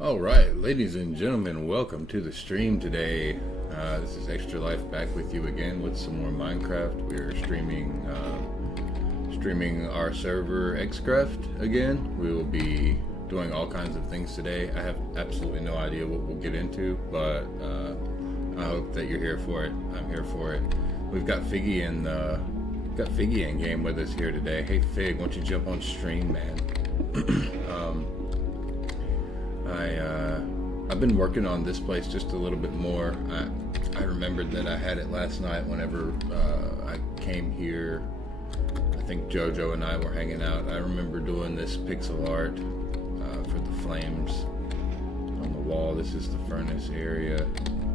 Alright, ladies and gentlemen, welcome to the stream today. This is Extra Life back with you again with some more Minecraft. We're streaming our server Xcraft again. We will be doing all kinds of things today. I have absolutely no idea what we'll get into, but I hope that you're here for it. I'm here for it. We've got Figgy in game with us here today. Hey Fig, why don't you jump on stream, man? I've been working on this place just a little bit more. I remembered that I had it last night whenever I came here. I think JoJo and I were hanging out. I remember doing this pixel art for the flames on the wall. This is the furnace area.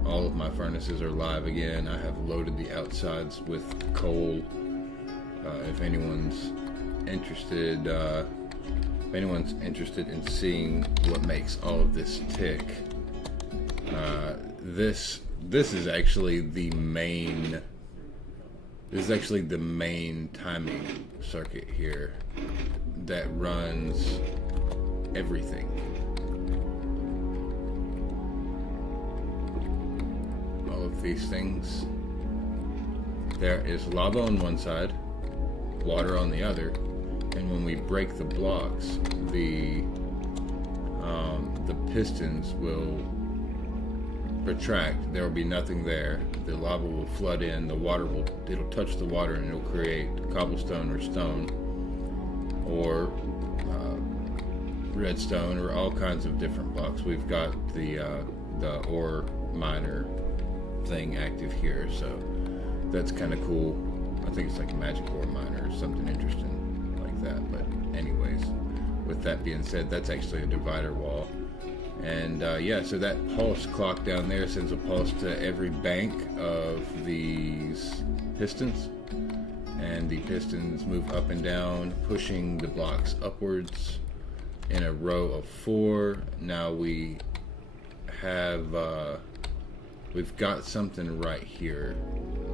All of my furnaces are live again. I have loaded the outsides with coal. If anyone's interested, in seeing what makes all of this tick, this is actually the main. This is actually the main timing circuit here that runs everything. All of these things. There is lava on one side, water on the other. And when we break the blocks, the pistons will retract. There will be nothing there. The lava will flood in. The water it'll touch the water and it'll create cobblestone or stone, or redstone, or all kinds of different blocks. We've got the ore miner thing active here, so that's kind of cool. I think it's like a magic ore miner or something interesting that. But anyways, with that being said, that's actually a divider wall. And yeah, so that pulse clock down there sends a pulse to every bank of these pistons, and the pistons move up and down, pushing the blocks upwards in a row of 4. Now we have we've got something right here,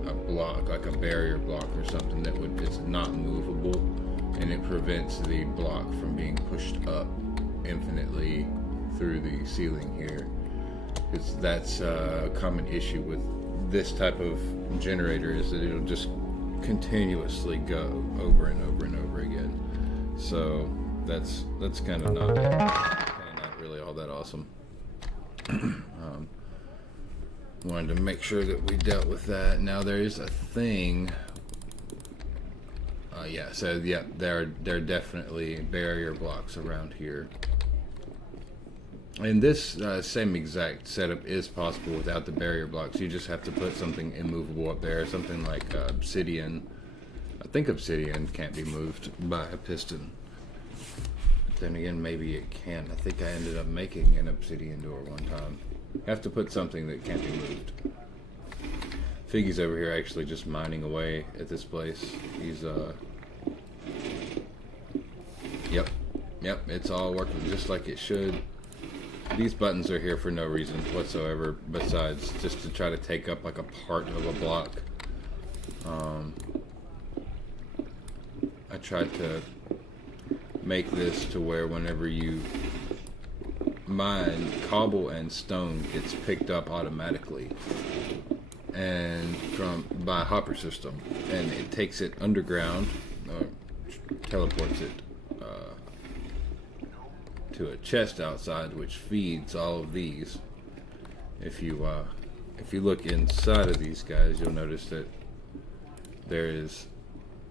a block, like a barrier block or something that it's not movable, and it prevents the block from being pushed up infinitely through the ceiling here. Because that's a common issue with this type of generator, is that it'll just continuously go over and over and over again. So that's kind of not really all that awesome. Wanted to make sure that we dealt with that. Now there's a thing. Yeah, so yeah, there are definitely barrier blocks around here. And this same exact setup is possible without the barrier blocks. You just have to put something immovable up there, something like obsidian. I think obsidian can't be moved by a piston. But then again, maybe it can. I think I ended up making an obsidian door one time. You have to put something that can't be moved. Figgy's over here actually just mining away at this place. He's Yep, it's all working just like it should. These buttons are here for no reason whatsoever, besides just to try to take up like a part of a block. I tried to make this to where whenever you mine, cobble and stone gets picked up automatically, and by a hopper system, and it takes it underground, or teleports it to a chest outside, which feeds all of these. If you look inside of these guys, you'll notice that there is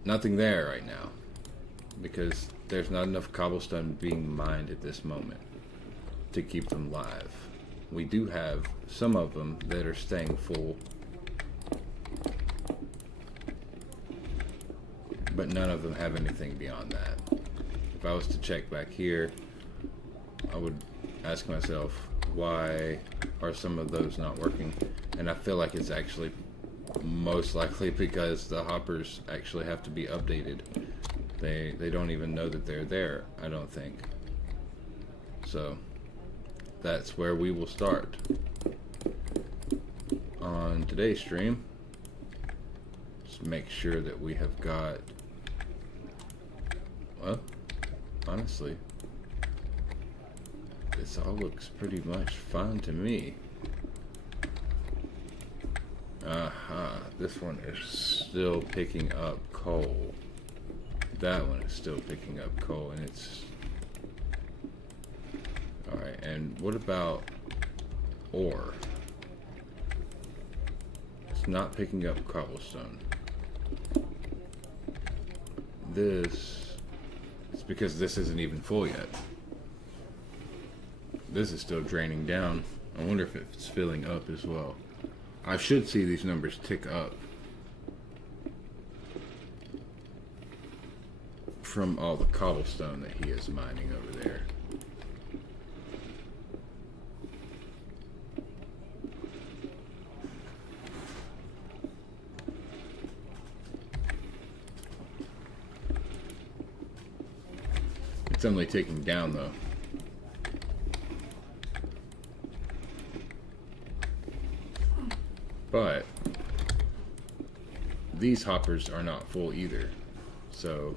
nothing there right now, because there's not enough cobblestone being mined at this moment to keep them live. We do have some of them that are staying full, but none of them have anything beyond that. If I was to check back here, I would ask myself, why are some of those not working? And I feel like it's actually most likely because the hoppers actually have to be updated. They don't even know that they're there, I don't think. So that's where we will start on today's stream. Just make sure that we have got, well, honestly, this all looks pretty much fine to me. This one is still picking up coal. That one is still picking up coal, and it's... Alright, and what about ore? It's not picking up cobblestone. This... It's because this isn't even full yet. This is still draining down. I wonder if it's filling up as well. I should see these numbers tick up from all the cobblestone that he is mining over there. It's only ticking down though. But these hoppers are not full either, so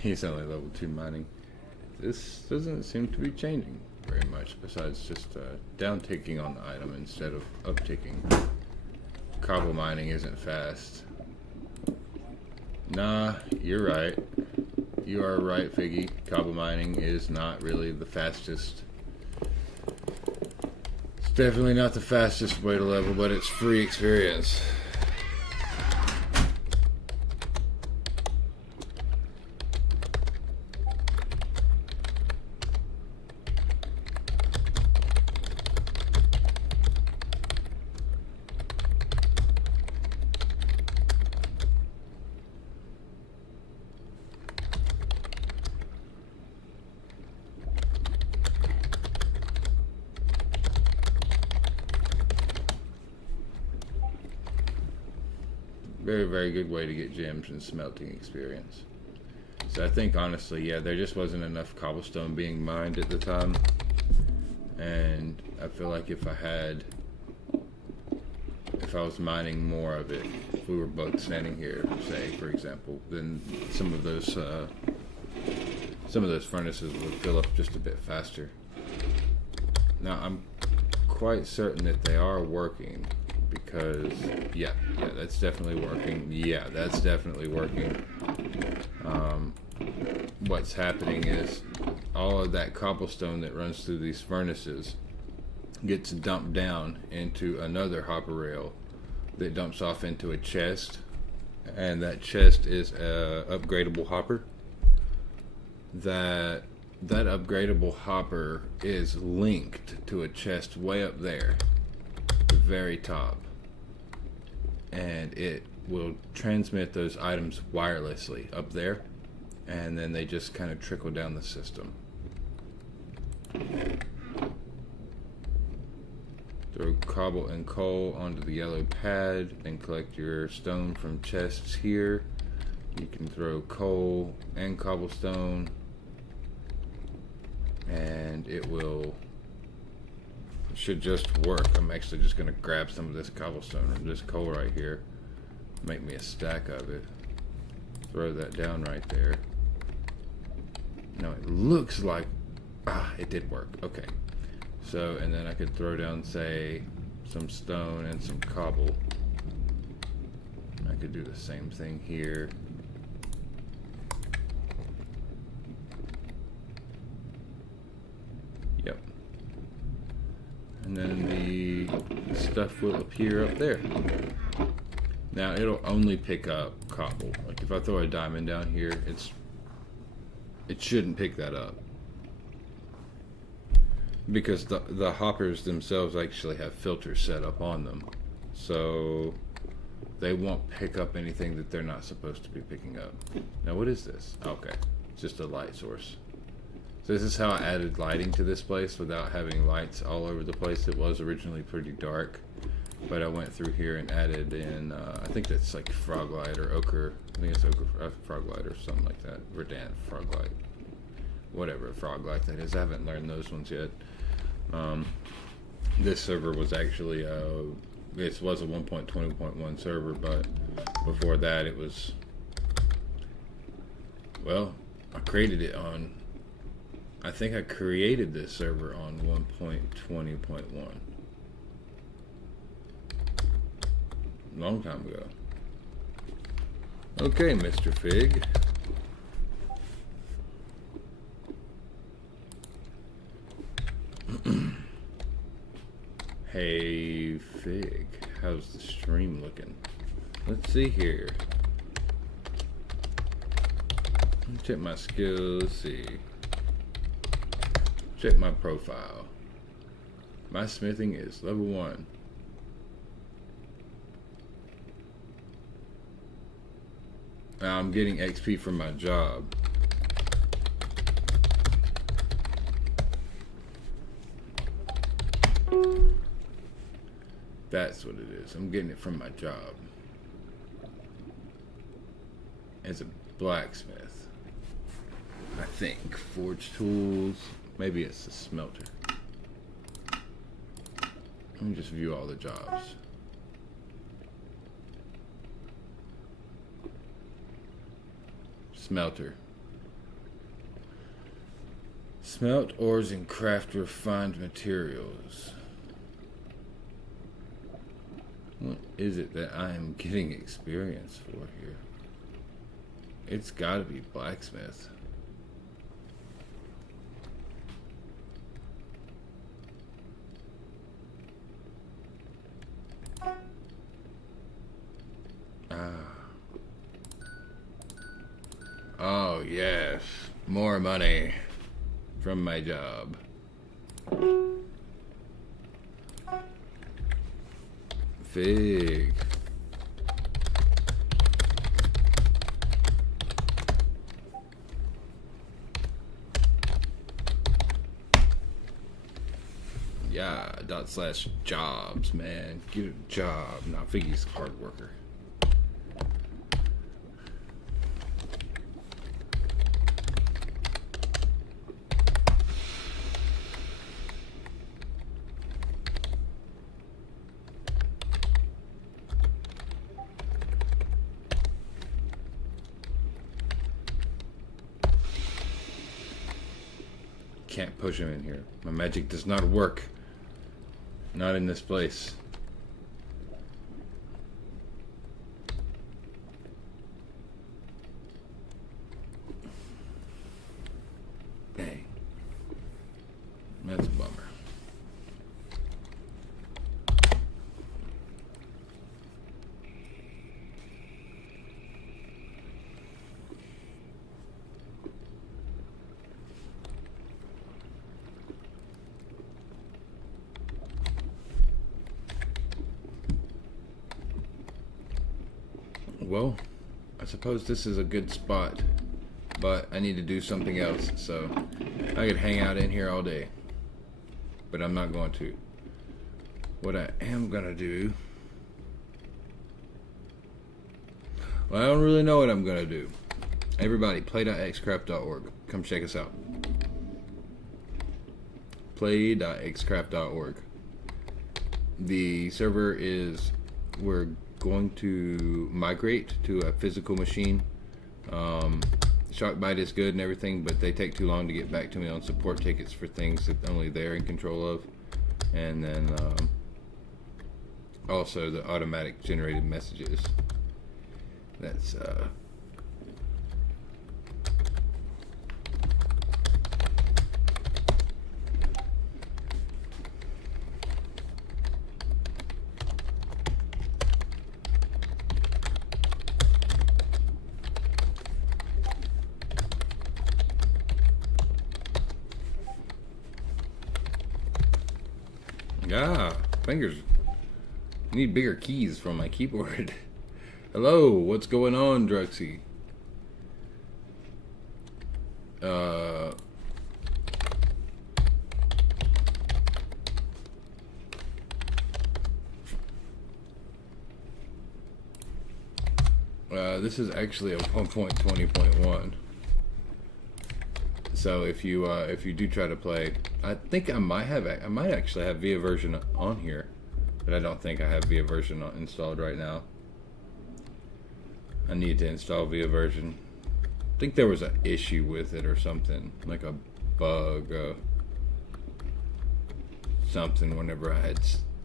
he's only level 2 mining. This doesn't seem to be changing very much, besides just down ticking on the item instead of up ticking. Cobble mining isn't fast. Nah, you're right. You are right, Figgy. Cobble mining is not really the fastest. It's definitely not the fastest way to level, but it's free experience. Very, very good way to get gems and smelting experience. So I think honestly, yeah, there just wasn't enough cobblestone being mined at the time. And I feel like if I was mining more of it, if we were both standing here, say, for example, then some of those furnaces would fill up just a bit faster. Now I'm quite certain that they are working. Because, yeah, that's definitely working. Yeah, that's definitely working. What's happening is all of that cobblestone that runs through these furnaces gets dumped down into another hopper rail that dumps off into a chest. And that chest is a upgradable hopper. That upgradable hopper is linked to a chest way up there. The very top, and it will transmit those items wirelessly up there, and then they just kind of trickle down the system. Throw cobble and coal onto the yellow pad, then collect your stone from chests here. You can throw coal and cobblestone, and it should just work. I'm actually just going to grab some of this cobblestone from this coal right here, make me a stack of it, throw that down right there. Now it looks like it did work. Okay, so and then I could throw down, say, some stone and some cobble. I could do the same thing here. Yep. And then the stuff will appear up there. Now it'll only pick up cobble. Like if I throw a diamond down here, it shouldn't pick that up, because the hoppers themselves actually have filters set up on them, so they won't pick up anything that they're not supposed to be picking up. Now what is this? Okay, it's just a light source. So this is how I added lighting to this place without having lights all over the place. It was originally pretty dark, but I went through here and added in, I think that's like frog light or ochre. I think it's ochre frog light or something like that. Verdant frog light. Whatever frog light that is. I haven't learned those ones yet. This server was actually this was a 1.20.1 server, but before that it was, well, I created it on, I think I created this server on 1.20.1 long time ago. Okay, Mr. Fig. Hey, Fig. How's the stream looking? Let's see here. Check my skills. Let's see. Check my profile. My smithing is level 1. I'm getting XP from my job. That's what it is. I'm getting it from my job as a blacksmith. I think forge tools. Maybe it's a smelter. Let me just view all the jobs. Smelter. Smelt ores and craft refined materials. What is it that I am getting experience for here? It's gotta be blacksmith. Oh yes, more money from my job. Fig. Yeah, /jobs, man. Get a job. Nah, Figgy's a hard worker. Can't push him in here. My magic does not work. Not in this place. Dang. That's a bummer. Well, I suppose this is a good spot, but I need to do something else, so I could hang out in here all day, but I'm not going to. What I am gonna do, well, I don't really know what I'm gonna do. Everybody, play.xcraft.org. Come check us out. Play.xcraft.org. The server is, we're going to migrate to a physical machine. Shockbite is good and everything, but they take too long to get back to me on support tickets for things that only they're in control of. And then also the automatic generated messages. That's fingers. Need bigger keys from my keyboard. Hello, what's going on, Druxy? This is actually a 1.20.1. So if you do try to play, I think I might actually have VIA version on here, but I don't think I have VIA version installed right now. I need to install VIA version. I think there was an issue with it or something, like a bug, something whenever I had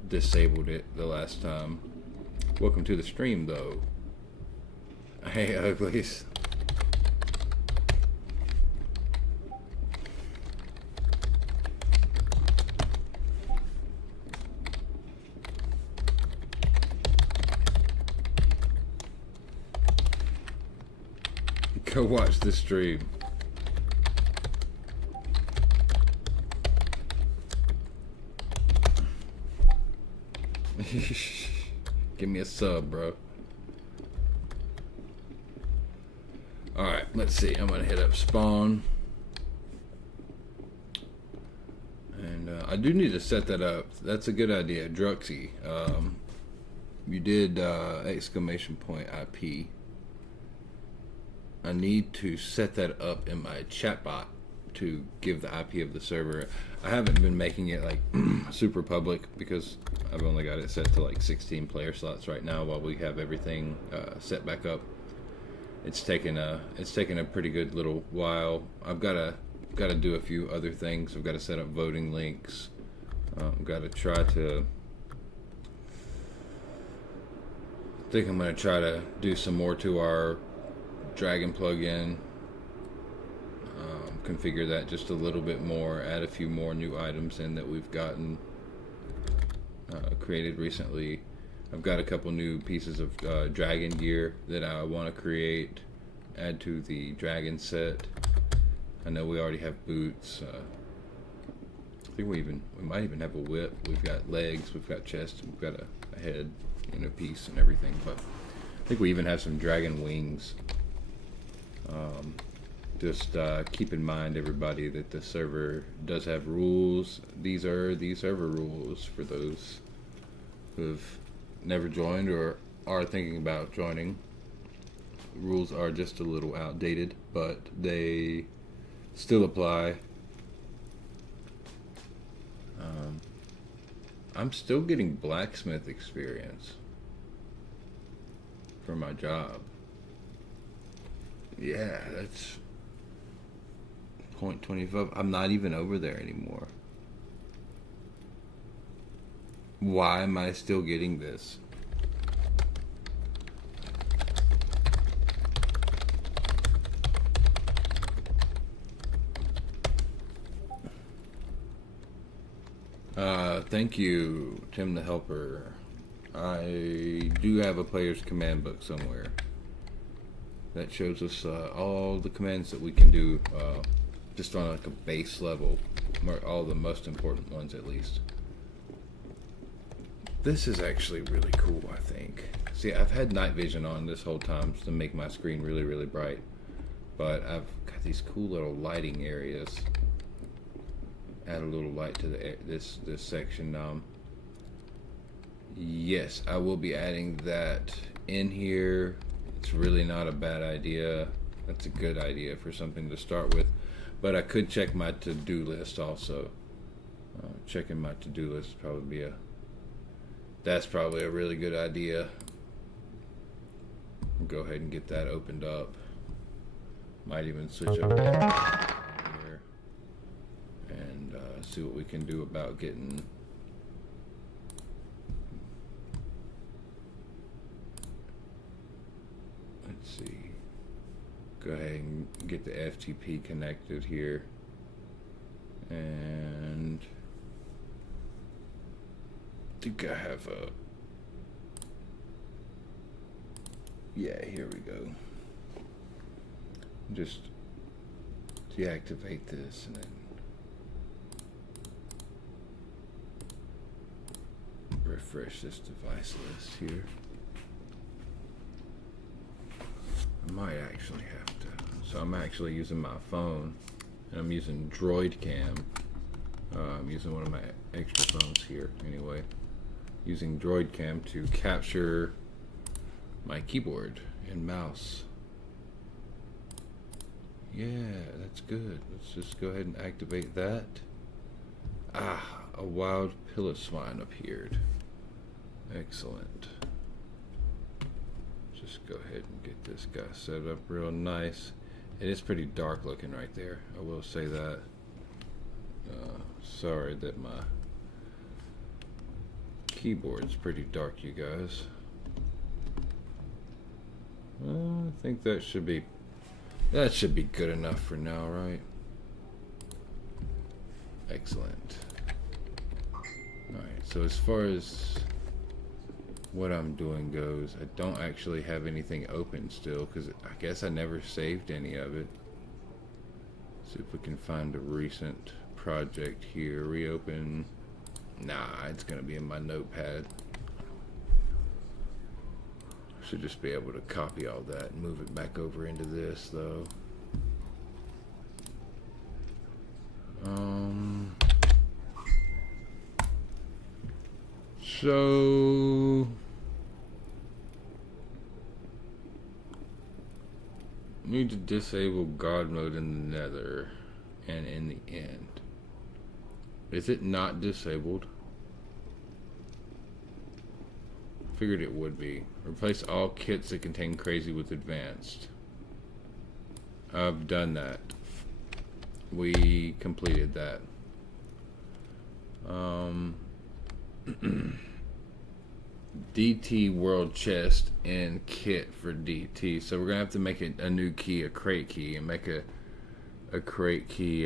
disabled it the last time. Welcome to the stream, though. Hey, uglies. Go watch the stream. Give me a sub, bro. Alright, let's see. I'm gonna hit up spawn. And I do need to set that up. That's a good idea. Druxy. You did exclamation point IP. I need to set that up in my chatbot to give the IP of the server. I haven't been making it like super public because I've only got it set to like 16 player slots right now while we have everything set back up. It's taken a pretty good little while. I've got to do a few other things. I've got to set up voting links. I've got to try to. I think I'm going to try to do some more to our Dragon plugin, configure that just a little bit more, add a few more new items in that we've gotten created recently. I've got a couple new pieces of dragon gear that I want to create, add to the dragon set. I know we already have boots. I think we might even have a whip. We've got legs, we've got chest, we've got a head, piece and everything. But I think we even have some dragon wings. Just keep in mind, everybody, that the server does have rules. These are the server rules for those who've never joined or are thinking about joining. Rules are just a little outdated, but they still apply. I'm still getting blacksmith experience for my job. Yeah, that's 0.25. I'm not even over there anymore. Why am I still getting this? Thank you, Tim the Helper. I do have a player's command book somewhere that shows us all the commands that we can do just on like a base level, all the most important ones at least. This is actually really cool, I think. See, I've had night vision on this whole time to make my screen really, really bright, but I've got these cool little lighting areas. Add a little light to this section. Yes, I will be adding that in here. It's really not a bad idea. That's a good idea for something to start with. But I could check my to-do list also. Checking my to-do list that's probably a really good idea. I'll go ahead and get that opened up. Might even switch up here and see what we can do about getting. Let's see. Go ahead and get the FTP connected here. And I think I have a. Yeah, here we go. Just deactivate this and then refresh this device list here. I might actually have to. So I'm actually using my phone, and I'm using Droid Cam. I'm using one of my extra phones here anyway. Using Droid Cam to capture my keyboard and mouse. Yeah, that's good. Let's just go ahead and activate that. Ah, a wild pillar swine appeared. Excellent. Just go ahead and get this guy set up real nice. It is pretty dark looking right there, I will say that. Sorry that my keyboard's pretty dark, you guys. I think that should be good enough for now, right? Excellent. Alright, so as far as what I'm doing goes, I don't actually have anything open still because I guess I never saved any of it. See if we can find a recent project here. Reopen. Nah, it's gonna be in my notepad. Should just be able to copy all that and move it back over into this though. So need to disable God mode in the Nether and in the end. Is it not disabled? Figured it would be. Replace all kits that contain crazy with advanced. I've done that. We completed that. DT world chest and kit for DT. So we're gonna have to make a new key, a crate key, and make a crate key.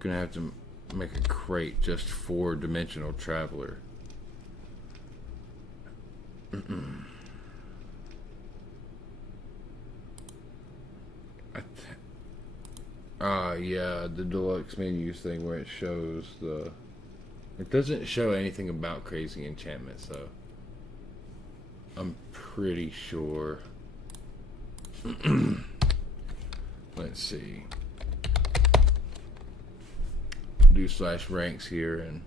Gonna have to make a crate just for Dimensional Traveler. Yeah, the deluxe menus thing where it shows the. It doesn't show anything about crazy enchantments though. I'm pretty sure. Let's see. Do /ranks here and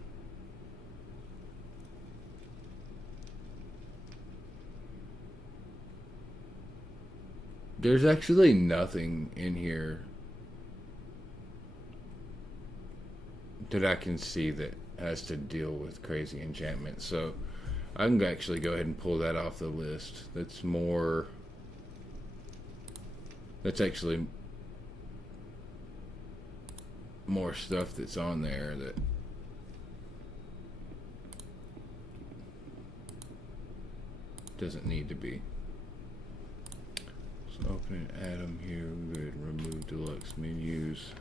there's actually nothing in here that I can see that has to deal with crazy enchantments, so I can actually go ahead and pull that off the list. That's actually more stuff that's on there that doesn't need to be. So open an atom here. We'll go ahead and remove deluxe menus.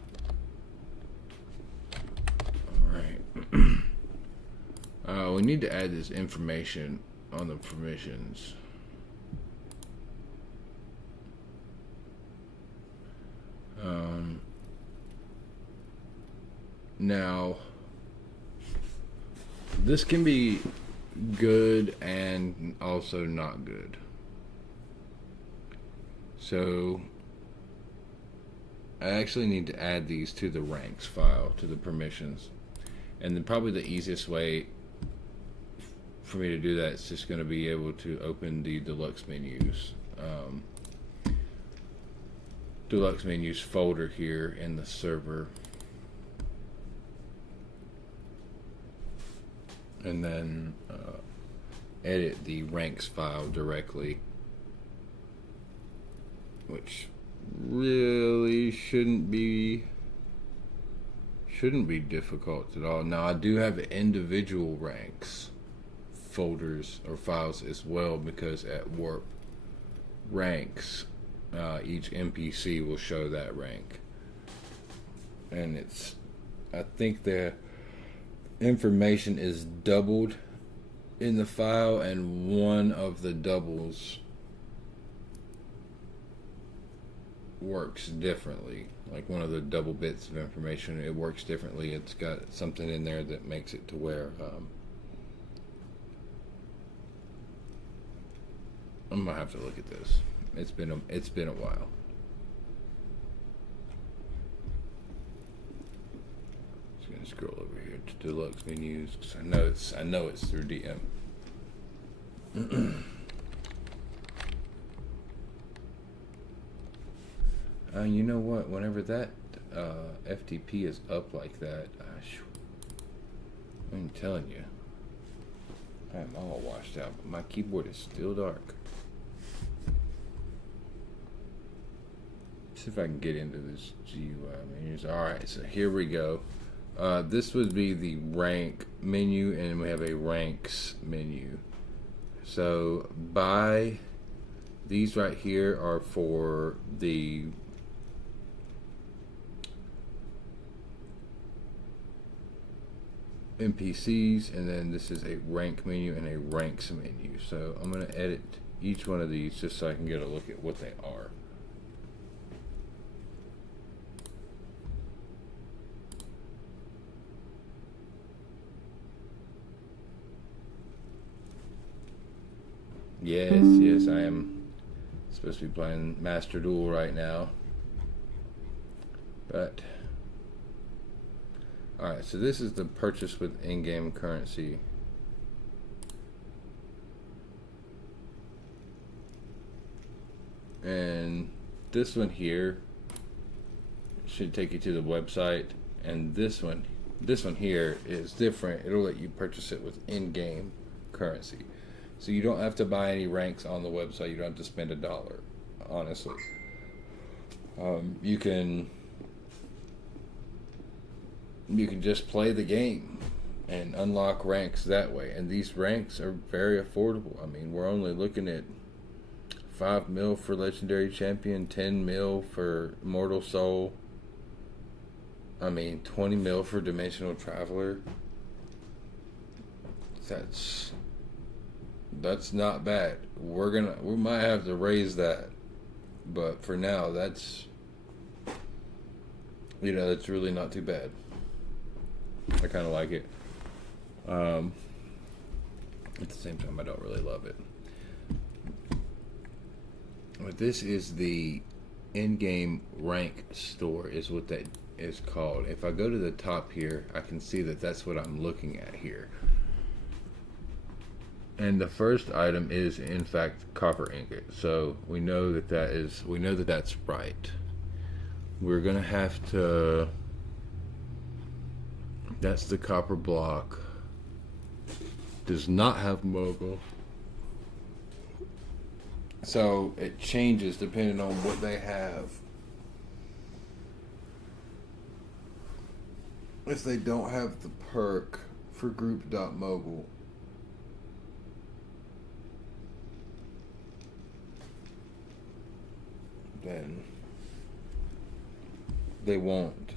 Alright. We need to add this information on the permissions. Now, this can be good and also not good. So, I actually need to add these to the ranks file, to the permissions. And then probably the easiest way for me to do that is just going to be able to open the deluxe menus. Deluxe menus folder here in the server. And then edit the ranks file directly, which really shouldn't be difficult at all. Now I do have individual ranks folders or files as well, because at warp ranks each NPC will show that rank, and it's, I think the information is doubled in the file, and one of the doubles works differently. Like one of the double bits of information, it works differently. It's got something in there that makes it to where I'm gonna have to look at this. It's been a while. Just gonna scroll over here to deluxe menus, because I know it's through DM. You know what? Whenever that FTP is up like that, I'm telling you, I'm all washed out. But my keyboard is still dark. See if I can get into this GUI menus. Alright, so here we go. This would be the rank menu, and we have a ranks menu. So these right here are for the NPCs, and then this is a rank menu and a ranks menu. So I'm going to edit each one of these just so I can get a look at what they are. Yes, I am supposed to be playing Master Duel right now. But, alright, so this is the purchase with in-game currency. And this one here should take you to the website. And this one here is different. It'll let you purchase it with in-game currency. So you don't have to buy any ranks on the website. You don't have to spend $1, honestly. You can just play the game and unlock ranks that way. And these ranks are very affordable. I mean, we're only looking at 5 mil for Legendary Champion, 10 mil for Immortal Soul. I mean, 20 mil for Dimensional Traveler. That's not bad. We might have to raise that, but for now, that's really not too bad. I kind of like it. At the same time, I don't really love it. But this is the in-game rank store, is what that is called. If I go to the top here, I can see that that's what I'm looking at here. And the first item is, in fact, copper ingot. So we know that that's right. We're gonna have to. That's the copper block. Does not have mogul. So it changes depending on what they have. If they don't have the perk for group.mogul, then they won't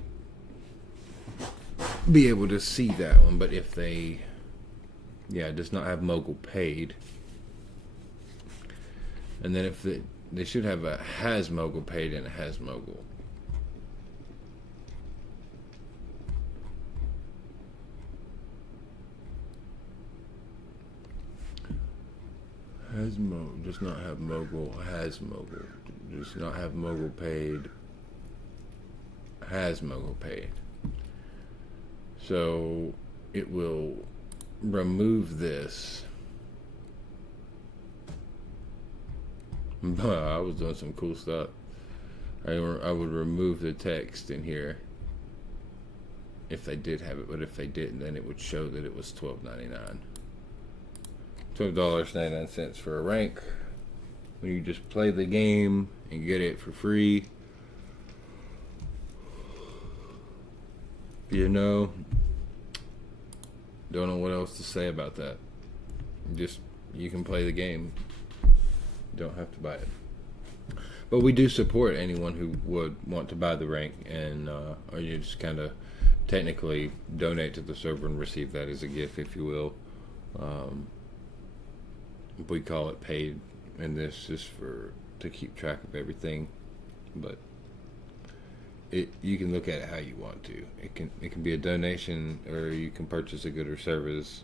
be able to see that one. But if they, it does not have mogul paid, and then if they should have a has mogul paid and a has mogul. Does not have mogul, has mogul. Does not have mogul paid, has mogul paid. So it will remove this. I was doing some cool stuff. I would remove the text in here if they did have it, but if they didn't, then it would show that it was $12.99. $12.99 for a rank. When you just play the game and get it for free. Don't know what else to say about that. You can play the game. Don't have to buy it. But we do support anyone who would want to buy the rank, and or you just kind of technically donate to the server and receive that as a gift, if you will. We call it paid, and this is to keep track of everything. But you can look at it how you want to. It can be a donation, or you can purchase a good or service.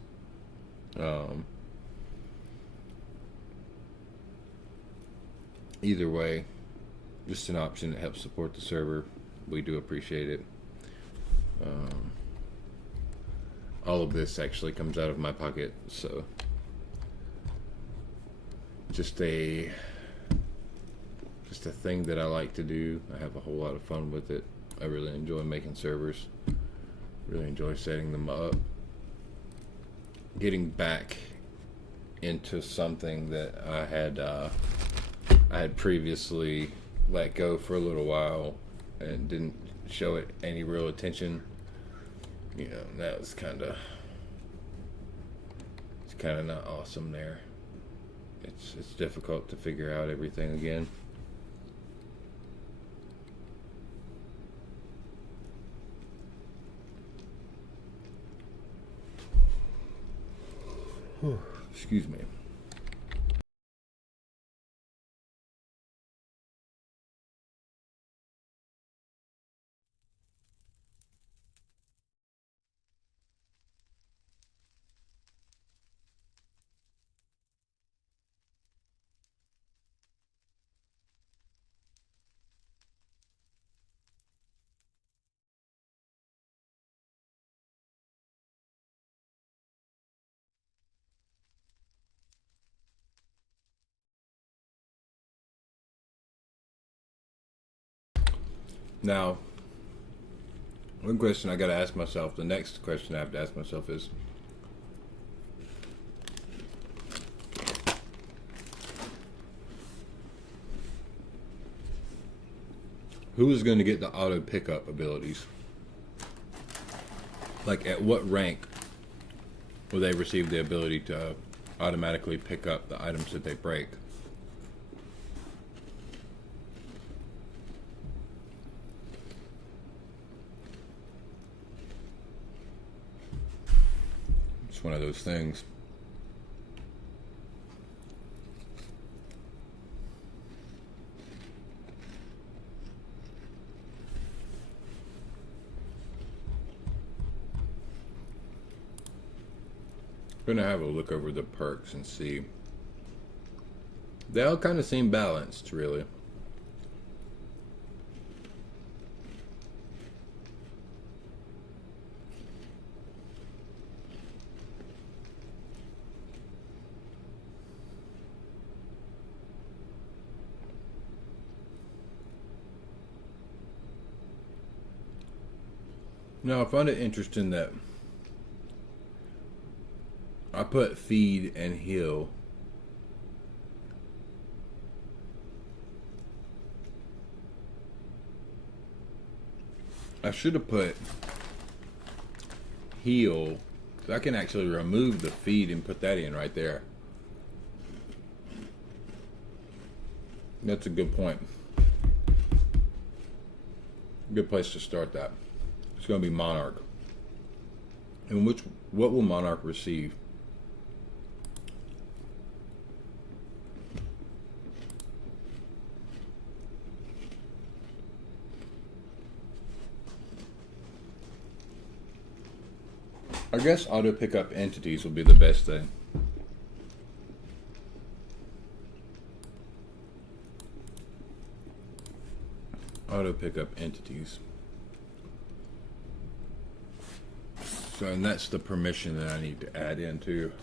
Either way, just an option that helps support the server. We do appreciate it. All of this actually comes out of my pocket, so just a just a thing that I like to do. I have a whole lot of fun with it. I really enjoy making servers. Really enjoy setting them up. Getting back into something that I had previously let go for a little while and didn't show it any real attention. You know, that was kind of not awesome there. It's difficult to figure out everything again. Excuse me. Now, one question I got to ask myself, the next question I have to ask myself is, who is going to get the auto pickup abilities? Like, at what rank will they receive the ability to automatically pick up the items that they break? It's one of those things. I'm gonna have a look over the perks and see. They all kind of seem balanced, really. Now, I found it interesting that I put feed and heal. I should have put heal. So I can actually remove the feed and put that in right there. That's a good point. Good place to start that. It's going to be Monarch. And what will Monarch receive? I guess auto pickup entities will be the best thing. Auto pickup entities. So, and that's the permission that I need to add in too.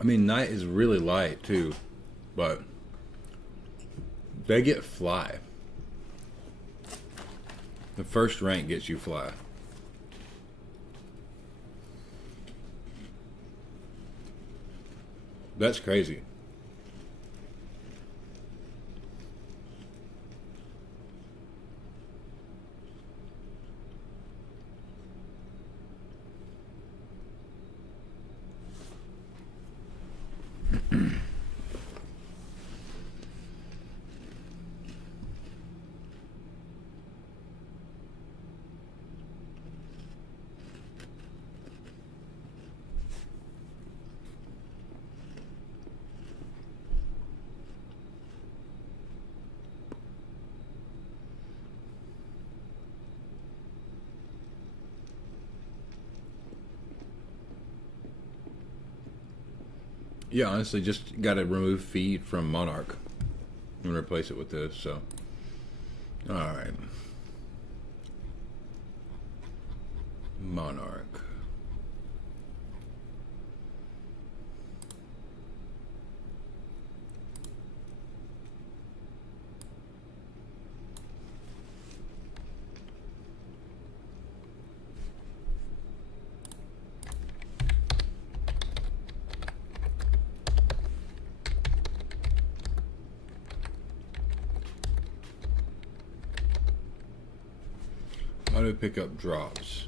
I mean, Knight is really light too, but they get fly. The first rank gets you fly. That's crazy. Yeah, honestly, just got to remove feed from Monarch and replace it with this. So, all right, Monarch. How to pick up drops.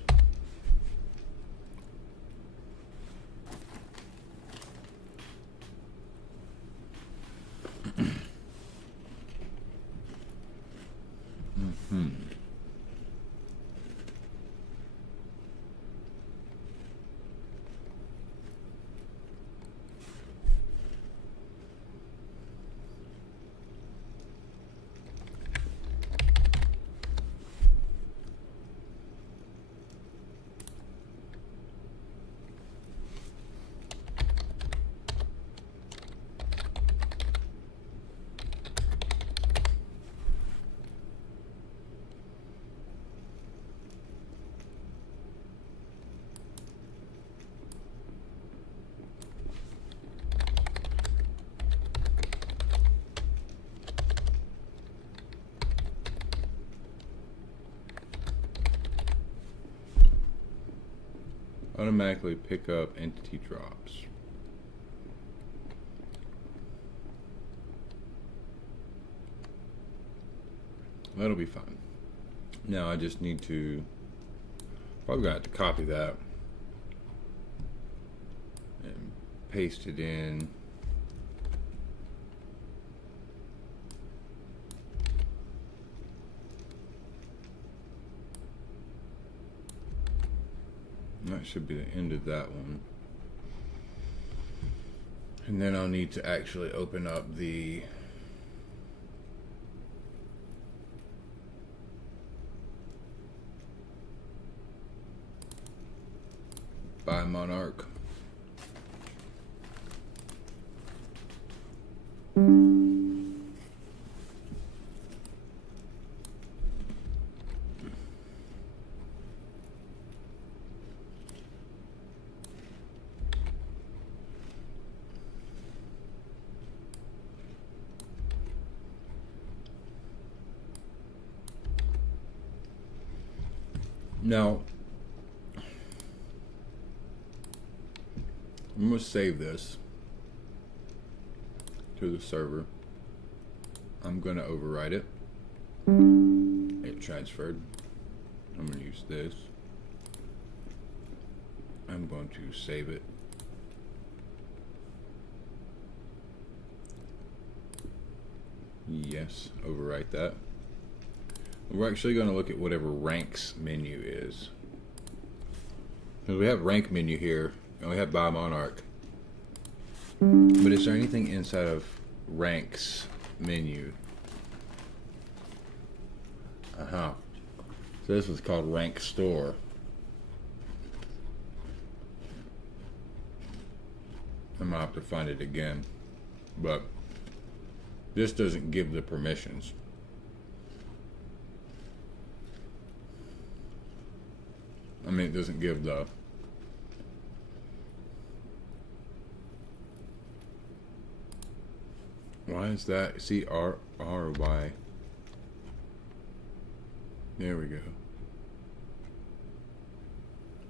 Automatically pick up entity drops. That'll be fine. Now I just need to, probably gonna have to copy that and paste it in. That should be the end of that one. And then I'll need to actually open up the buy Monarch. Now, I'm going to save this to the server. I'm going to overwrite it. It transferred. I'm going to use this. I'm going to save it. Yes, overwrite that. We're actually going to look at whatever ranks menu is. Because we have rank menu here, and we have buy Monarch. But is there anything inside of ranks menu? So this was called rank store. I'm going to have to find it again. But this doesn't give the permissions. I mean, it doesn't give the why is that CRRY? There we go.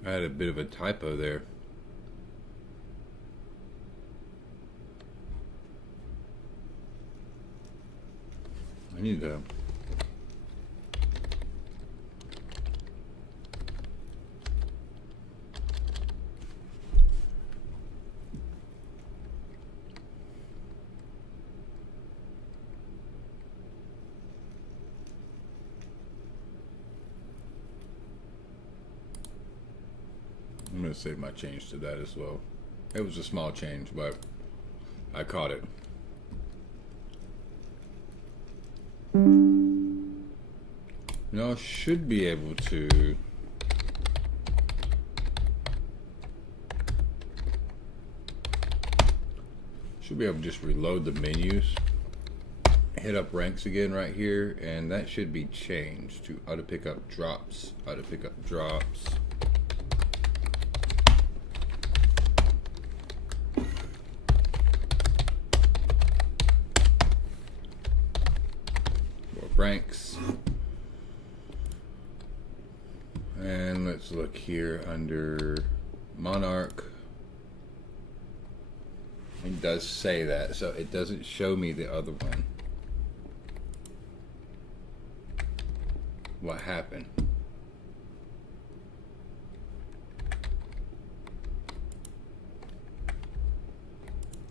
I had a bit of a typo there. I need to I'm going to save my change to that as well. It was a small change, but I caught it. Now I should be able to Should be able to just reload the menus, hit up ranks again right here, and that should be changed to auto pick up drops. Auto pick up drops. More ranks. And let's look here under Monarch. It does say that, so it doesn't show me the other one. What happened?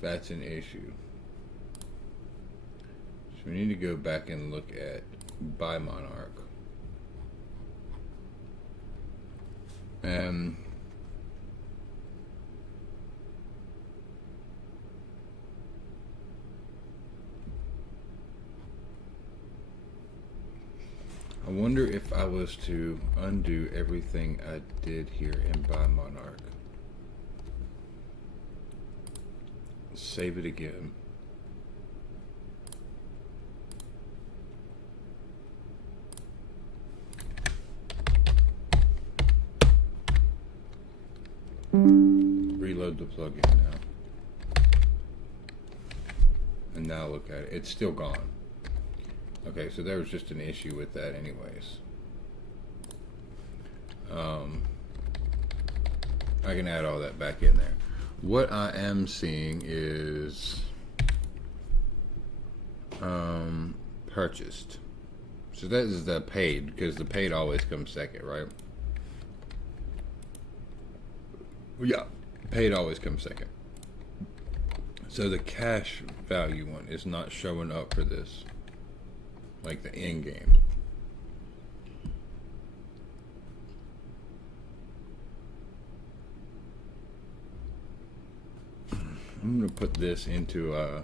That's an issue. So we need to go back and look at by Monarch. I wonder if I was to undo everything I did here in Buy Monarch. Save it again. Reload the plugin now. And now look at it. It's still gone. Okay, so there was just an issue with that anyways. I can add all that back in there. What I am seeing is purchased. So that is the paid, because the paid always comes second, right? Yeah, paid always comes second. So the cash value one is not showing up for this. Like the end game. I'm going to put this into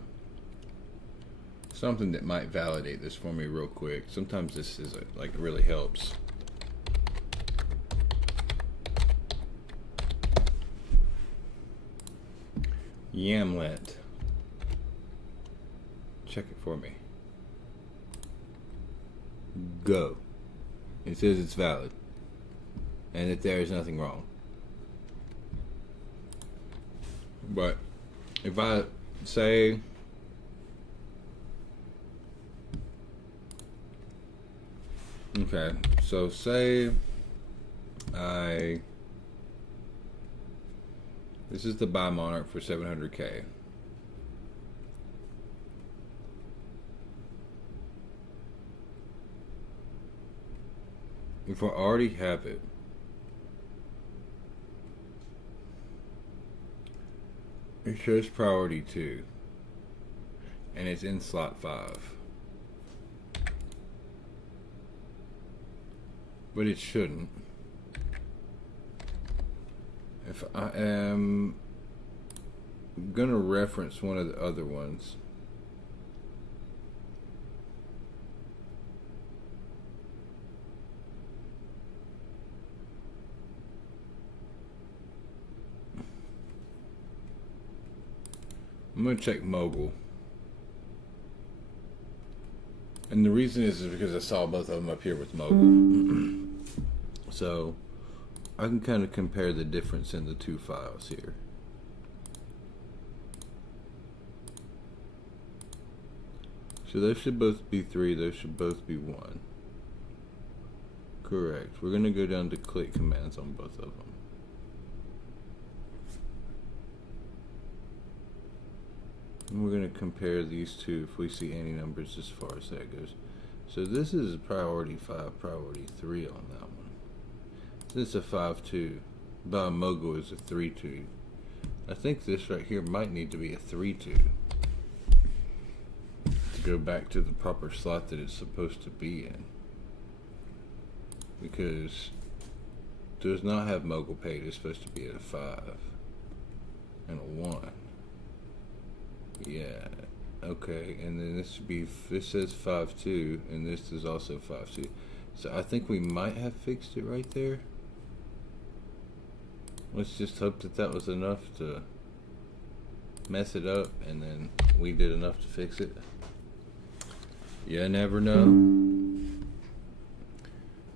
something that might validate this for me real quick. Sometimes this is like really helps. Yamlet. Check it for me. Go. It says it's valid and that there is nothing wrong. But if I say okay, so say this is the Buy Monarch for 700K. If I already have it, it shows priority 2, and it's in slot 5. But it shouldn't. If I am gonna reference one of the other ones, I'm going to check Mogul. And the reason is because I saw both of them up here with Mogul. So I can kind of compare the difference in the two files here. So those should both be 3, those should both be 1. Correct. We're going to go down to click commands on both of them. And we're going to compare these two if we see any numbers as far as that goes. So this is priority 5, priority 3 on that one. This is a 5-2. By Mogul is a 3-2. I think this right here might need to be a 3-2 to go back to the proper slot that it's supposed to be in. Because does not have Mogul paid. It's supposed to be at a 5 and a 1. Yeah, okay, and then this should be, this says 5-2, and this is also 5-2. So I think we might have fixed it right there. Let's just hope that that was enough to mess it up, and then we did enough to fix it. You never know.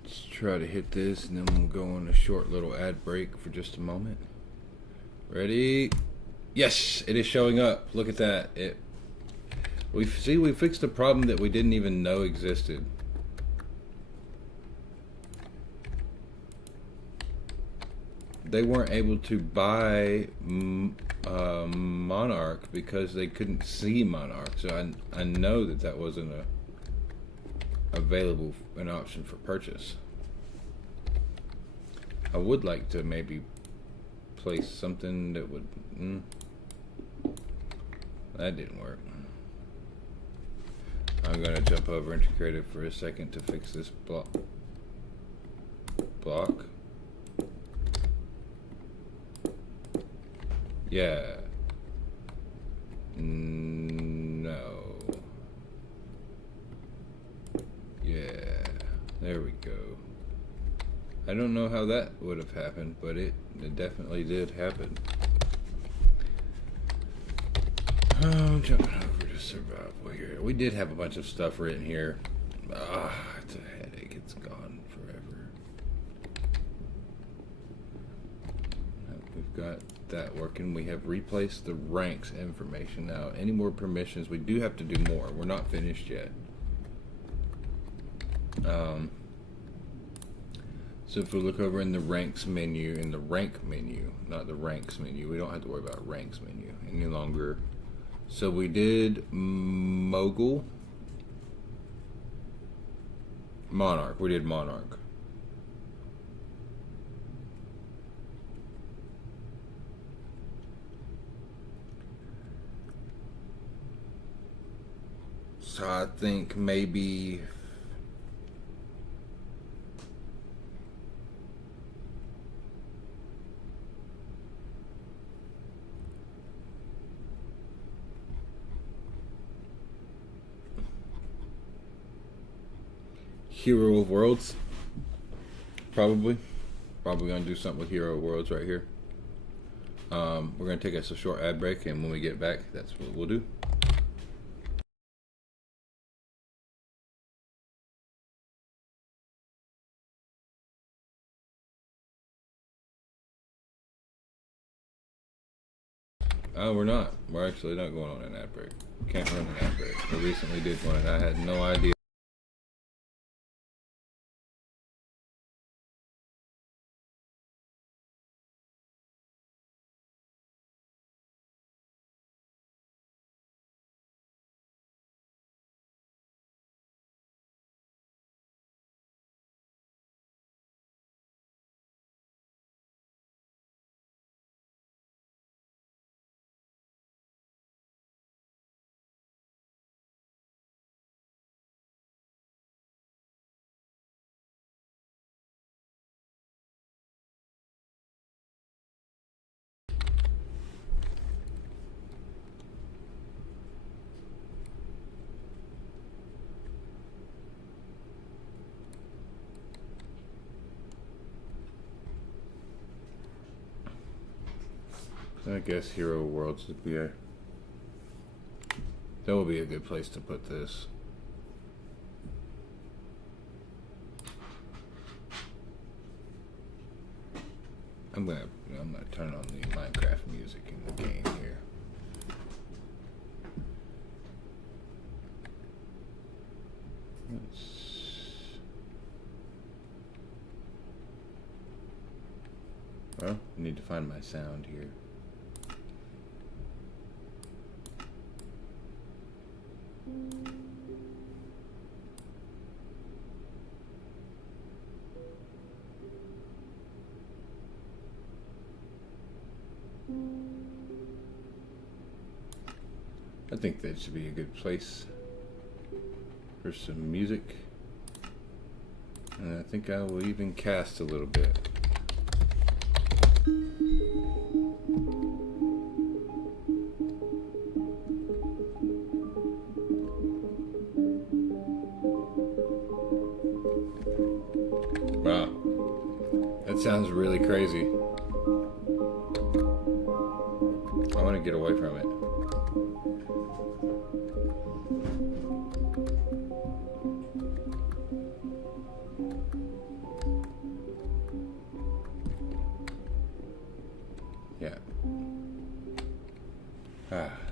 Let's try to hit this, and then we'll go on a short little ad break for just a moment. Ready? Yes, it is showing up. Look at that. We fixed a problem that we didn't even know existed. They weren't able to buy Monarch because they couldn't see Monarch. So I know that wasn't available an option for purchase. I would like to maybe place something that would. That didn't work. I'm gonna jump over into Creative for a second to fix this block. Yeah. No. Yeah. There we go. I don't know how that would have happened, but it definitely did happen. Oh, jumping over to survival here. We did have a bunch of stuff written here. It's a headache. It's gone forever. We've got that working. We have replaced the ranks information. Now, any more permissions? We do have to do more. We're not finished yet. So if we look over in the ranks menu, in the rank menu, not the ranks menu, we don't have to worry about ranks menu any longer. So we did Mogul, Monarch. We did Monarch. So I think maybe Hero of Worlds. Probably gonna do something with Hero of Worlds right here. We're gonna take us a short ad break, and when we get back, that's what we'll do. We're not. We're actually not going on an ad break. Can't run an ad break. We recently did one, and I had no idea. I guess Hero Worlds would be that would be a good place to put this. I'm gonna turn on the Minecraft music in the game here. Well, I need to find my sound here. I think that should be a good place for some music. And I think I will even cast a little bit. Wow. That sounds really crazy. I want to to get away from it. Yeah.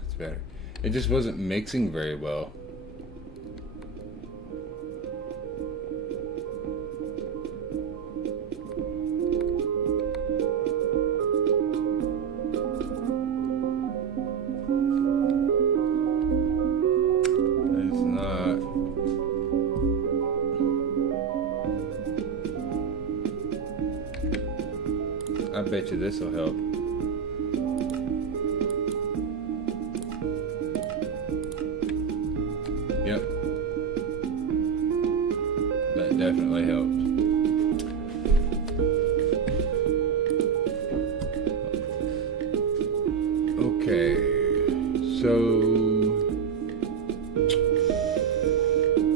It's better. It just wasn't mixing very well. It's not. I bet you this will help. Yep. That definitely helps. Okay, so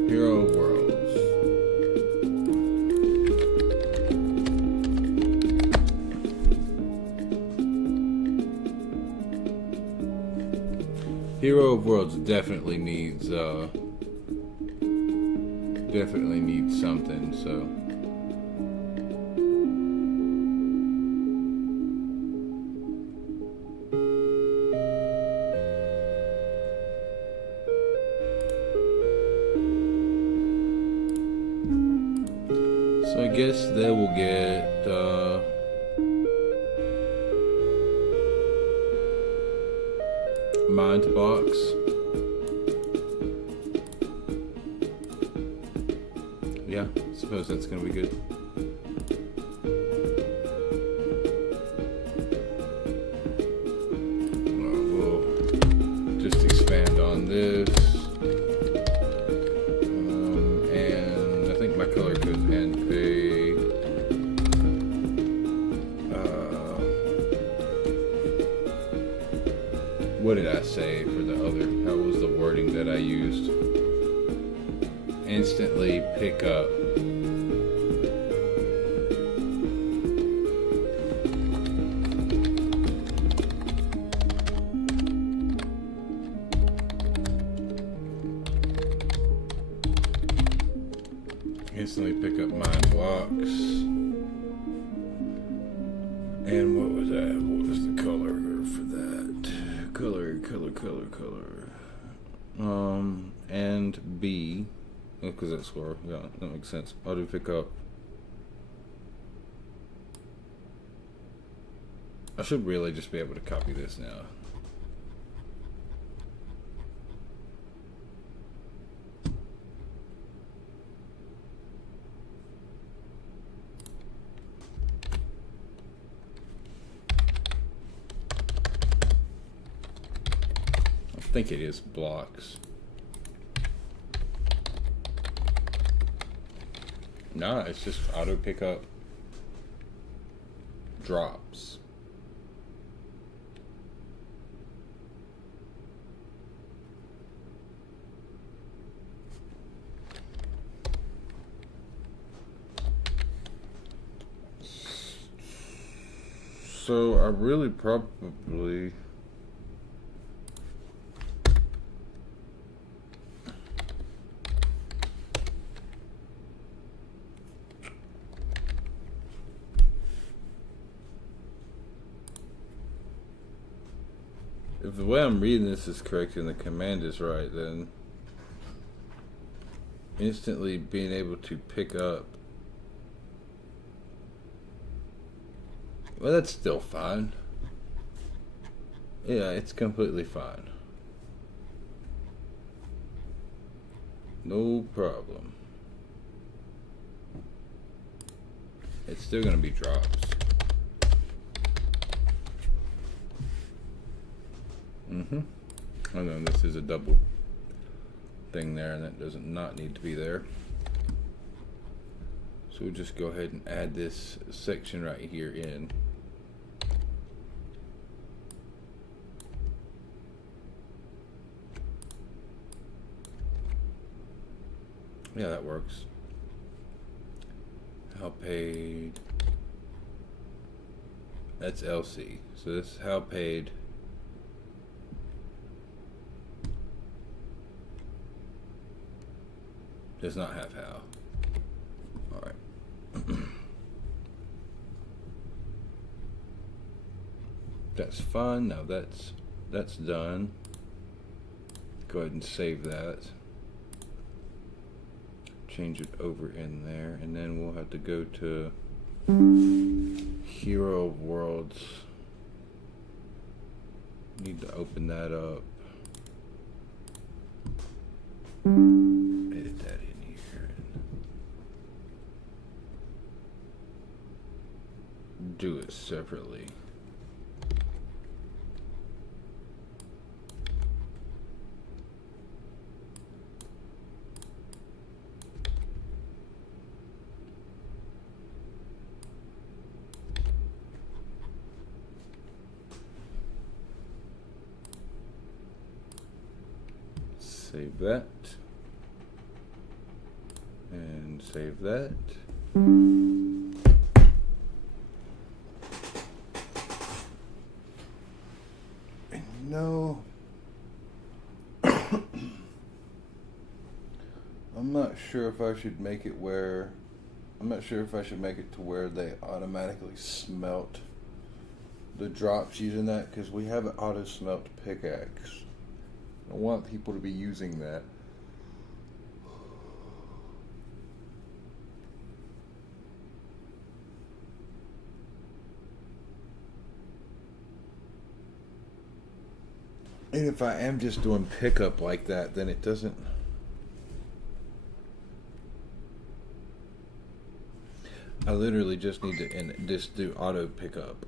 Hero Worlds. Hero of Worlds definitely needs something, so I guess they will get Mind Box. Yeah, I suppose that's gonna be good. We'll just expand on this. And I think my color goes and pay. What did I say for the other? How was the wording that I used? Instantly pick up. Instantly pick up mind blocks. And what was that? What was the color for that? Color. And B. Because that's score. Yeah, that makes sense. Auto pick up. I should really just be able to copy this now. I think it is blocks. No, it's just auto pickup drops. So I really probably if the way I'm reading this is correct and the command is right, then instantly being able to pick up. Well, that's still fine. Yeah, it's completely fine. No problem. It's still gonna be drops. Oh no, this is a double thing there, and that does not need to be there. So we'll just go ahead and add this section right here in. Yeah, that works. How paid? That's LC. So this is how paid Does not have how. Alright. That's fine. Now that's done. Go ahead and save that. Change it over in there, and then we'll have to go to Hero of Worlds. Need to open that up. Edit that in here and do it separately. Save that. And save that. And no, I'm not sure if I should make it where, I'm not sure if I should make it to where they automatically smelt the drops using that, because we have an auto smelt pickaxe. I want people to be using that. And if I am just doing pickup like that, then it doesn't. I literally just need to just do auto pickup.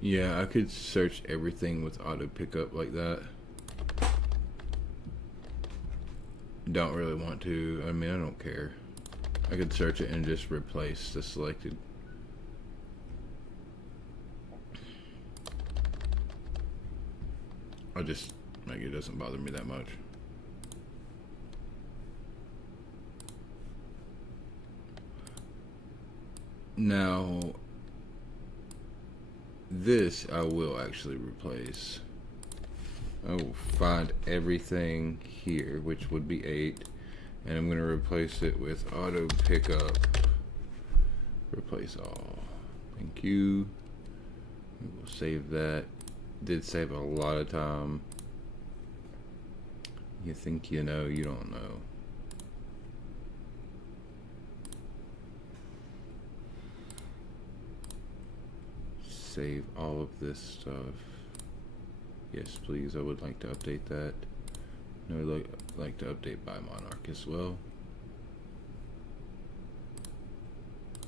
Yeah, I could search everything with auto pickup like that. Don't really want to. I mean, I don't care. I could search it and just replace the selected. I just, like, it doesn't bother me that much. Now, this I will actually replace. I will find everything here, which would be 8, and I'm going to replace it with auto pickup. Replace all. Thank you. We'll save that. Did save a lot of time. You think you know, you don't know. Save all of this stuff. Yes, please. I would like to update that. I would like to update by Monarch as well.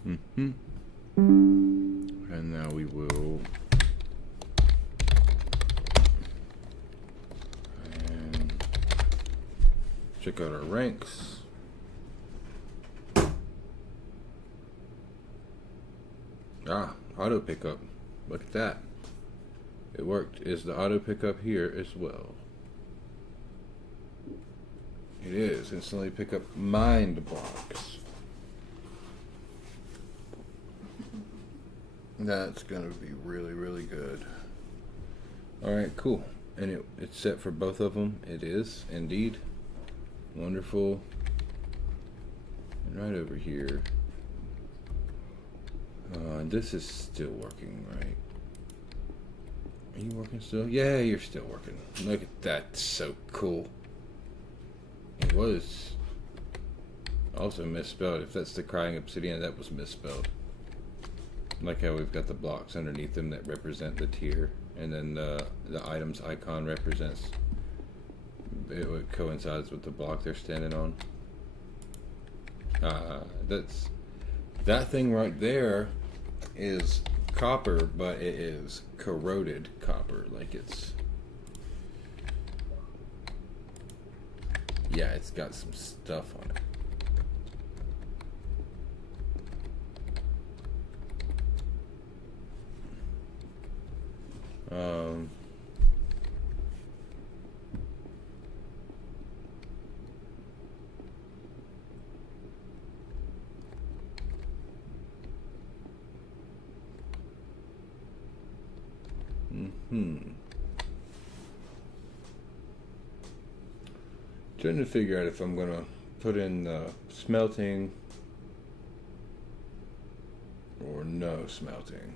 And now we will. And check out our ranks. Auto pickup. Look at that. It worked. Is the auto pickup here as well? It is. Instantly pick up mind blocks. That's gonna be really, really good. Alright, cool. And it's set for both of them. It is, indeed. Wonderful. And right over here. This is still working, right? Are you working still? Yeah, you're still working. Look at that. So cool. It was also misspelled. If that's the crying obsidian, that was misspelled. Like how we've got the blocks underneath them that represent the tier, and then the items icon represents it coincides with the block they're standing on. That thing right there is copper, but it is corroded copper. Like it's, yeah, it's got some stuff on it. Um, Trying to figure out if I'm gonna put in smelting or no smelting.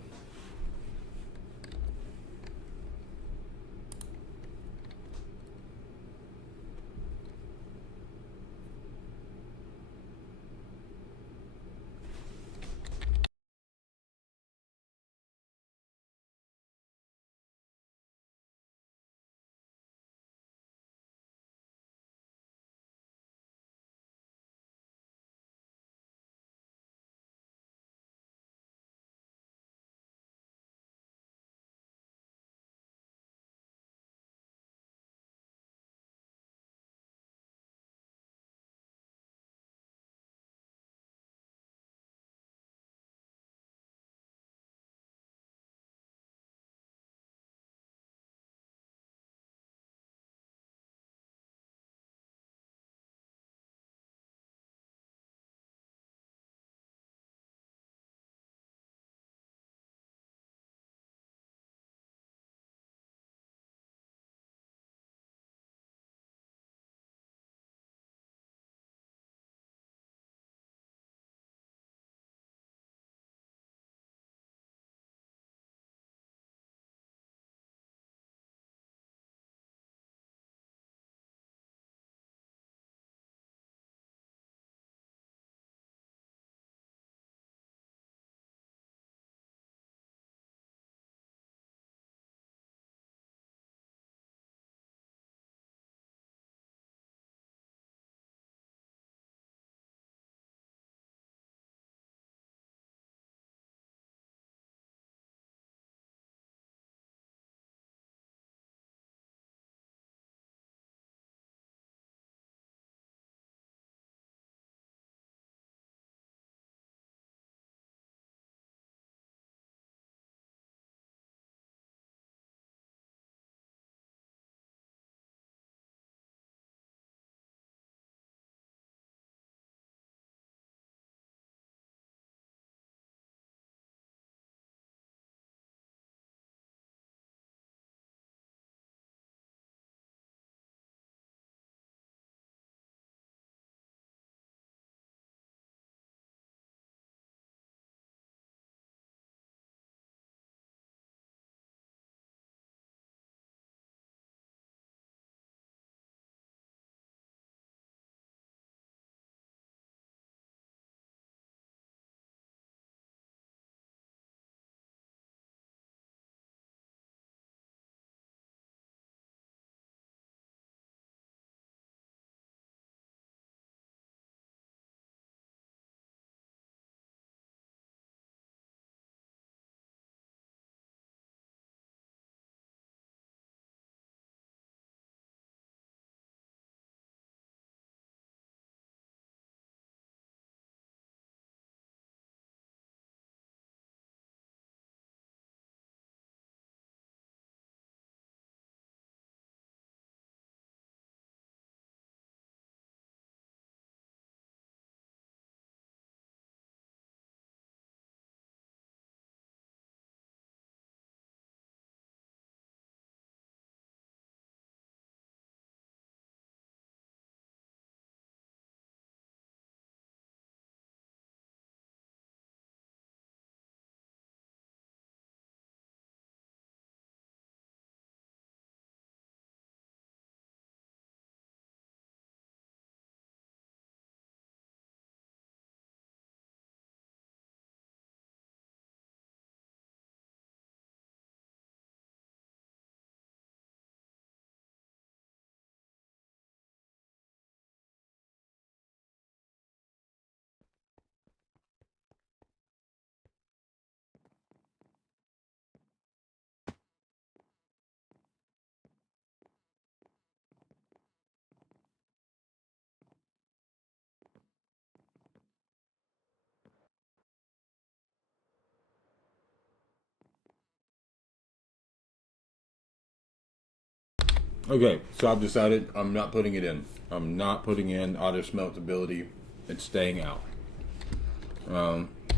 Okay, so I've decided I'm not putting it in. I'm not putting in auto smelt ability. It's staying out.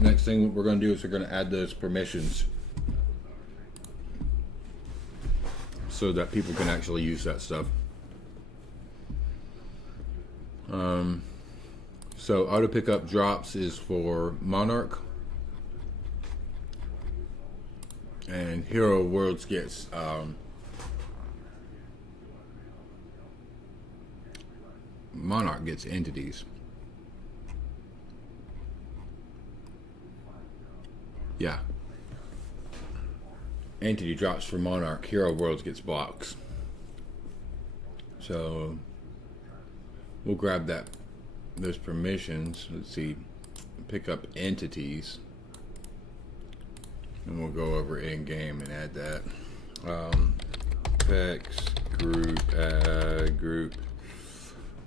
Next thing we're going to do is we're going to add those permissions so that people can actually use that stuff. So auto pickup drops is for Monarch, and Hero Worlds gets Monarch gets entities. Yeah. Entity drops for Monarch. Hero Worlds gets blocks. So we'll grab those permissions. Let's see. Pick up entities. And we'll go over in game and add that. Pex group, add group.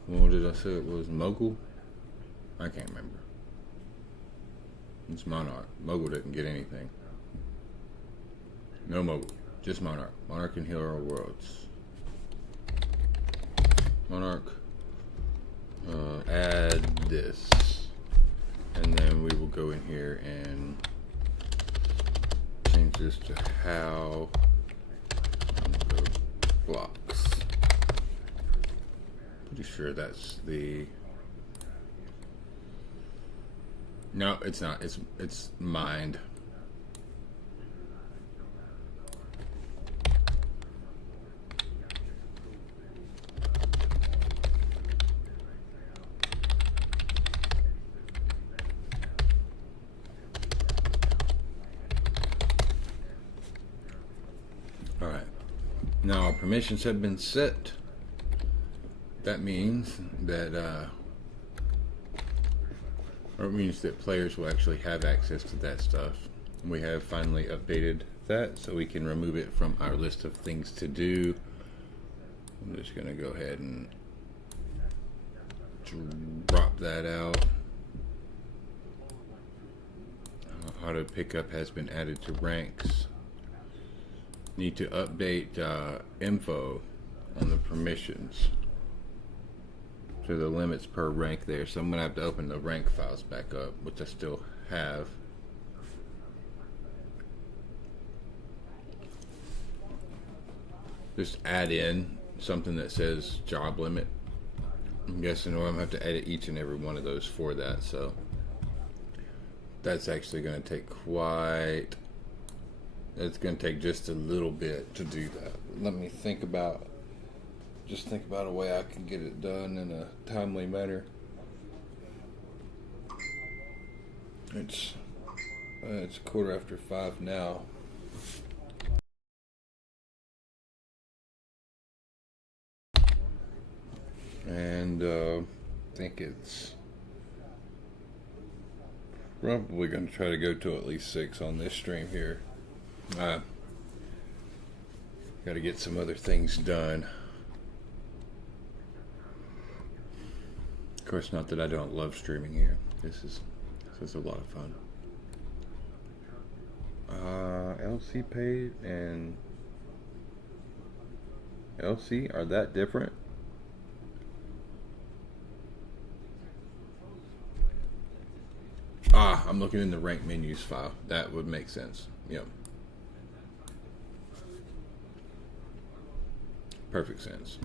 What did I say it was? Mogul? I can't remember. It's Monarch. Mogul didn't get anything. No Mogul. Just Monarch. Monarch and Hero Worlds. Monarch. Add this. And then we will go in here and change this to how. Go blocks. Pretty sure that's the. No, it's not. It's mind. All right. Now our permissions have been set. That means that or it means that players will actually have access to that stuff. We have finally updated that so we can remove it from our list of things to do. I'm just going to go ahead and drop that out. Auto pickup has been added to ranks. Need to update info on the permissions. So the limits per rank there. So I'm going to have to open the rank files back up, which I still have. Just add in something that says job limit. I'm guessing I'm going to have to edit each and every one of those for that. So that's actually going to take it's going to take just a little bit to do that. Let me think about a way I can get it done in a timely manner. It's 5:15 now. And I think it's probably going to try to go to at least 6 on this stream here. Got to get some other things done. Of course, not that I don't love streaming here. This is a lot of fun. LC paid and LC, are that different? I'm looking in the rank menus file. That would make sense. Yep. Perfect sense.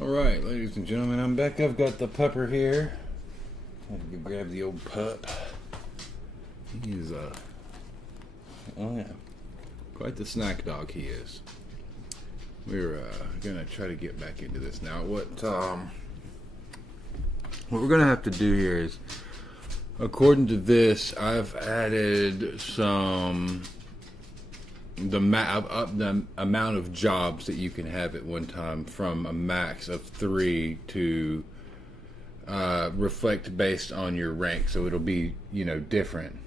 Alright, ladies and gentlemen, I'm back. I've got the pupper here. I have to grab the old pup. He's oh yeah, quite the snack dog he is. We're gonna try to get back into this now. What we're gonna have to do here is, according to this, I've added the amount of jobs that you can have at one time from a max of 3 to reflect based on your rank. So it'll be, different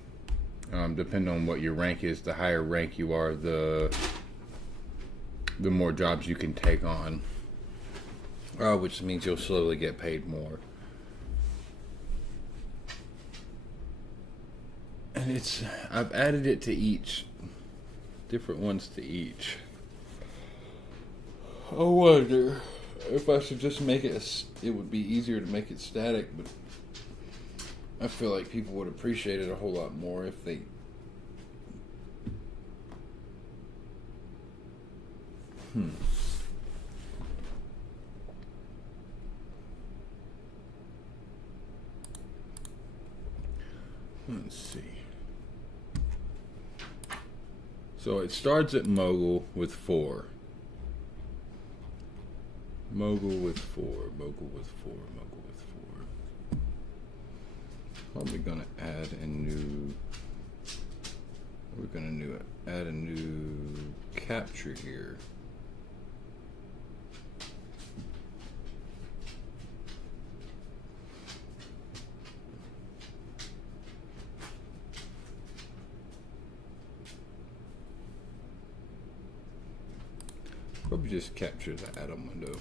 depending on what your rank is. The higher rank you are, the more jobs you can take on, which means you'll slowly get paid more. And I've added it to each. Different ones to each. I wonder if I should just make it would be easier to make it static, but I feel like people would appreciate it a whole lot more if they Let's see. So it starts at mogul with 4. Mogul with 4. Mogul with 4. Mogul with 4. Probably gonna add a new. We're gonna add a new capture here. Probably just capture the atom window.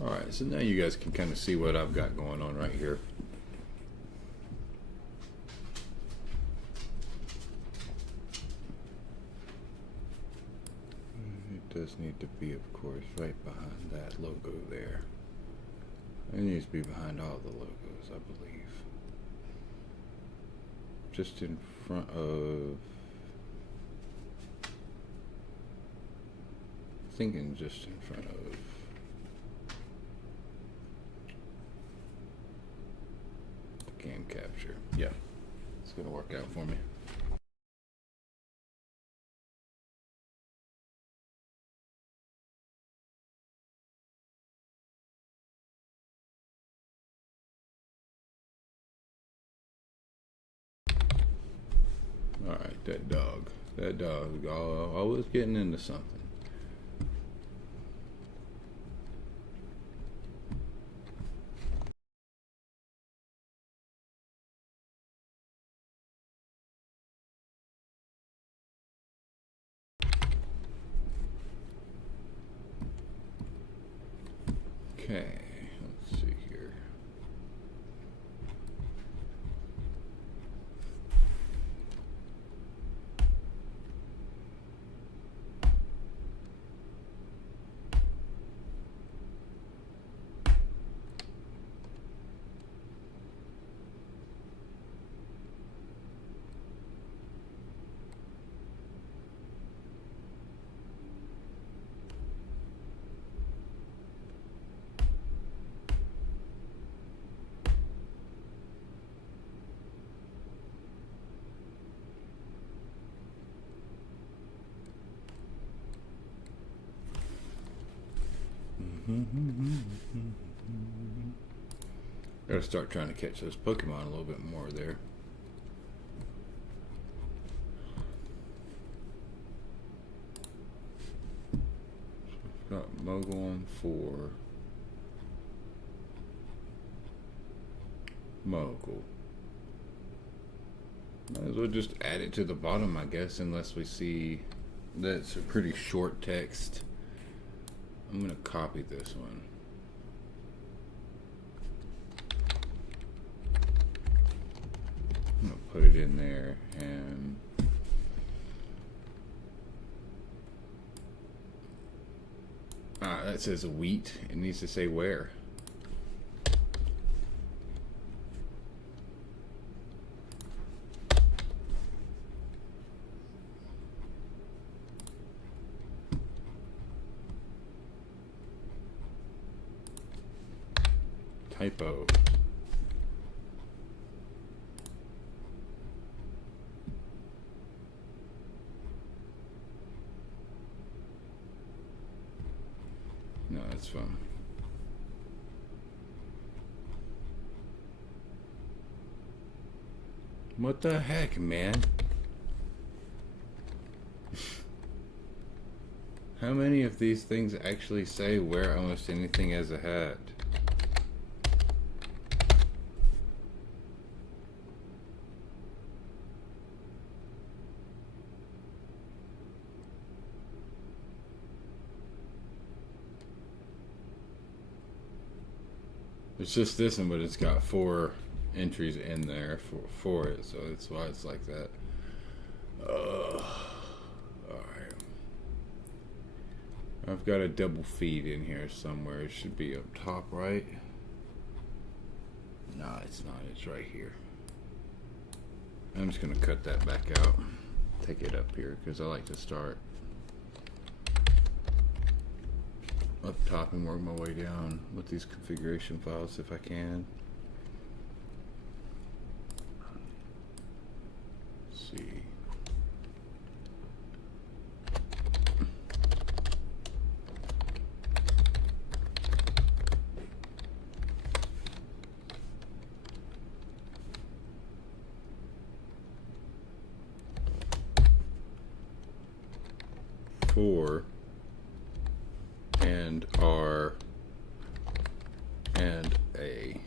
Alright, so now you guys can kind of see what I've got going on right here. Does need to be, of course, right behind that logo there. It needs to be behind all the logos, I believe. Just in front of... Thinking just in front of... the game capture. Yeah, it's gonna work out for me. Alright, that dog always getting into something. Okay, let's see here. Gotta start trying to catch those Pokemon a little bit more there. So I've got Mogul on 4. Mogul. Might as well just add it to the bottom, I guess, unless we see that's a pretty short text. I'm gonna copy this one. I'm gonna put it in there, and It says wheat. It needs to say where. Typo. No, that's fine. What the heck, man? How many of these things actually say wear almost anything as a hat? It's just this one, but it's got 4 entries in there for it, so that's why it's like that. Alright. I've got a double feed in here somewhere. It should be up top, right? No, it's not. It's right here. I'm just going to cut that back out. Take it up here, because I like to start up top and work my way down with these configuration files if I can. Let's see. For and R and A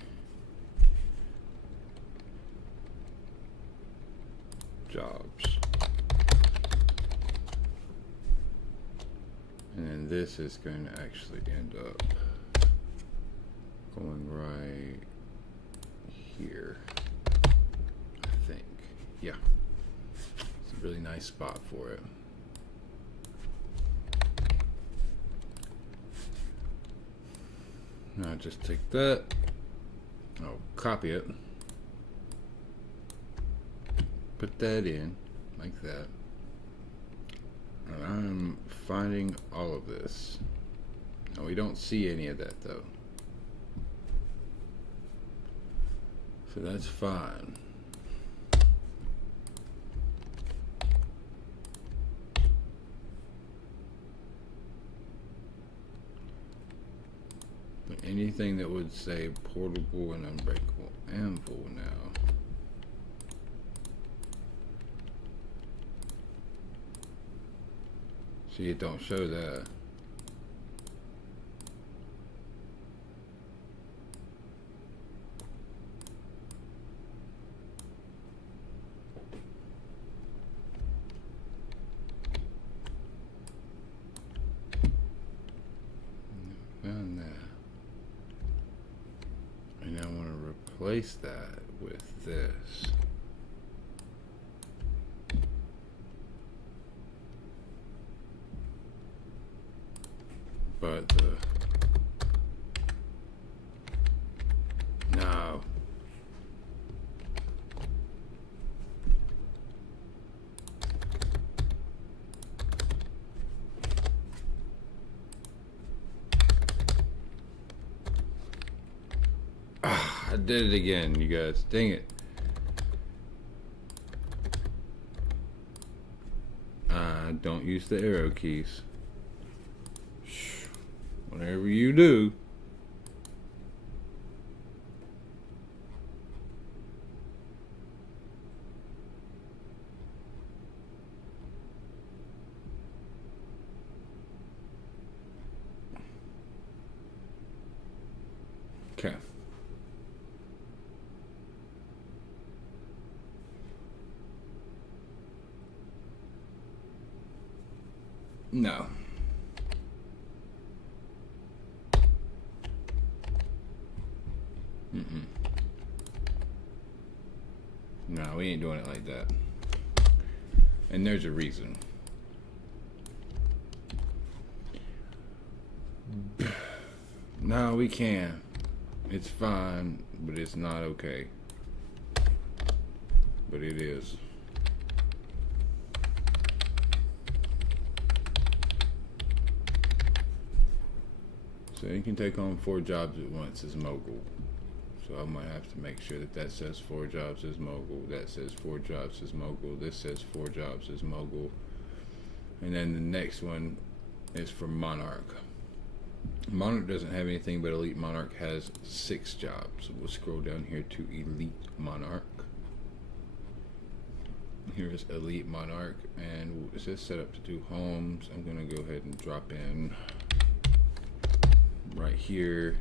jobs, and then this is going to actually end up going right here, I think. Yeah, it's a really nice spot for it. Now just take that, I'll copy it, put that in like that, and I'm finding all of this. Now we don't see any of that though, so that's fine. Anything that would say portable and unbreakable anvil now. See, it don't show that. Found that. And I want to replace that with this. But no. I did it again, you guys. Dang it. Don't use the arrow keys. Whatever you do. Okay. No. No, we ain't doing it like that. And there's a reason. No, we can. It's fine, but it's not okay. But it is. So you can take on 4 jobs at once as mogul. So I might have to make sure that that says 4 jobs as mogul. That says 4 jobs as mogul. This says 4 jobs as mogul. And then the next one is for monarch. Monarch doesn't have anything, but elite monarch has 6 jobs. So we'll scroll down here to elite monarch. Here's elite monarch, and it says set up to 2 homes. I'm gonna go ahead and drop in right here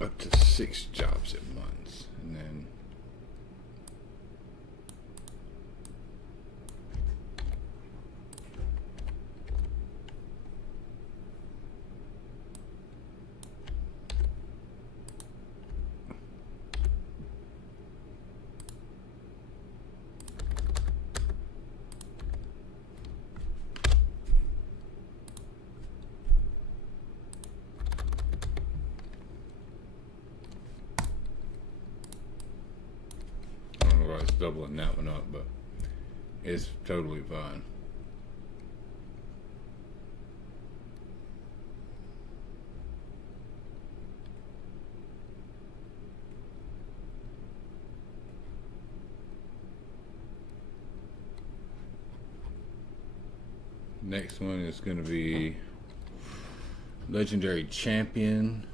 up to 6 jobs at once, and then it's doubling that one up, but it's totally fine. Next one is going to be legendary champion.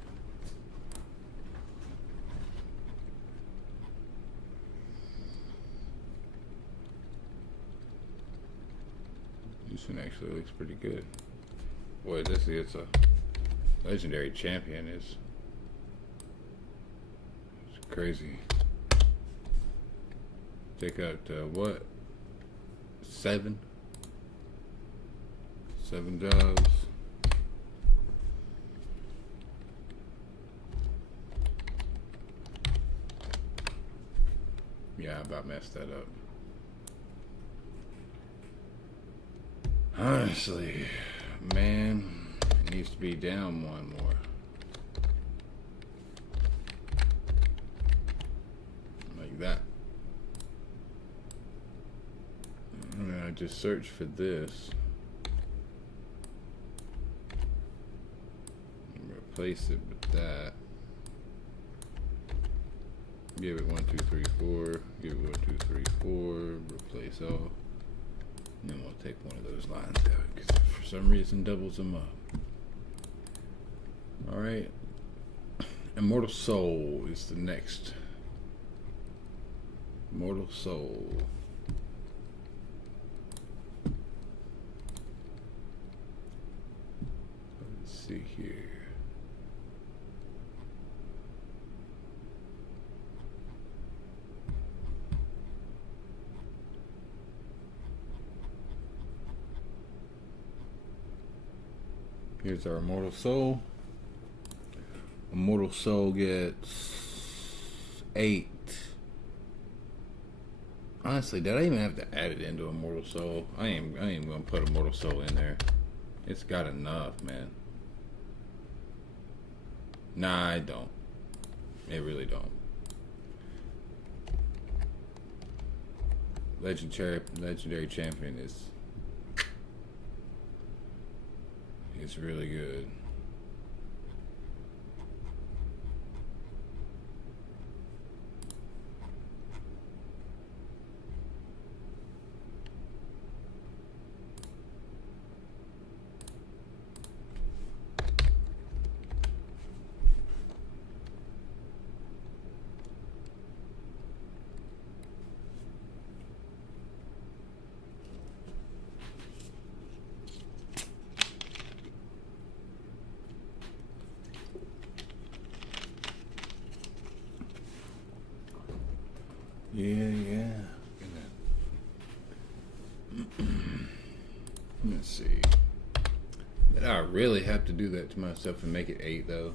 This one actually looks pretty good. Boy, it's a legendary champion. It's crazy. Take out what? 7 jobs. Yeah, I about messed that up. Honestly, man, it needs to be down 1 more. Like that. And then I just search for this. Replace it with that. Give it 1, 2, 3, 4. Give it 1, 2, 3, 4. Replace all. And then we'll take one of those lines out because for some reason doubles them up. Alright. Immortal Soul is the next. Immortal Soul. Let's see here. Here's our Immortal Soul. Immortal Soul gets 8. Honestly, did I even have to add it into Immortal Soul? I ain't gonna put Immortal Soul in there. It's got enough, man. Nah, I don't. It really don't. Legendary champion is really good. Yeah. Let's see. Did I really have to do that to myself and make it 8 though?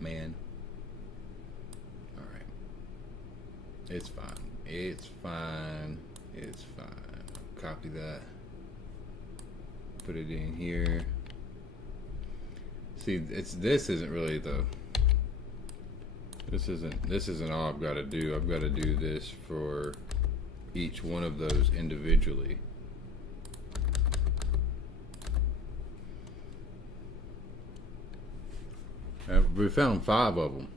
Man. Alright. It's fine. It's fine. Copy that. put it in here. See, this isn't really the. This isn't all I've got to do. I've got to do this for each one of those individually. We found 5 of them.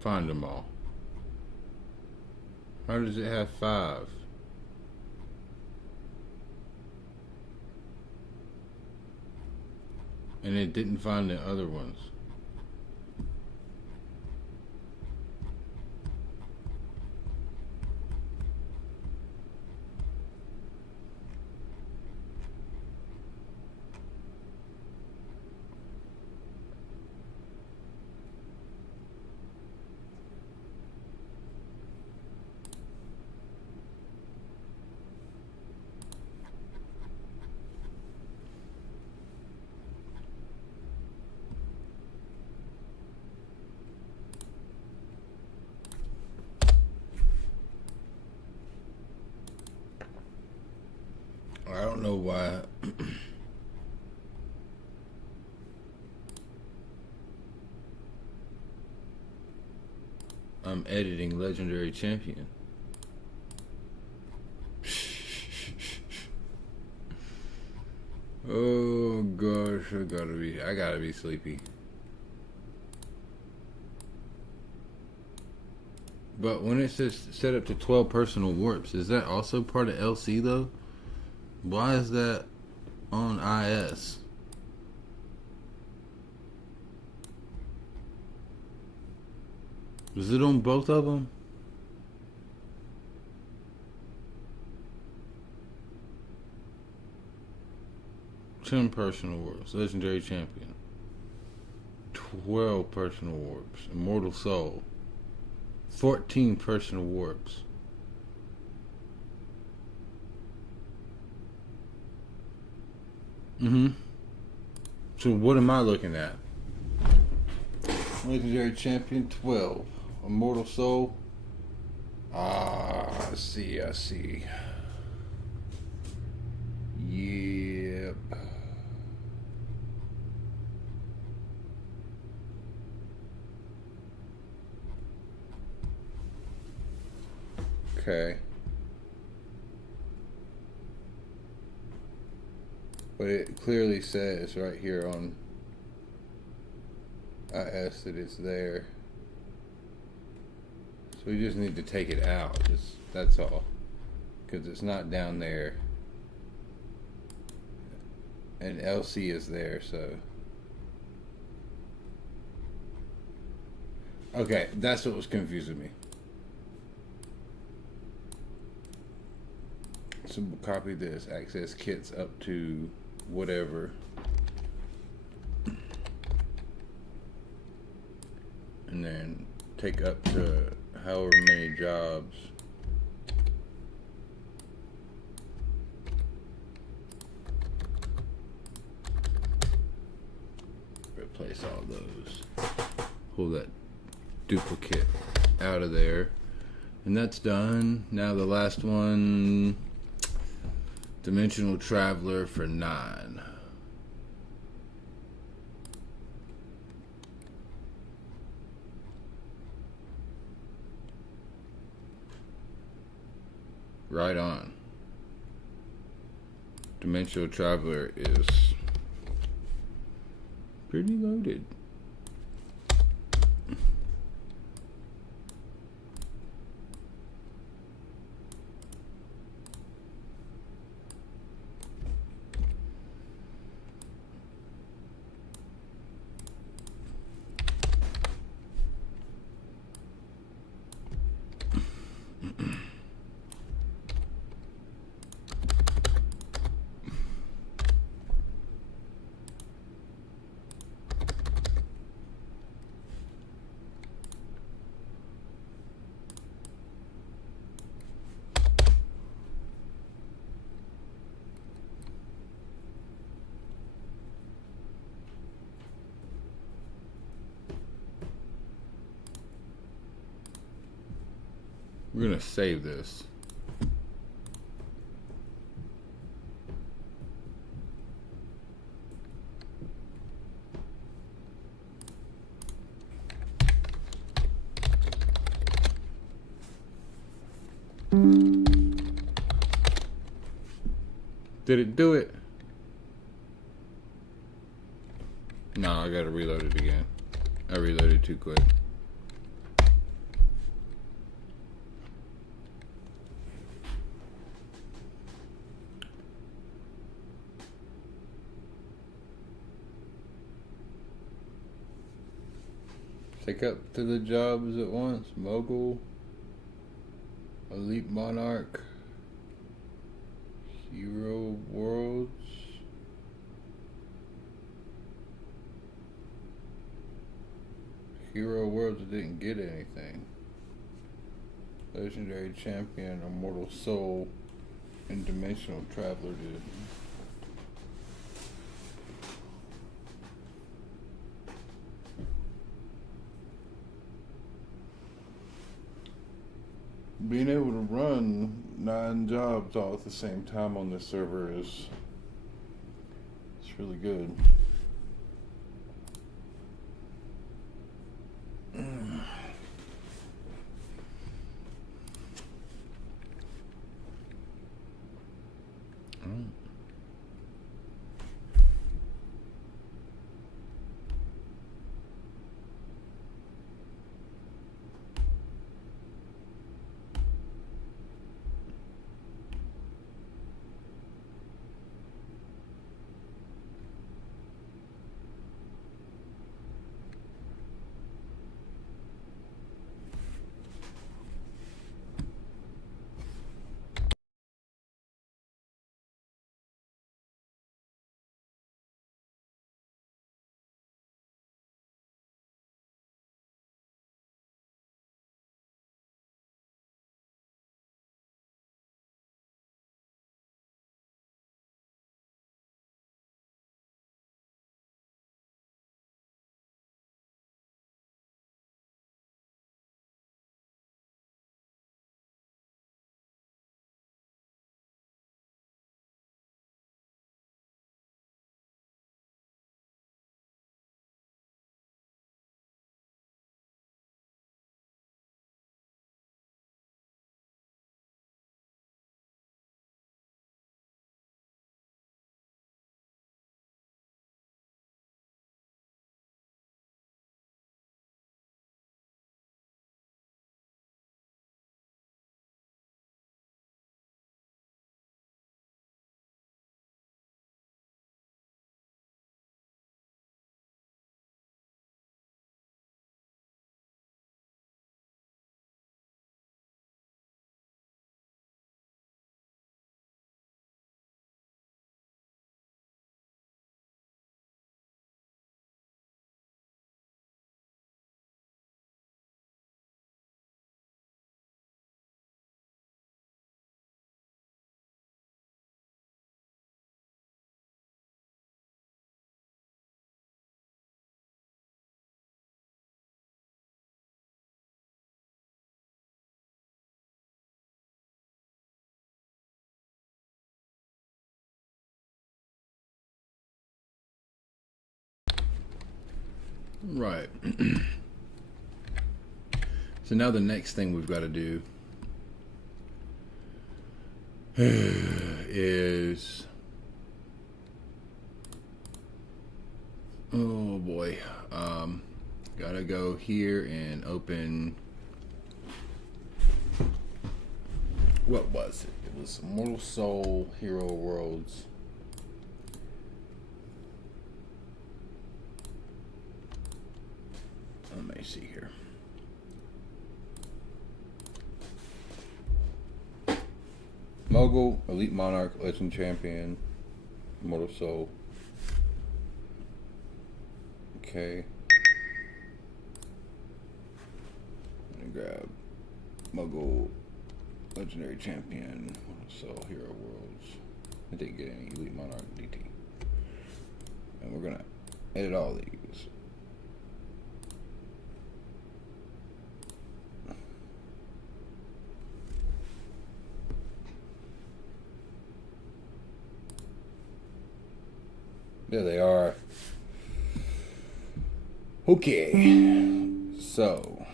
Find them all. How does it have 5? And it didn't find the other ones. I don't know why. I'm editing Legendary Champion. Oh gosh, I gotta be sleepy. But when it says set up to 12 personal warps, is that also part of LC though? Why is that on IS? Was it on both of them? Ten personal warps, Legendary Champion. 12 personal warps, Immortal Soul. 14 personal warps. So what am I looking at? Legendary Champion 12. Immortal Soul. I see. Yep. Okay. But it clearly says right here on IS that it's there. So we just need to take it out. That's all. Because it's not down there. And LC is there, so. Okay, that's what was confusing me. So we'll copy this. Access kits up to whatever. And then take up to however many jobs. Replace all those. Pull that duplicate out of there. And that's done. Now the last one, Dimensional Traveler for 9. Right on. Dimensional Traveler is pretty loaded. We're gonna save this. Did it do it? No, I gotta reload it again. I reloaded too quick. Take up to the jobs at once. Mogul. Elite Monarch. Hero Worlds. Hero Worlds didn't get anything. Legendary Champion, Immortal Soul, and Dimensional Traveler did. Being able to run 9 jobs all at the same time on this server it's really good. Right. So now the next thing we've got to do is, oh boy, gotta go here and open, what was it? It was Immortal Soul, Hero Worlds. Let me see here. Mogul, Elite Monarch, Legend Champion, Immortal Soul. Okay. I'm gonna grab Mogul, Legendary Champion, Immortal Soul, Hero Worlds. I didn't get any Elite Monarch DT. And we're gonna edit all these. There they are. Okay, so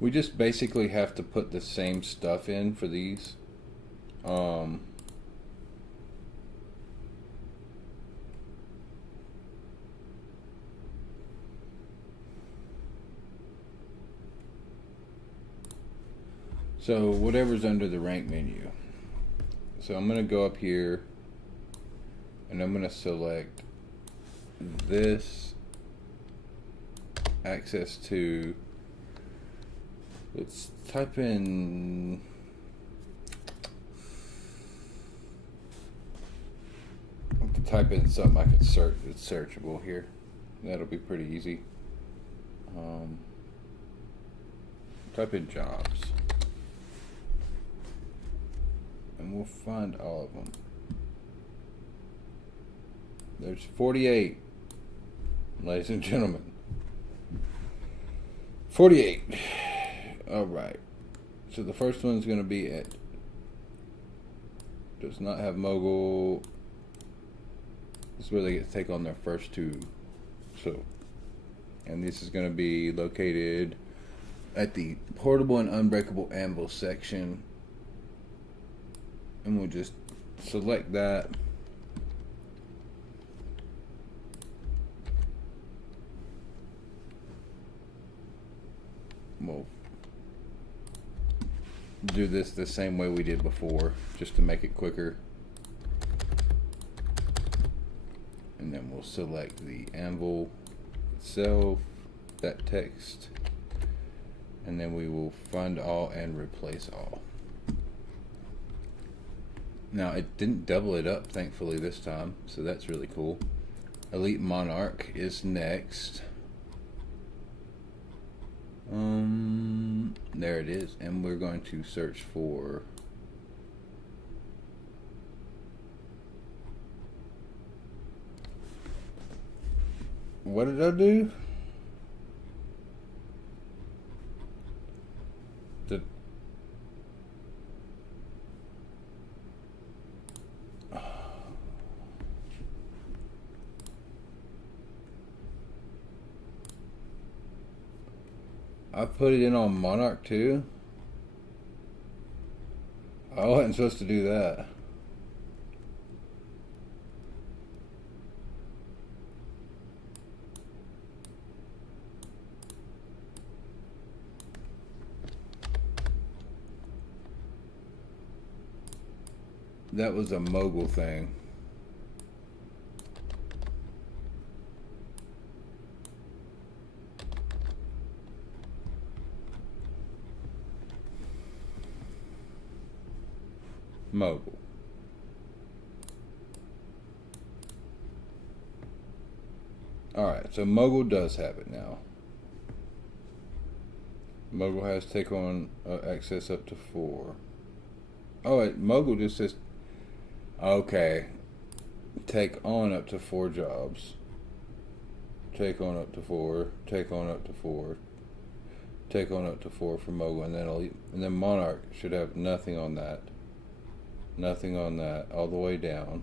we just basically have to put the same stuff in for these. So whatever's under the rank menu. So I'm going to go up here and I'm going to select this, access to, let's type in something I could search that's searchable here. That'll be pretty easy. Type in jobs. And we'll find all of them. There's 48, ladies and gentlemen. 48. Alright. So the first one's going to be at, does not have mogul. This is where they get to take on their first two. So, and this is going to be located at the portable and unbreakable anvil section. And we'll just select that. We'll do this the same way we did before, just to make it quicker. And then we'll select the anvil itself, that text, and then we will find all and replace all. Now it didn't double it up, thankfully, this time, so that's really cool. Elite Monarch is next. There it is, and we're going to search for what did I do? I put it in on Monarch too. I wasn't supposed to do that. That was a mogul thing. Mogul. Alright, so Mogul does have it now. Mogul has take on access up to 4. Oh, wait, Mogul just says, okay, take on up to 4 jobs. Take on up to 4, take on up to 4, take on up to 4 for Mogul, and then Monarch should have nothing on that. Nothing on that, all the way down.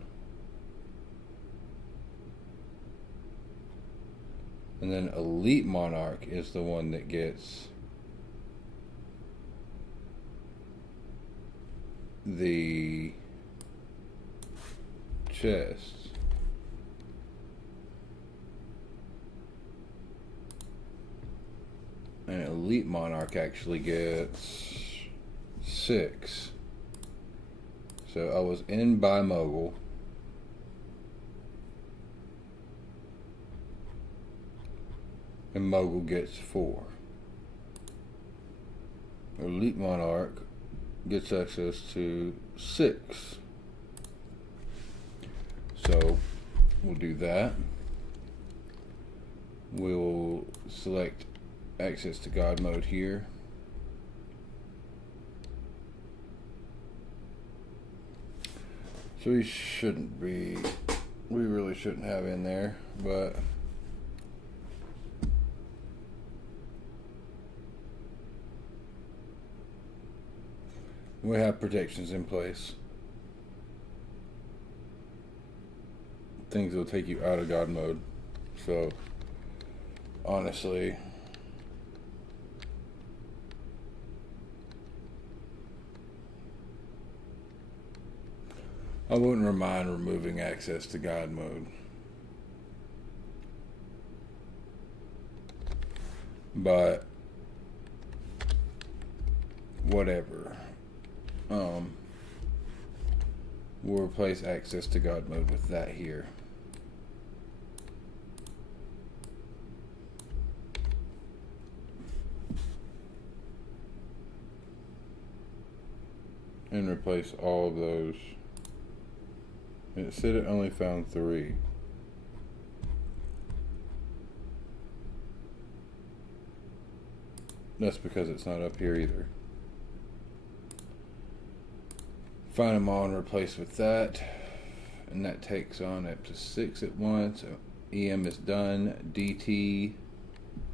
And then Elite Monarch is the one that gets the chest. And Elite Monarch actually gets 6. So I was in by Mogul. And Mogul gets 4. Elite Monarch gets access to 6. So we'll do that. We'll select access to God mode here. So we really shouldn't have in there, but we have protections in place. Things will take you out of God mode. So honestly, I wouldn't mind removing access to God mode. But whatever. We'll replace access to God mode with that here. And replace all of those. And it said it only found 3. That's because it's not up here either. Find them all and replace with that. And that takes on up to 6 at once. So EM is done. DT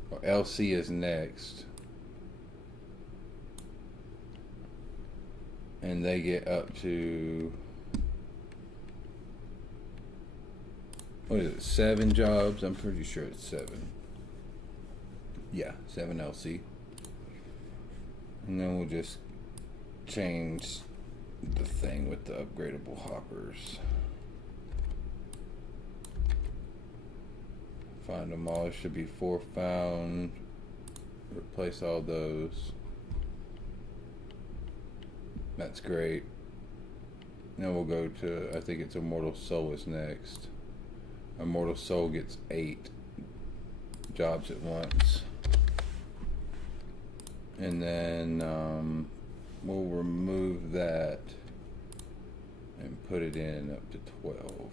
or LC is next. And they get up to, what is it, 7 jobs? I'm pretty sure it's 7. Yeah, 7 LC. And then we'll just change the thing with the upgradable hoppers. Find them all. There should be 4 found. Replace all those. That's great. Now we'll go to, I think it's Immortal Soul is next. Immortal Soul gets 8 jobs at once. And then we'll remove that and put it in up to 12.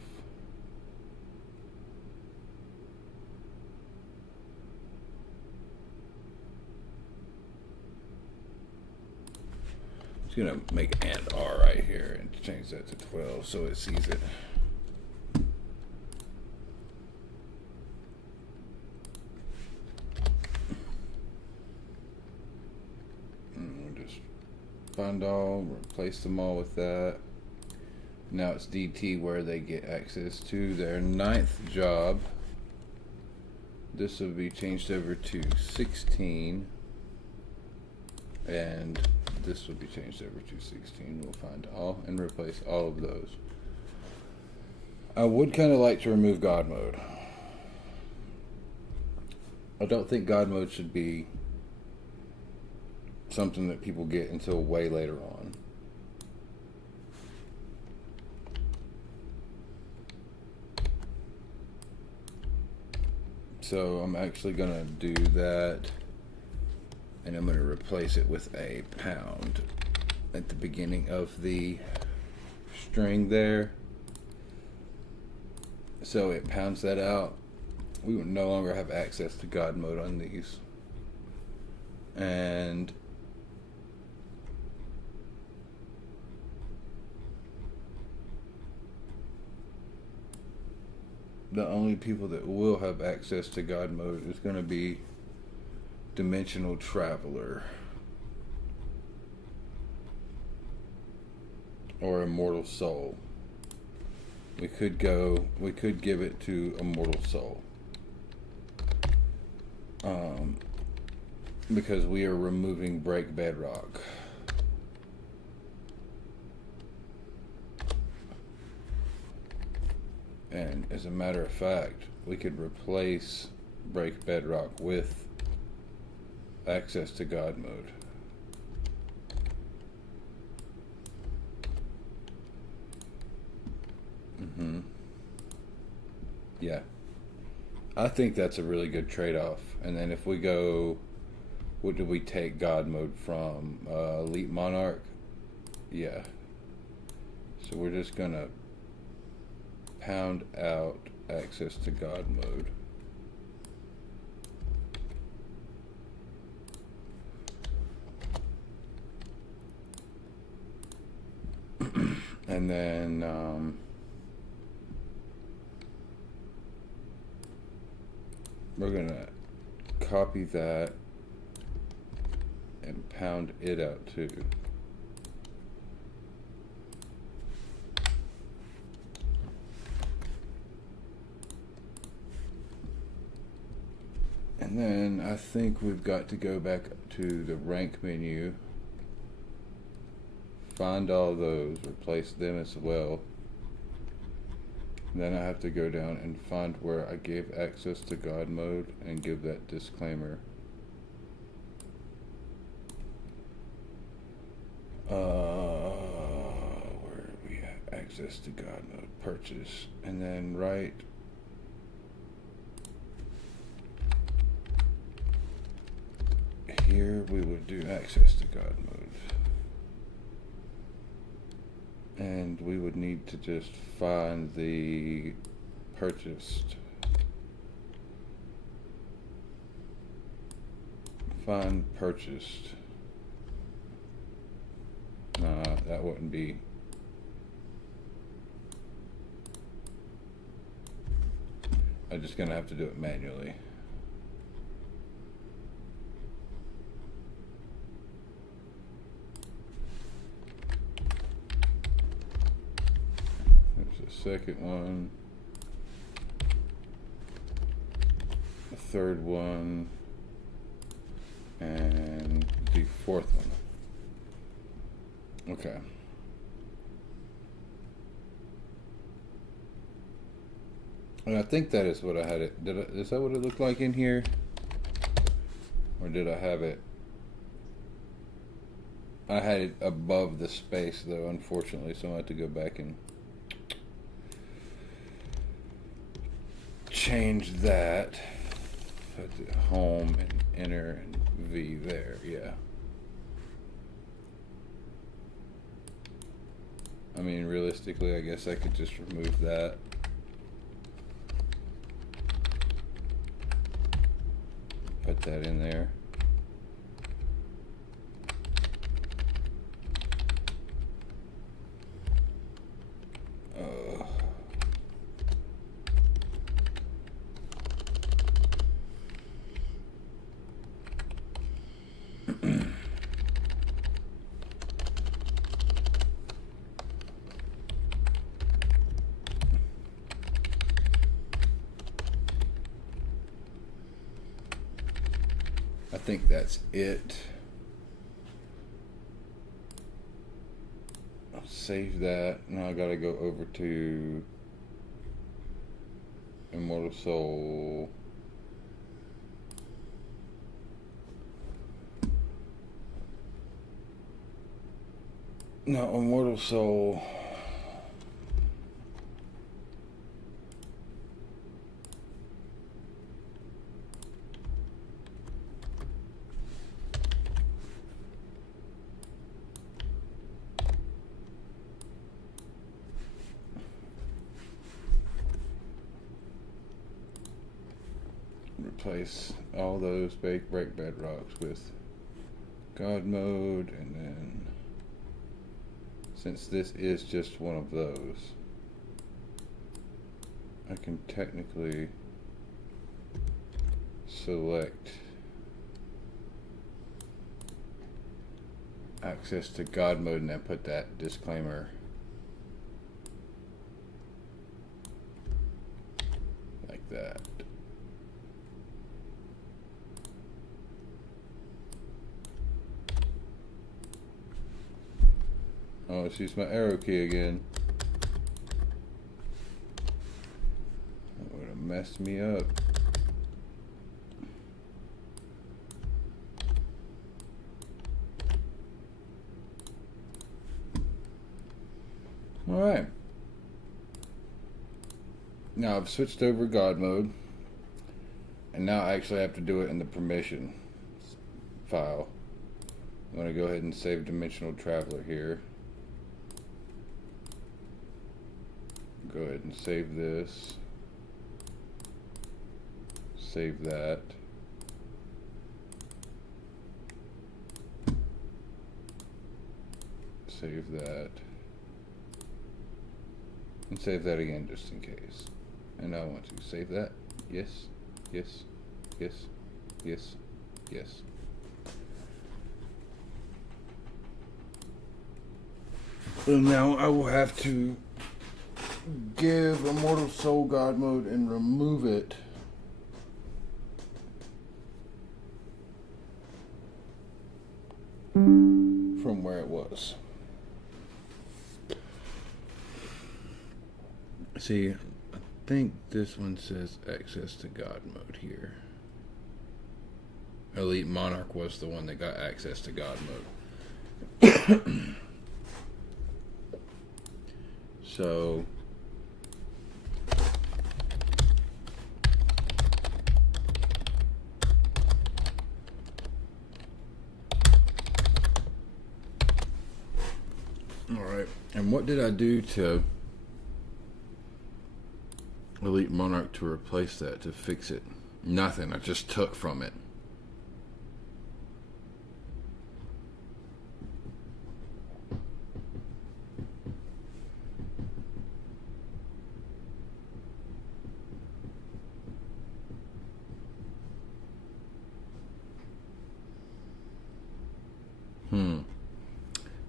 I'm gonna make and R right here and change that to 12 so it sees it. And we'll just find all, replace them all with that. Now it's DT where they get access to their 9th job. This will be changed over to 16, and this will be changed over to 16. We'll find all and replace all of those. I would kind of like to remove God mode. I don't think God mode should be something that people get until way later on. So I'm actually going to do that. And I'm going to replace it with a pound at the beginning of the string there. So it pounds that out. We will no longer have access to God mode on these. And the only people that will have access to God mode is going to be Dimensional Traveler or Immortal Soul. We could give it to Immortal Soul because we are removing Break Bedrock. And as a matter of fact, we could replace Break Bedrock with access to God mode. Yeah. I think that's a really good trade-off. And then if we go, what do we take God mode from? Elite Monarch? Yeah. So we're just gonna pound out access to God mode. And then we're gonna copy that and pound it out too. And then I think we've got to go back to the rank menu, find all those, replace them as well. Then I have to go down and find where I gave access to God mode and give that disclaimer. Where are we at? Access to God mode, purchase, and then right here we would do access to God mode, and we would need to just find the purchased. Find purchased. Nah, that wouldn't be. I'm just gonna have to do it manually. There's the second one. The third one. And the fourth one. Okay. And I think that is what I had it. Is that what it looked like in here? Or did I have it? I had it above the space though, unfortunately, so I have to go back and change that. Put the home and enter and V there, yeah. I mean, realistically, I guess I could just remove that. Put that in there. I think that's it. I'll save that. Now I gotta go over to Immortal Soul. No, Immortal Soul. Replace all those break bedrocks with God mode, and then since this is just one of those, I can technically select access to God mode and then put that disclaimer like that. Oh, let's use my arrow key again. That would have messed me up. Alright. Now I've switched over God mode. And now I actually have to do it in the permission file. I'm going to go ahead and save Dimensional Traveler here. Go ahead and save this. Save that. Save that. And save that again just in case. And now I want to save that. Yes, yes, yes, yes, yes. And now I will have to give Immortal Soul God mode and remove it from where it was. See, think this one says access to God mode here. Elite Monarch was the one that got access to God mode. So alright, and what did I do to Elite Monarch to replace that, to fix it? Nothing, I just took from it.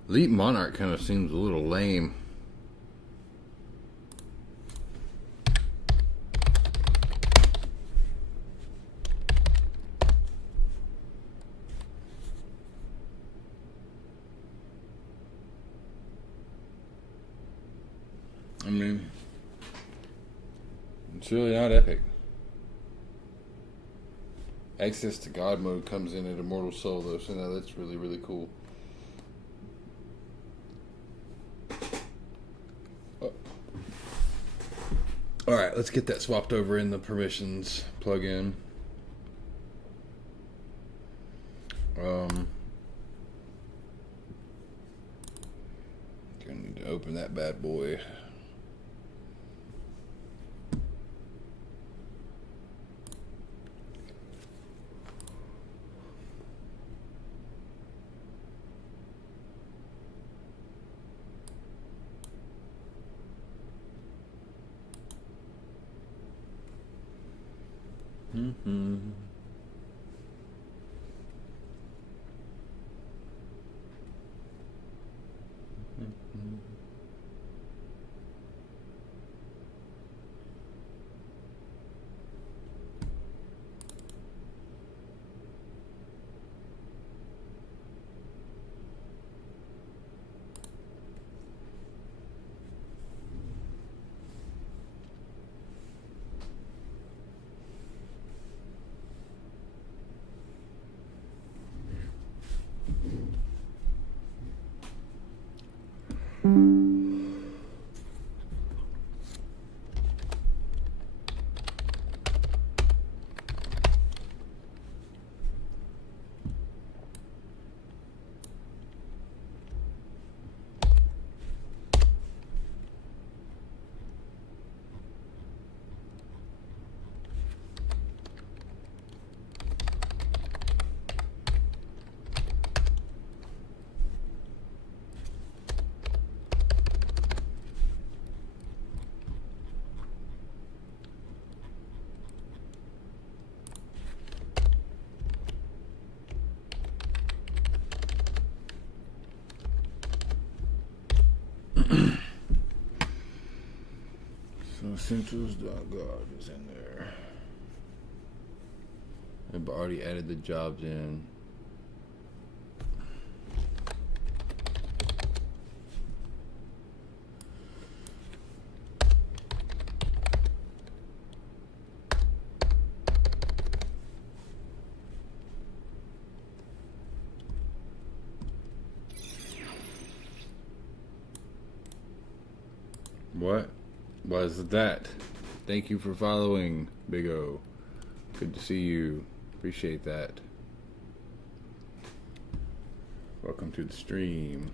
Elite Monarch kind of seems a little lame. I mean, it's really not epic. Access to God mode comes in at Immortal Soul though, so now that's really, really cool. Alright, let's get that swapped over in the permissions plugin. Gonna need to open that bad boy. So Essentials.God is in there. I've already added the jobs in. What was that? Thank you for following, Big O. Good to see you. Appreciate that. Welcome to the stream.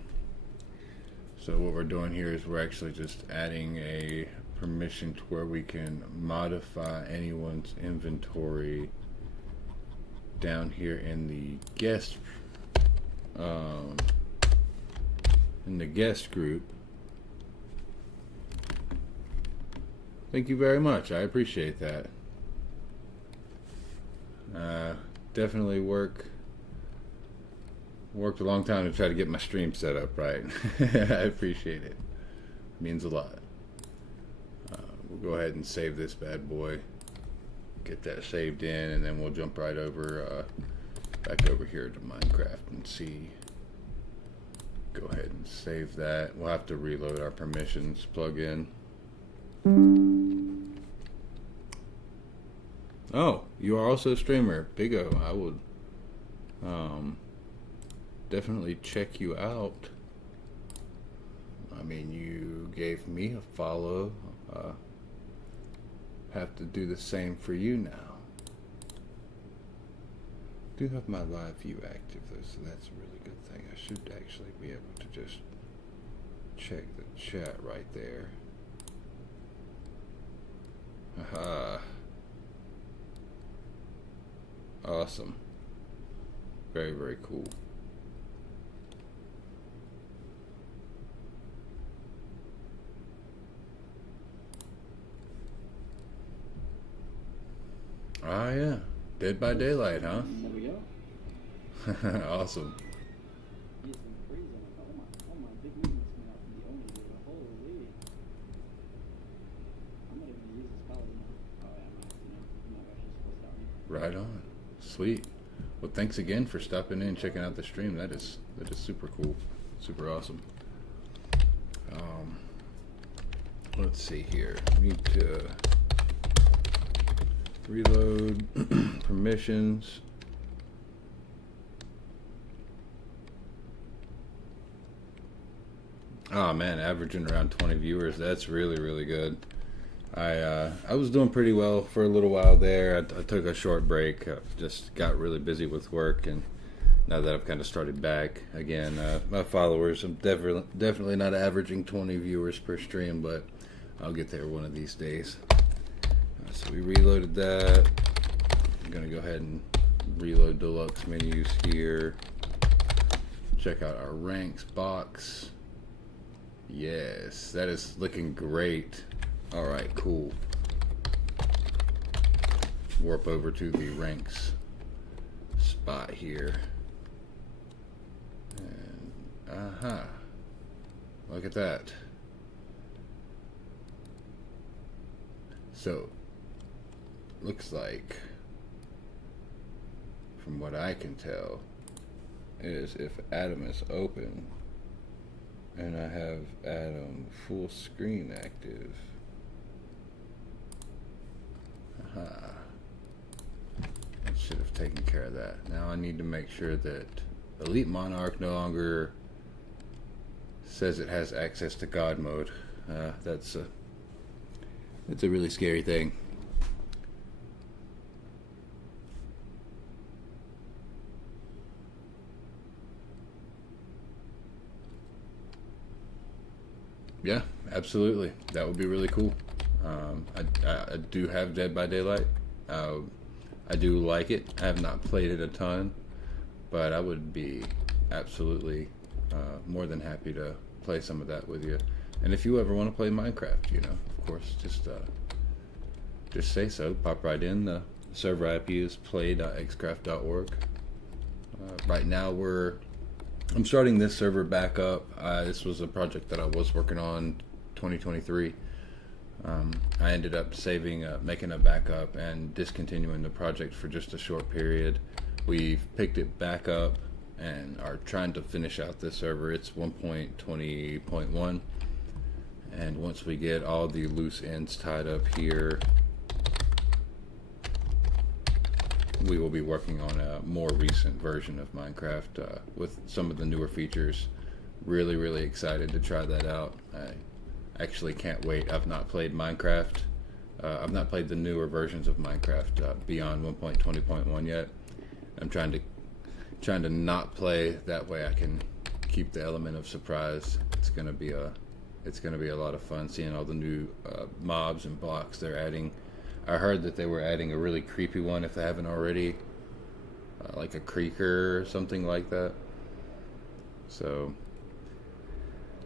So what we're doing here is we're actually just adding a permission to where we can modify anyone's inventory down here in the guest group. Thank you very much. I appreciate that. Definitely worked a long time to try to get my stream set up right. I appreciate it. It means a lot. We'll go ahead and save this bad boy. Get that saved in, and then we'll jump right over back over here to Minecraft and see. Go ahead and save that. We'll have to reload our permissions plugin. Oh, you are also a streamer. Big O. I would definitely check you out. I mean, you gave me a follow. Have to do the same for you now. Do have my live view active though, so that's a really good thing. I should actually be able to just check the chat right there. Aha. Awesome. Very, very cool. Ah, yeah. Dead by Daylight, huh? There we go. Awesome. Yes, I'm crazy. Oh my big movements went out from the owner there. Holy. I'm not even gonna use this paladin now. Oh yeah, I'm not actually supposed to down here. Right on. Sweet. Well, thanks again for stopping in, checking out the stream. That is super cool. Super awesome. Let's see here. I need to reload permissions. Oh man, averaging around 20 viewers. That's really, really good. I was doing pretty well for a little while there. I took a short break. Just got really busy with work, and now that I've kind of started back again, my followers, I'm definitely not averaging 20 viewers per stream, but I'll get there one of these days. So we reloaded that. I'm gonna go ahead and reload deluxe menus here. Check out our ranks box. Yes, that is looking great. All right, cool. Warp over to the ranks spot here. And aha. Look at that. So, looks like, from what I can tell, is if Adam is open and I have Adam full screen active. Aha. I should have taken care of that. Now I need to make sure that Elite Monarch no longer says it has access to God mode. That's a really scary thing. Yeah, absolutely. That would be really cool. I do have Dead by Daylight. I do like it. I have not played it a ton, but I would be absolutely more than happy to play some of that with you. And if you ever want to play Minecraft, you know, of course, just say so. Pop right in. The server IP is play.xcraft.org. Right now I'm starting this server back up. This was a project that I was working on 2023. I ended up making a backup and discontinuing the project for just a short period. We've picked it back up and are trying to finish out this server. It's 1.20.1, and once we get all the loose ends tied up here, we will be working on a more recent version of Minecraft with some of the newer features. Really, really excited to try that out. I actually can't wait. I've not played Minecraft. I've not played the newer versions of Minecraft beyond 1.20.1 yet. I'm trying to not play, that way I can keep the element of surprise. It's gonna be a lot of fun seeing all the new mobs and blocks they're adding. I heard that they were adding a really creepy one, if they haven't already, like a creeker or something like that. So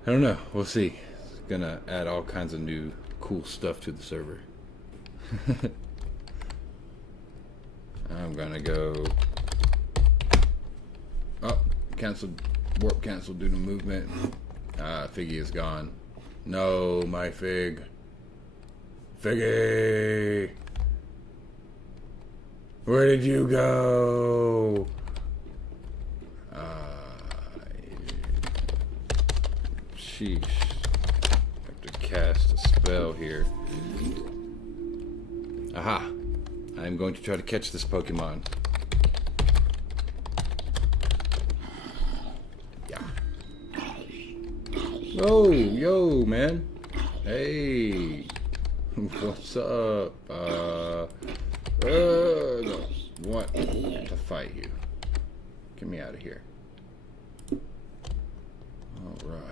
I don't know, we'll see. It's gonna add all kinds of new cool stuff to the server. I'm gonna go. Oh, warp canceled due to movement. Figgy is gone. No, my Fig. Figgy! Where did you go? Sheesh. Have to cast a spell here. Aha! I'm going to try to catch this Pokemon. Yeah. Oh, yo, man. Hey. What's up? No. Want to fight you. Get me out of here. Alright.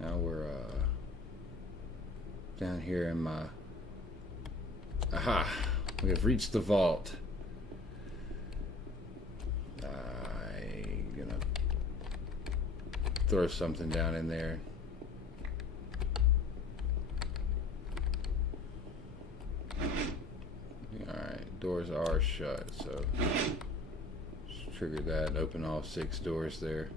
Now we're, down here in my... Aha! We have reached the vault. I'm gonna throw something down in there. Alright, doors are shut, so just trigger that, open all 6 doors there.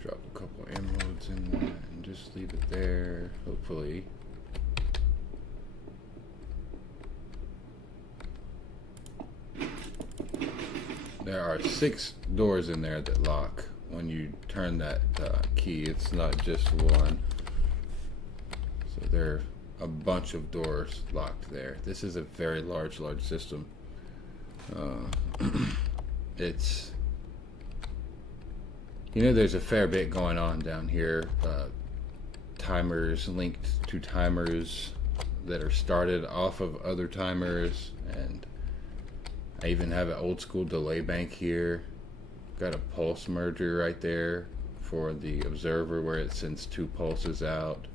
Drop a couple emeralds in there and just leave it there, hopefully. There are 6 doors in there that lock when you turn that key. It's not just one. So there are a bunch of doors locked there. This is a very large system. It's... You know, there's a fair bit going on down here. Timers linked to timers that are started off of other timers, and I even have an old school delay bank here. Got a pulse merger right there for the observer where it sends 2 pulses out.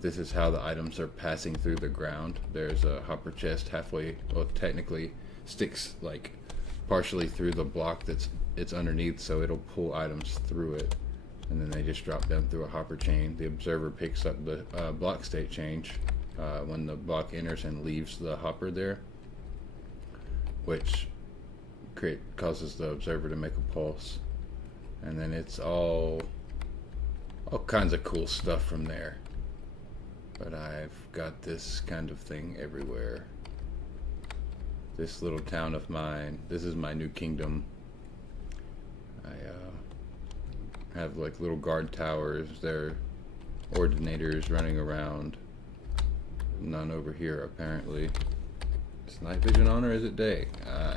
This is how the items are passing through the ground. There's a hopper chest halfway, well, technically sticks like partially through the block it's underneath, so it'll pull items through it, and then they just drop down through a hopper chain. The observer picks up the block state change when the block enters and leaves the hopper there, which causes the observer to make a pulse, and then it's all kinds of cool stuff from there. But I've got this kind of thing everywhere. This little town of mine, this is my new kingdom. I have like little guard towers. There are ordinators running around. None over here apparently. Is night vision on or is it day?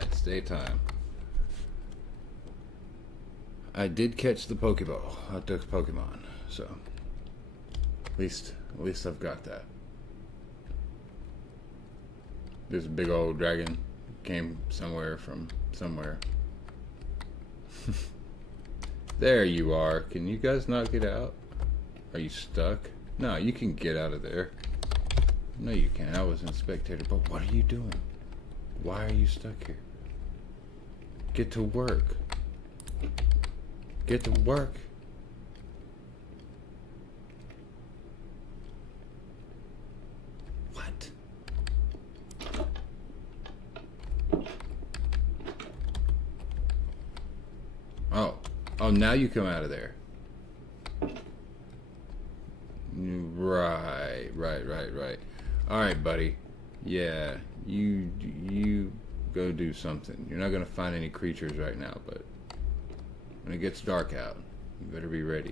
It's daytime. I did catch the Pokeball. I took Pokemon, so at least I've got that. This big old dragon came somewhere from somewhere. There you are. Can you guys not get out? Are you stuck? No, you can get out of there. No, you can't. I was in spectator, but what are you doing? Why are you stuck here? Get to work. Get to work. What? Oh, now you come out of there. Right. Alright, buddy. Yeah, you go do something. You're not gonna find any creatures right now, but when it gets dark out, you better be ready.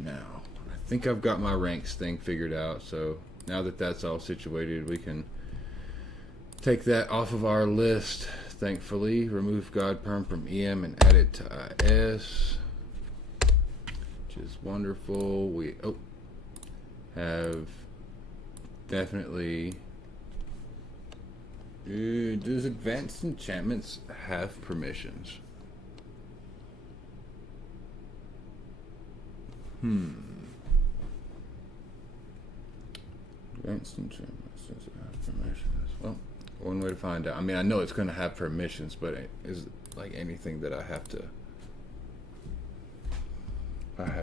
Now, I think I've got my ranks thing figured out, so now that that's all situated, we can take that off of our list, thankfully. Remove God Perm from EM and add it to IS, which is wonderful. We have definitely... does advanced enchantments have permissions? Advanced enchantments, does it have permissions? Well, one way to find out. I mean, I know it's going to have permissions, but it is like anything that I have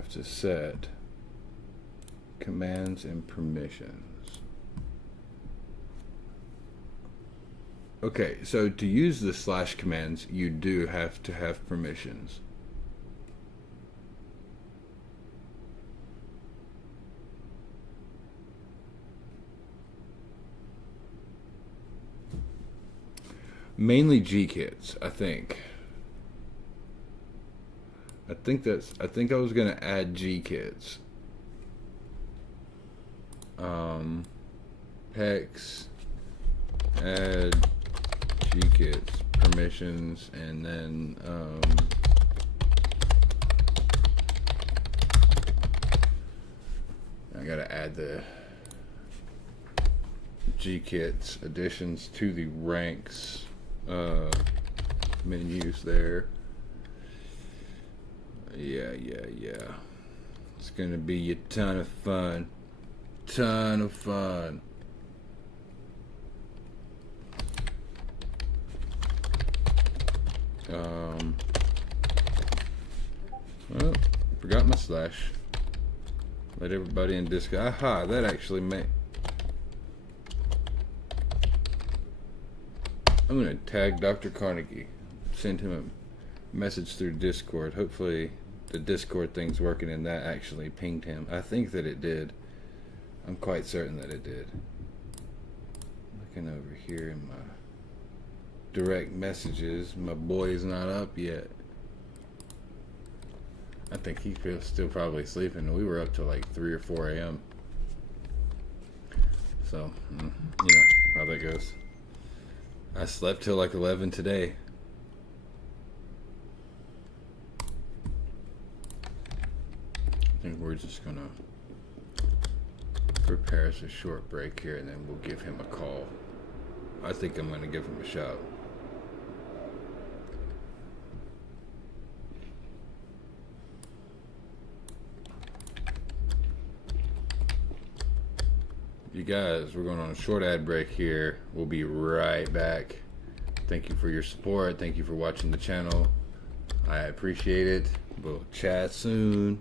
to set commands and permissions. Okay, so to use the slash commands, you do have to have permissions. Mainly G kits, I think. I think I was gonna add G kits. Hex, add G kits, permissions, and then I gotta add the G kits additions to the ranks menus there. Yeah. It's gonna be a ton of fun. Ton of fun. Well, forgot my slash. Let everybody in Discord. Aha, that actually may. I'm gonna tag Dr. Carnegie. Send him a message through Discord. Hopefully the Discord thing's working and that actually pinged him. I think that it did. I'm quite certain that it did. Looking over here in my direct messages, my boy's not up yet. I think he's still probably sleeping. We were up till like 3 or 4 a.m. So, you know how that goes. I slept till like 11 today. I think we're just gonna prepare us a short break here and then we'll give him a call. I think I'm gonna give him a shout. You guys, we're going on a short ad break here. We'll be right back. Thank you for your support. Thank you for watching the channel. I appreciate it. We'll chat soon.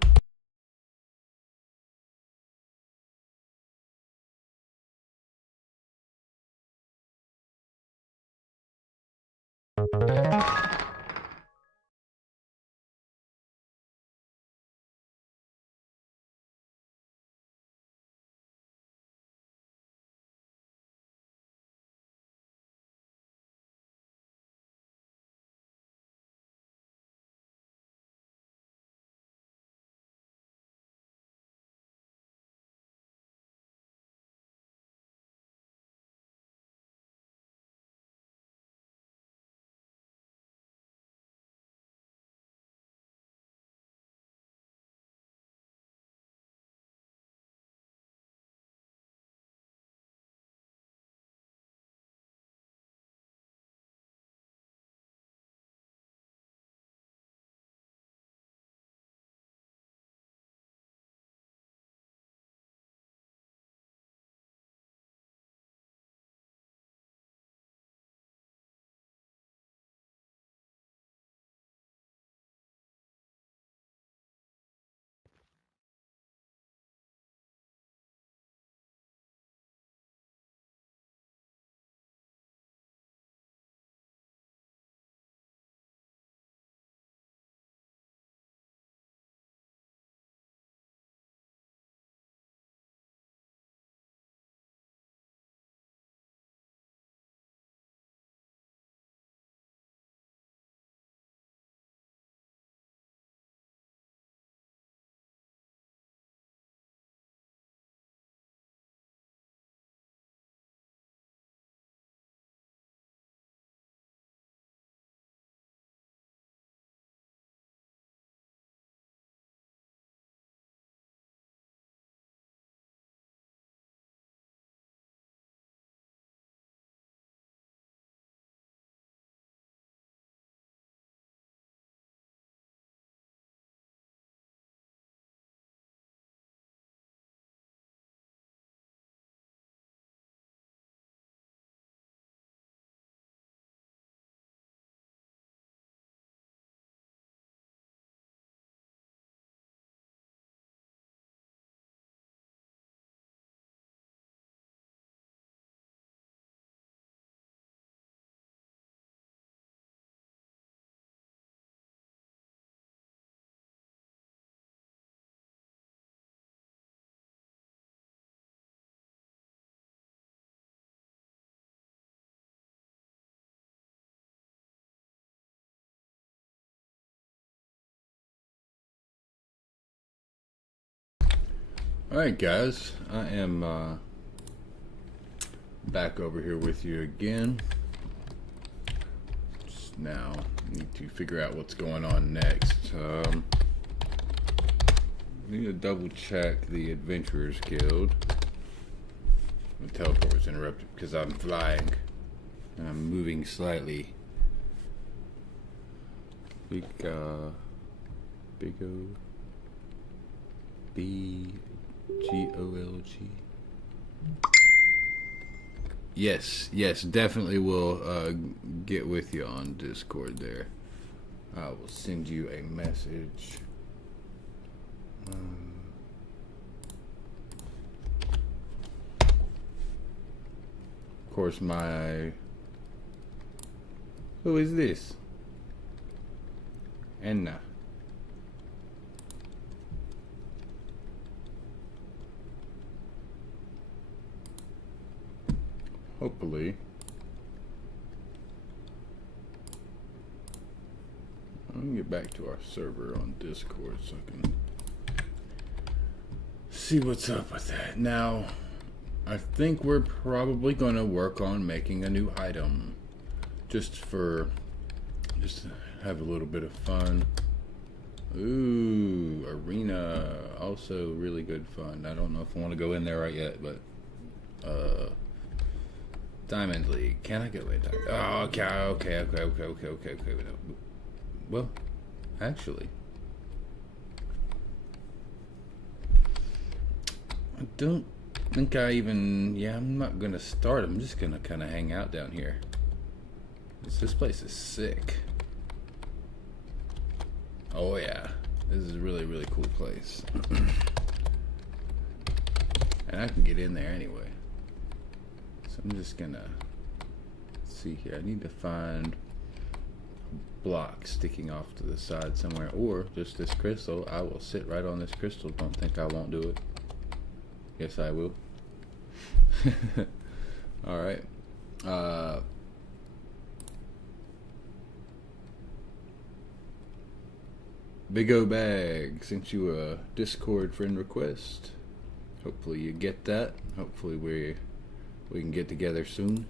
Alright guys, I am back over here with you again. Just now need to figure out what's going on next. Need to double check the Adventurers Guild. The teleport was interrupted because I'm flying and I'm moving slightly. Big O BGOLG. Yes, definitely will get with you on Discord there. I will send you a message. Of course, who is this? Anna. Hopefully. Let me get back to our server on Discord so I can see what's up with that. Now, I think we're probably going to work on making a new item. Just to have a little bit of fun. Ooh, arena. Also really good fun. I don't know if I want to go in there right yet, but Diamond League. Can I go in? Oh, okay. Well, actually, I don't think I'm not gonna start. I'm just gonna kind of hang out down here. This place is sick. Oh yeah, this is a really, really cool place. And I can get in there anyway. So I'm just gonna see here. I need to find a block sticking off to the side somewhere, or just this crystal. I will sit right on this crystal. Don't think I won't do it. Yes, I will. All right. Big O Bag sent you a Discord friend request. Hopefully you get that. Hopefully we can get together soon.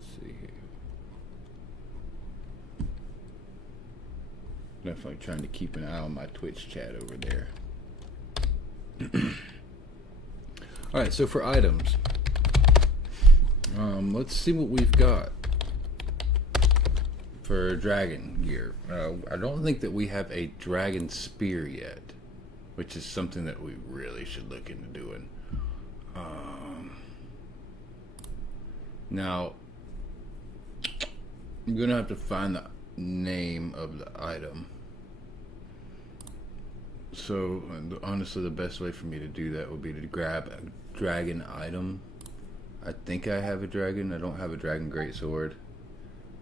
Let's see here. Definitely trying to keep an eye on my Twitch chat over there. Alright, so for items, let's see what we've got for dragon gear. I don't think that we have a dragon spear yet, which is something that we really should look into doing. Now, I'm gonna have to find the name of the item. So, honestly, the best way for me to do that would be to grab a dragon item. I think I have a dragon. I don't have a dragon greatsword.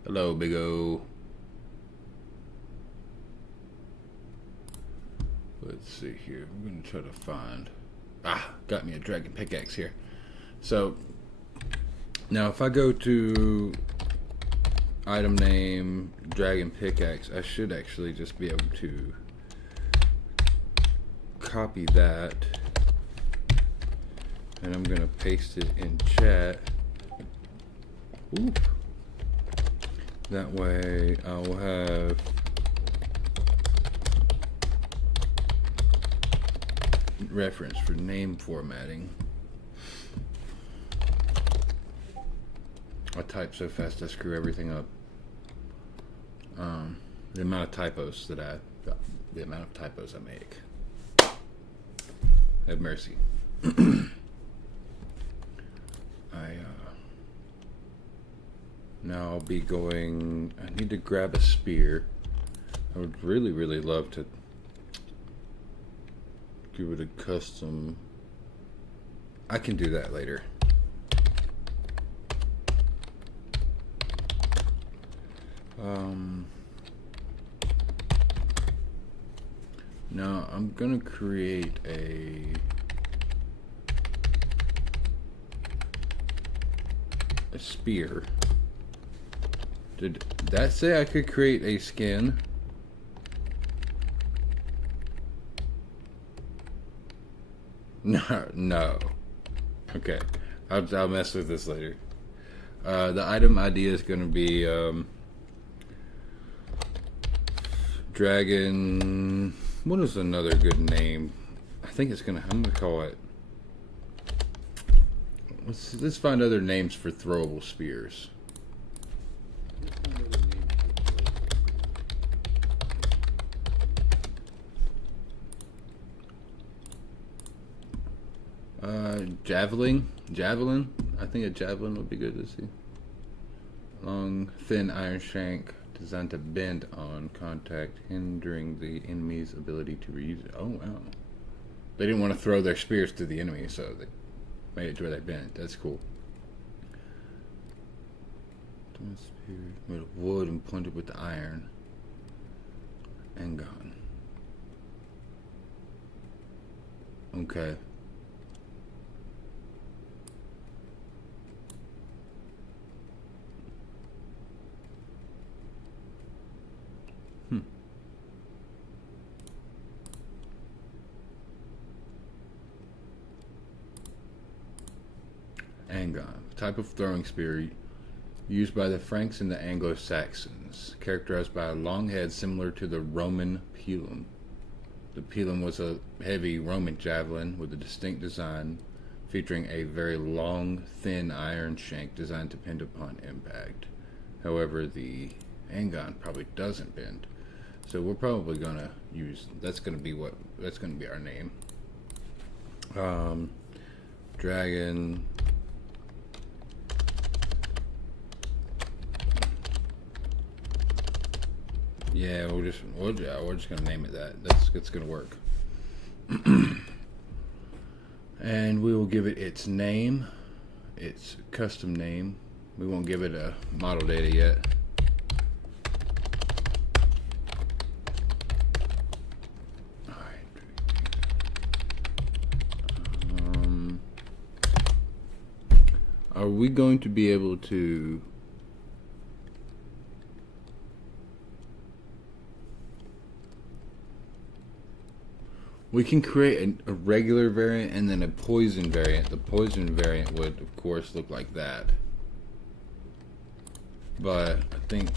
Hello, Big O. Let's see here. I'm going to try to find... got me a dragon pickaxe here. So, now if I go to item name, dragon pickaxe, I should actually just be able to copy that. And I'm going to paste it in chat. Ooh. That way I'll have reference for name formatting. I type so fast I screw everything up. The amount of typos I make. Have mercy. Now I'll be going... I need to grab a spear. I would really, really love to give it a custom... I can do that later. Now I'm gonna create a spear. Did that say I could create a skin? No, no. Okay, I'll mess with this later. The item idea is going to be dragon. What is another good name? I think it's gonna. I'm gonna call it. Let's find other names for throwable spears. Javelin. I think a javelin would be good to see. Long, thin iron shank designed to bend on contact, hindering the enemy's ability to reuse it. Oh wow! They didn't want to throw their spears to the enemy, so they made it to where they bent. That's cool. Spear made of wood and pointed with the iron. And gone. Okay. Angon, type of throwing spear used by the Franks and the Anglo-Saxons, characterized by a long head similar to the Roman pilum. The pilum was a heavy Roman javelin with a distinct design, featuring a very long, thin iron shank designed to bend upon impact. However, the Angon probably doesn't bend, so we're probably gonna use. That's gonna be our name. Dragon. Yeah, we're just gonna name it that. It's gonna work. And we will give it its name, its custom name. We won't give it a model data yet. Are we going to be able to we can create a regular variant and then a poison variant. The poison variant would of course look like that, but I think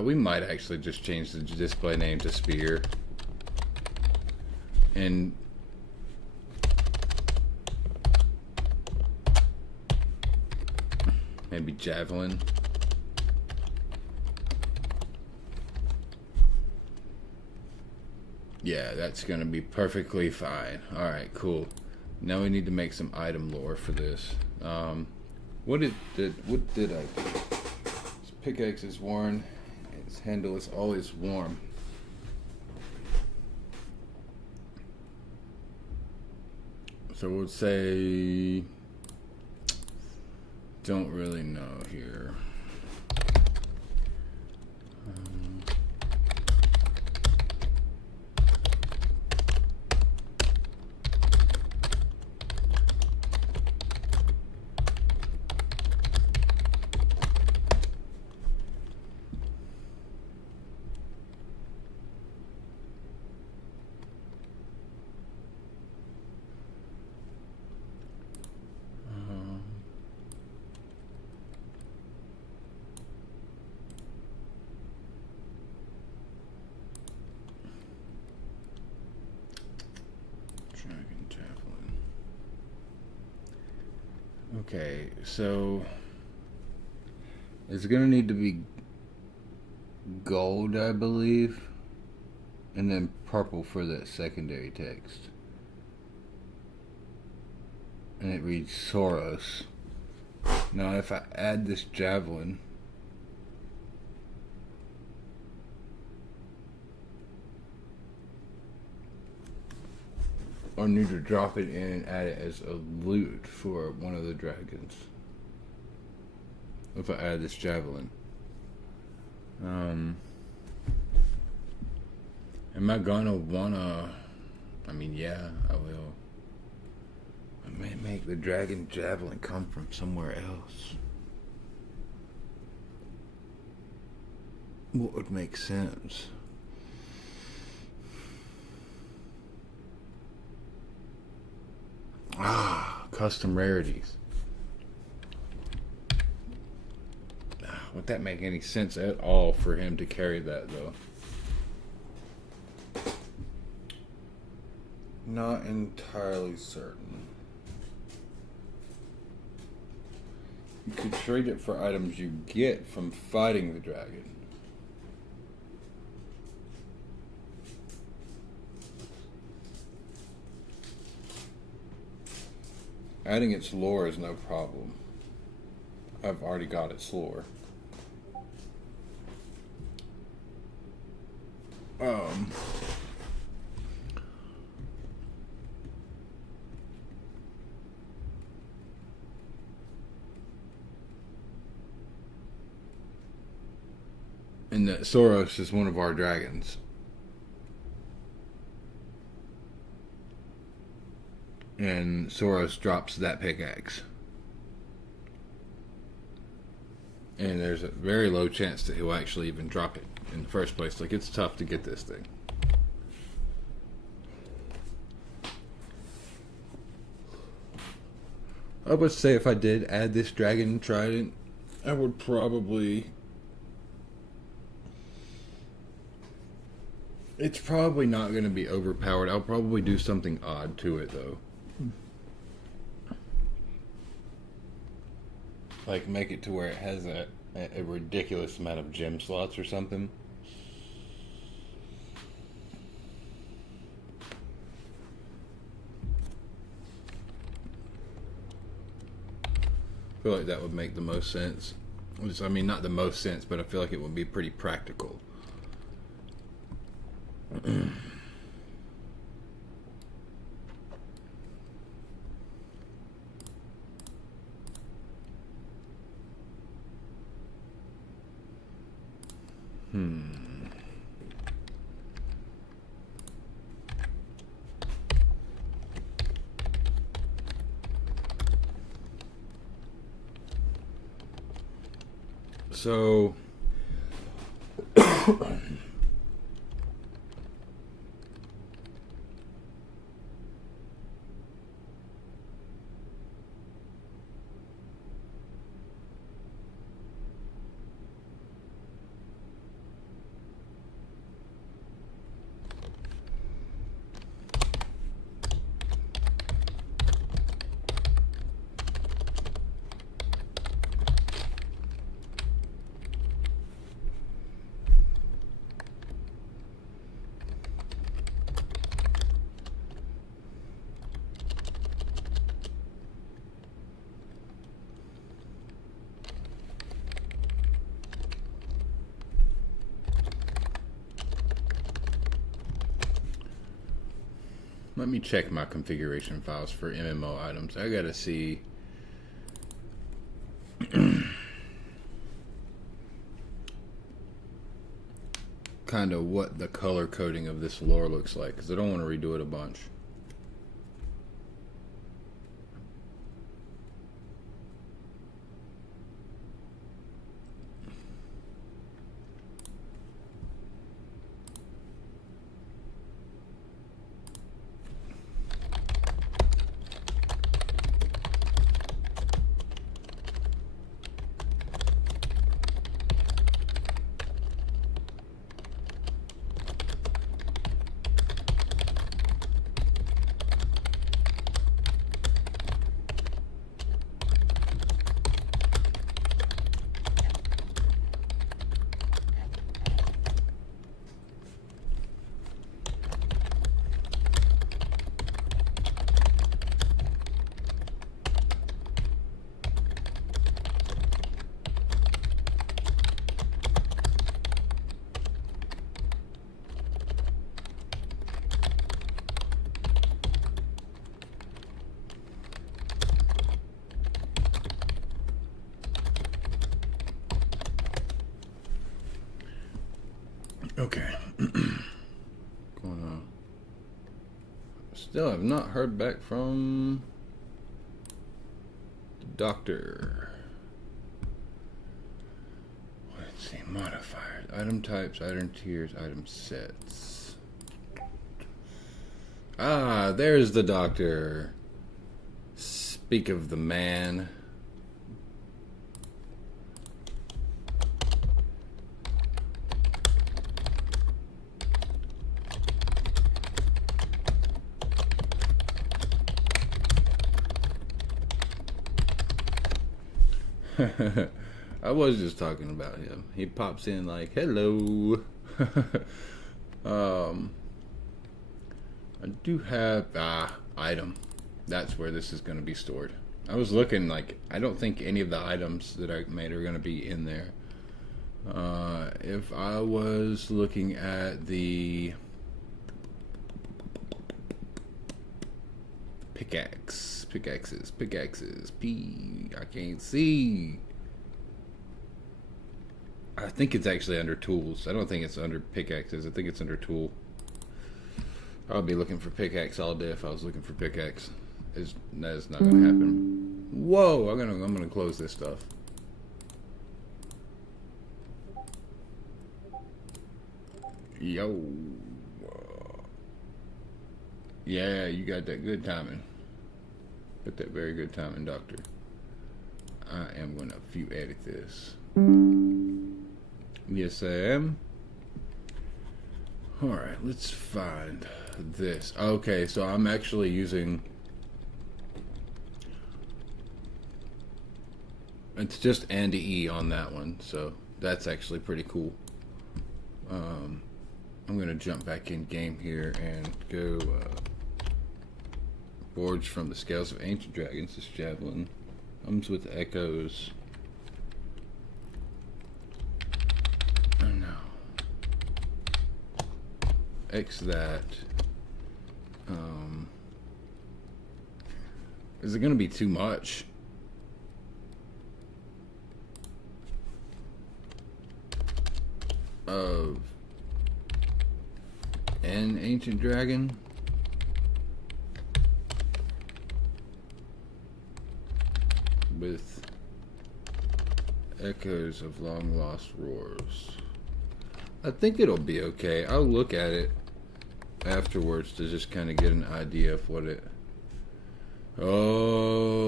we might actually just change the display name to Spear. And maybe Javelin. Yeah, that's gonna be perfectly fine. Alright, cool. Now we need to make some item lore for this. What did I do? This pickaxe is worn. Its handle is always warm. So we'll say, don't really know here. Okay, so it's gonna need to be gold, I believe, and then purple for that secondary text. And it reads Soros. Now if I add this javelin, or need to drop it in and add it as a loot for one of the dragons. If I add this javelin. Am I gonna wanna... I mean, yeah, I will. I may make the dragon javelin come from somewhere else. What would make sense? Custom rarities. Would that make any sense at all for him to carry that, though? Not entirely certain. You could trade it for items you get from fighting the dragon. Adding its lore is no problem. I've already got its lore. And that Soros is one of our dragons. And Soros drops that pickaxe. And there's a very low chance that he'll actually even drop it in the first place. Like, it's tough to get this thing. I would say if I did add this dragon trident, I would probably... It's probably not going to be overpowered. I'll probably do something odd to it, though. Like, make it to where it has a ridiculous amount of gem slots or something. I feel like that would make the most sense. I mean, not the most sense, but I feel like it would be pretty practical. So let me check my configuration files for MMO items. I gotta see kind of what the color coding of this lore looks like, because I don't want to redo it a bunch. Okay. Going on. Still have not heard back from the doctor. Let's see. Modifiers, item types, item tiers, item sets. Ah, there's the doctor. Speak of the man. I was just talking about him. He pops in like, hello. I do have item. That's where this is going to be stored. I was looking like, I don't think any of the items that I made are going to be in there. If I was looking at the pickaxes, I can't see. I think it's actually under tools. I don't think it's under pickaxes. I think it's under tool. I'll be looking for pickaxe all day if I was looking for pickaxe. That is not going to happen. Whoa! I'm gonna close this stuff. Yo. Yeah, you got that good timing. Got that very good timing, doctor. I am gonna edit this. Yes, I am. Alright, let's find this. Okay, so I'm actually using... It's just and E on that one, so that's actually pretty cool. I'm going to jump back in game here and go... Forged from the scales of ancient dragons, this javelin. Comes with echoes. Oh no. X that. Is it going to be too much? Of an ancient dragon? With echoes of long lost roars. I think it'll be okay. I'll look at it afterwards to just kind of get an idea of what it... Oh.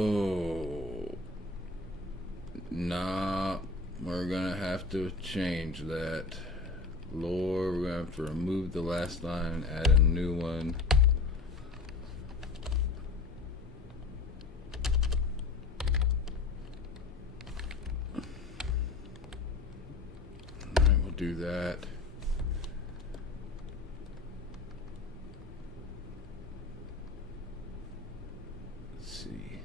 Nah. We're gonna have to change that. Lore, we're gonna have to remove the last line and add a new one. Alright, we'll do that. Let's see.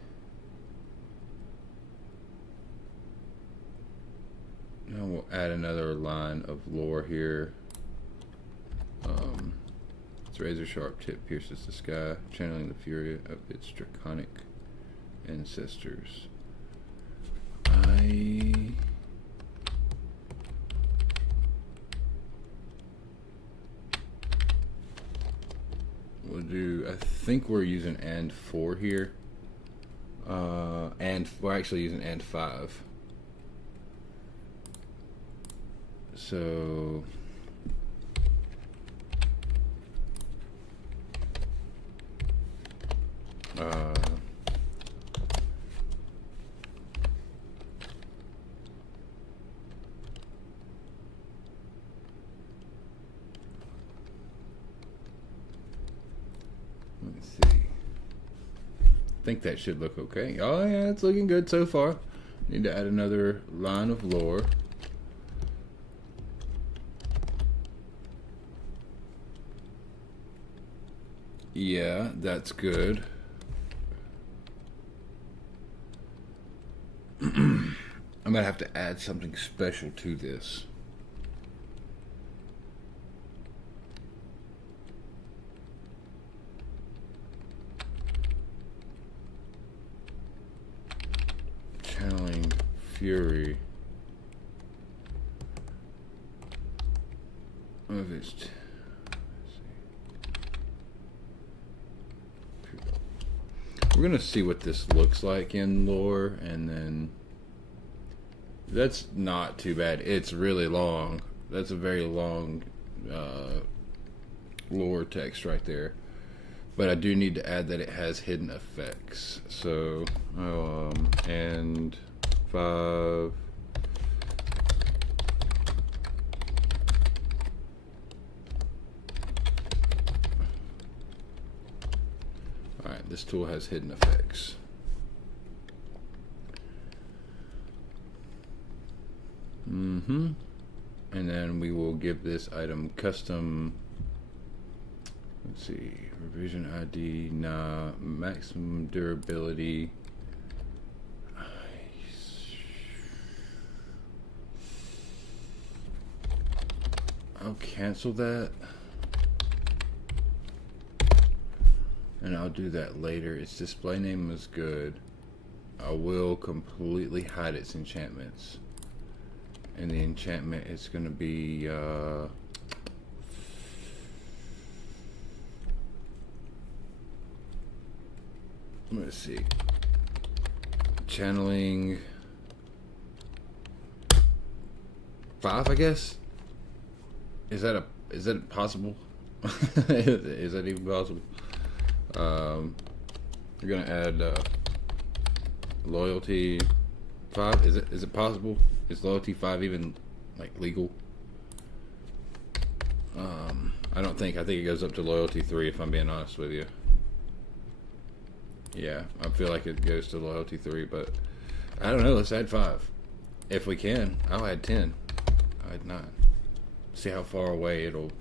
Now we'll add another line of lore here. Its razor sharp tip pierces the sky, channeling the fury of its draconic ancestors. I will do, I think we're using and 4 here. And we're actually using and 5. So let's see. I think that should look okay. Oh yeah, it's looking good so far. Need to add another line of lore. Yeah, that's good. I'm gonna have to add something special to this. Channeling fury of its... We're gonna see what this looks like in lore, and then That's not too bad. It's really long. That's a very long lore text right there. But I do need to add that it has hidden effects. So, and 5. Alright, this tool has hidden effects. And then we will give this item custom, let's see, revision ID, nah, maximum durability. I'll cancel that. And I'll do that later. Its display name was good. I will completely hide its enchantments. And the enchantment is going to be let's see, channeling 5, I guess. Is that possible? Is that even possible? We're gonna add loyalty 5. Is it possible? Is loyalty 5 even like legal? I don't think. I think it goes up to loyalty 3 if I'm being honest with you. Yeah, I feel like it goes to loyalty 3, but I don't know. Let's add 5. If we can, I'll add 10. I'll add 9. See how far away it'll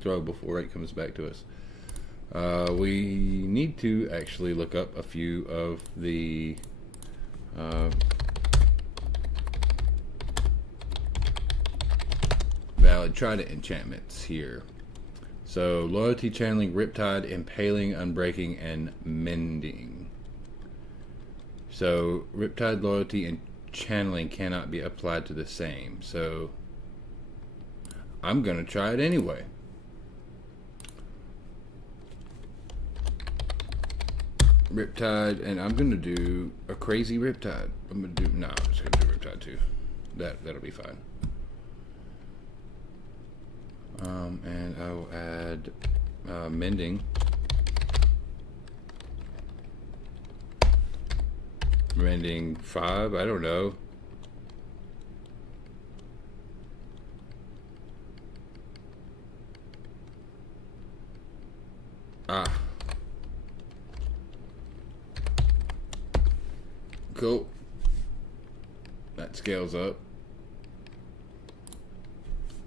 throw before it comes back to us. We need to actually look up a few of the valid trident enchantments here. So loyalty, channeling, riptide, impaling, unbreaking, and mending. So riptide, loyalty, and channeling cannot be applied to the same. So I'm gonna try it anyway. Riptide, and I'm gonna do a crazy riptide. I'm just gonna do riptide too. That'll be fine. And I will add mending. Mending 5. I don't know. Cool. That scales up.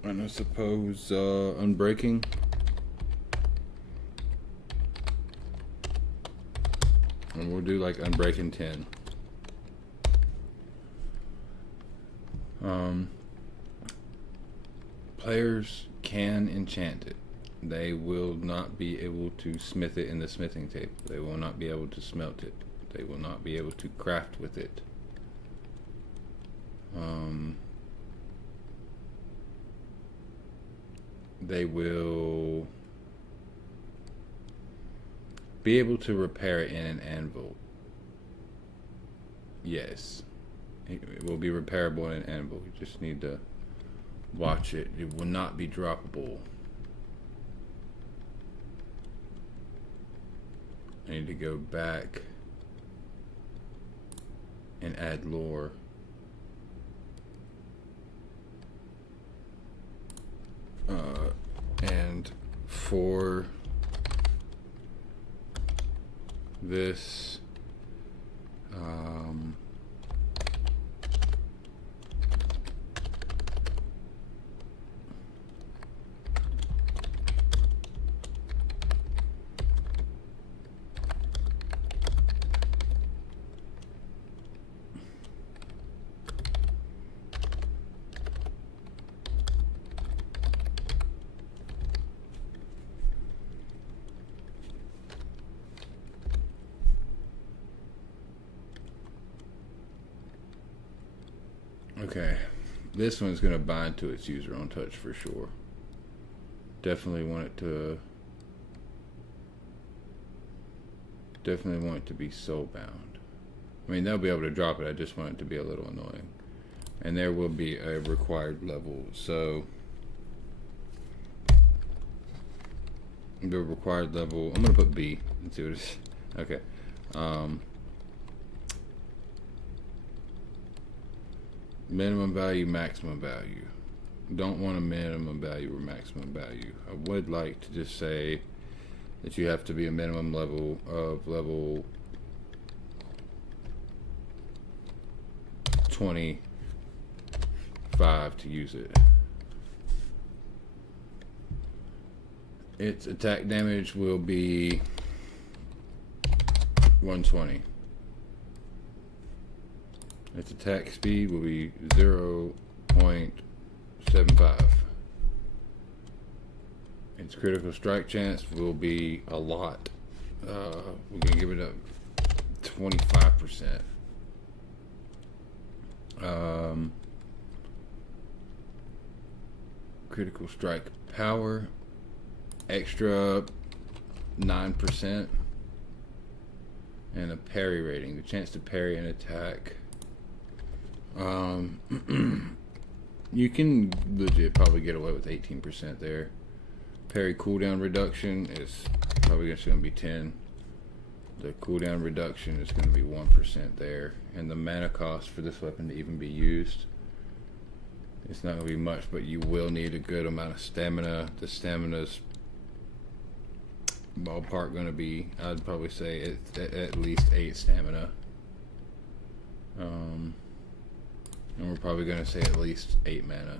And I suppose unbreaking. And we'll do like unbreaking 10. Players can enchant it. They will not be able to smith it in the smithing table. They will not be able to smelt it. They will not be able to craft with it. They will be able to repair it in an anvil. Yes. It will be repairable in an anvil. You just need to watch it. It will not be droppable. I need to go back and add lore. And for this, okay, this one's going to bind to its user on touch for sure. Definitely want it to be soul bound. I mean, they'll be able to drop it. I just want it to be a little annoying. And there will be a required level. So the required level, I'm gonna put B and see what it is. Okay. Minimum value, maximum value. Don't want a minimum value or maximum value. I would like to just say that you have to be a minimum level of level 25 to use it. Its attack damage will be 120. Its attack speed will be 0.75. Its critical strike chance will be a lot. We're gonna give it a 25%. Critical strike power, extra 9%, and a parry rating. The chance to parry an attack. You can legit probably get away with 18% there. Parry cooldown reduction is probably just going to be 10. The cooldown reduction is going to be 1% there. And the mana cost for this weapon to even be used, it's not going to be much, but you will need a good amount of stamina. The stamina's ballpark going to be, I'd probably say it's at least 8 stamina. And we're probably going to say at least 8 mana.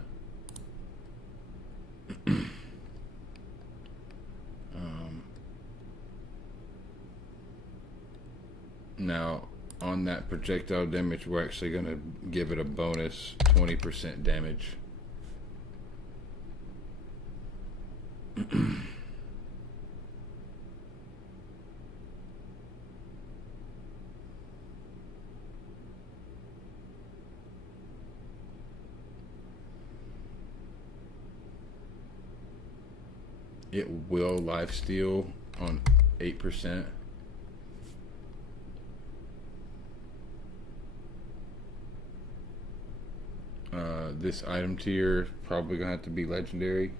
Now, on that projectile damage, we're actually going to give it a bonus 20% damage. It will lifesteal on 8%. This item tier is probably gonna have to be legendary.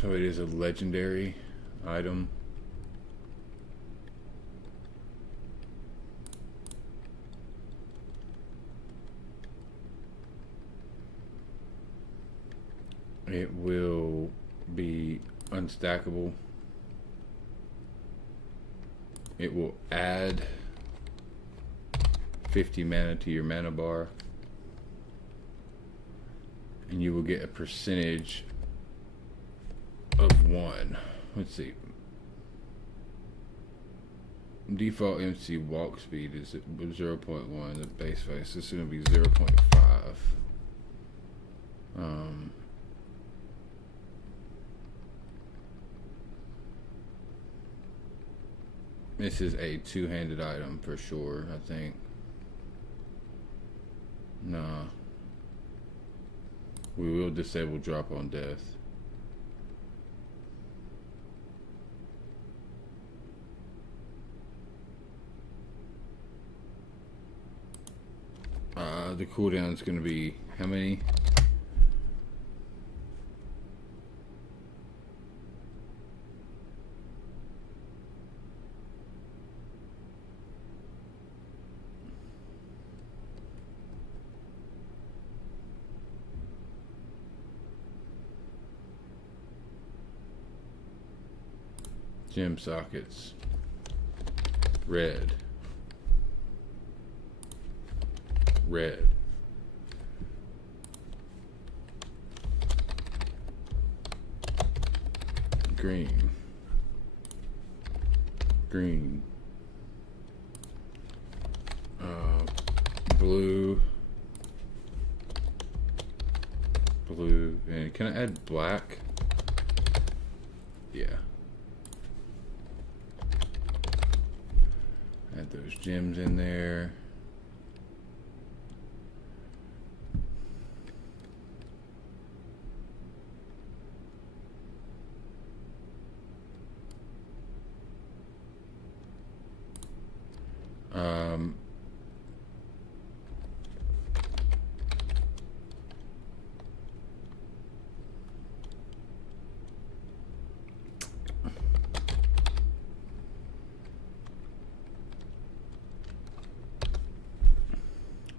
So it is a legendary item. It will be unstackable. It will add 50 mana to your mana bar, and you will get a percentage of 1. Let's see. Default MC walk speed is 0.1. The base face is going to be 0.5. This is a two-handed item for sure, I think. Nah. We will disable drop on death. The cooldown is going to be how many? Gem sockets. Red. Red. Green. Green. Blue. Blue. And can I add black? Yeah. Add those gems in there.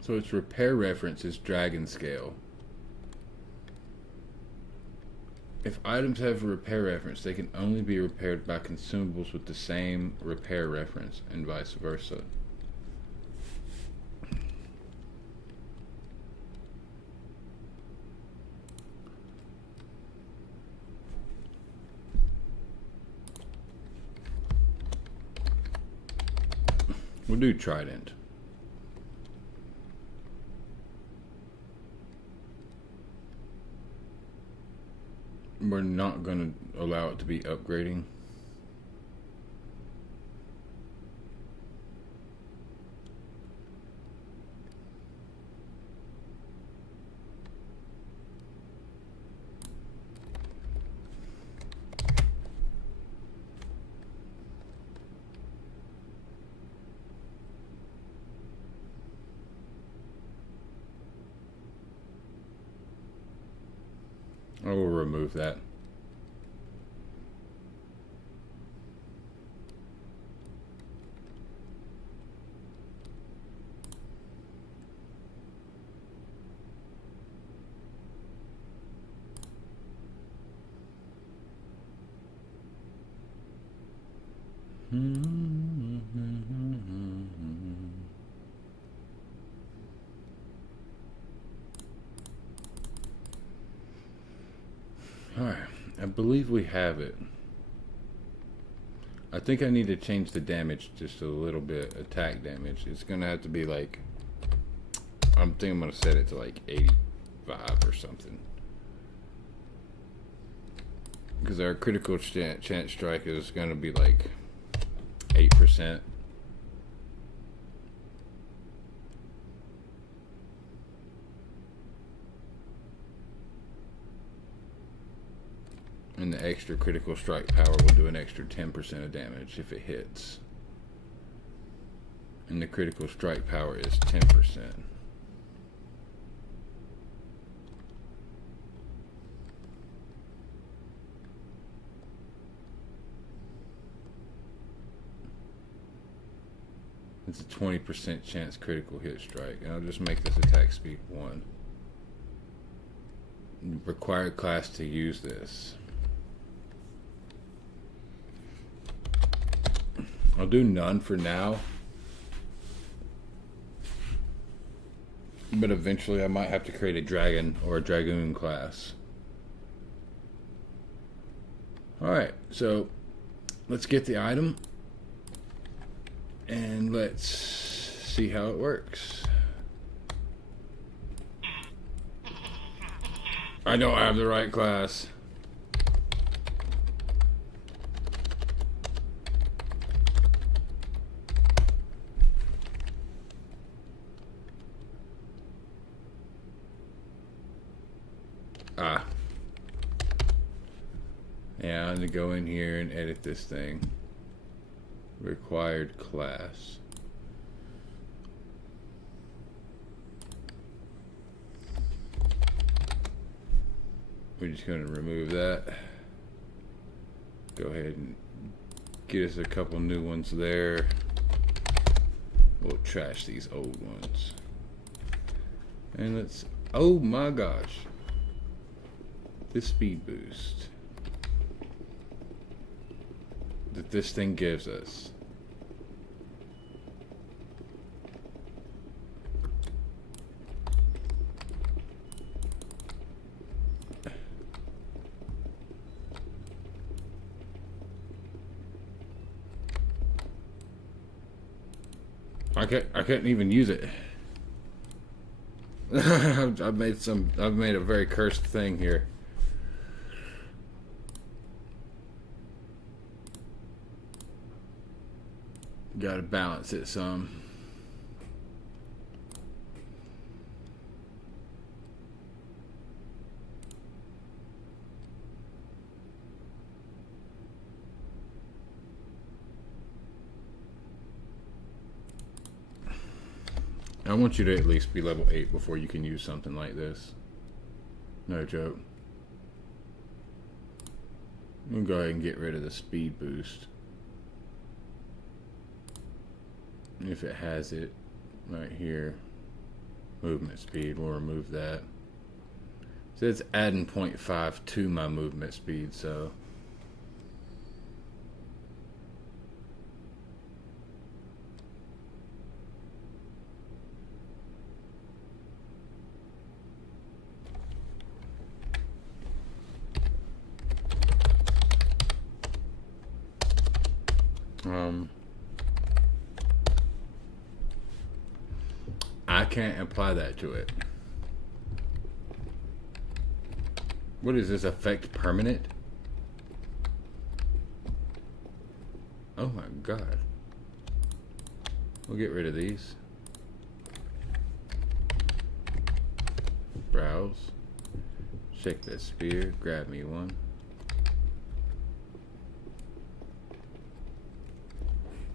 So its repair reference is dragon scale. If items have a repair reference, they can only be repaired by consumables with the same repair reference, and vice versa. We'll do trident. We're not going to allow it to be upgrading. I will remove that. Alright, I believe we have it. I think I need to change the damage just a little bit. Attack damage. It's gonna have to be like, I'm gonna set it to like 85 or something. Because our critical chance strike is gonna be like 8%. And the extra critical strike power will do an extra 10% of damage if it hits. And the critical strike power is 10%. It's a 20% chance critical hit strike. And I'll just make this attack speed 1. Required class to use this. I'll do none for now. But eventually I might have to create a dragon or a dragoon class. Alright, so let's get the item. And let's see how it works. I don't have the right class. Yeah, I'm gonna go in here and edit this thing. Required class. We're just gonna remove that. Go ahead and get us a couple new ones there. We'll trash these old ones. And let's, oh my gosh. This speed boost that this thing gives us. I couldn't even use it. I've made a very cursed thing here. Gotta balance it some. I want you to at least be level 8 before you can use something like this. No joke. We'll go ahead and get rid of the speed boost. If it has it right here. movement speed. We'll remove that. So it's adding 0.5 to my movement speed, so I can't apply that to it. What is this effect permanent? Oh my god. We'll get rid of these. Browse. Check that spear. Grab me one.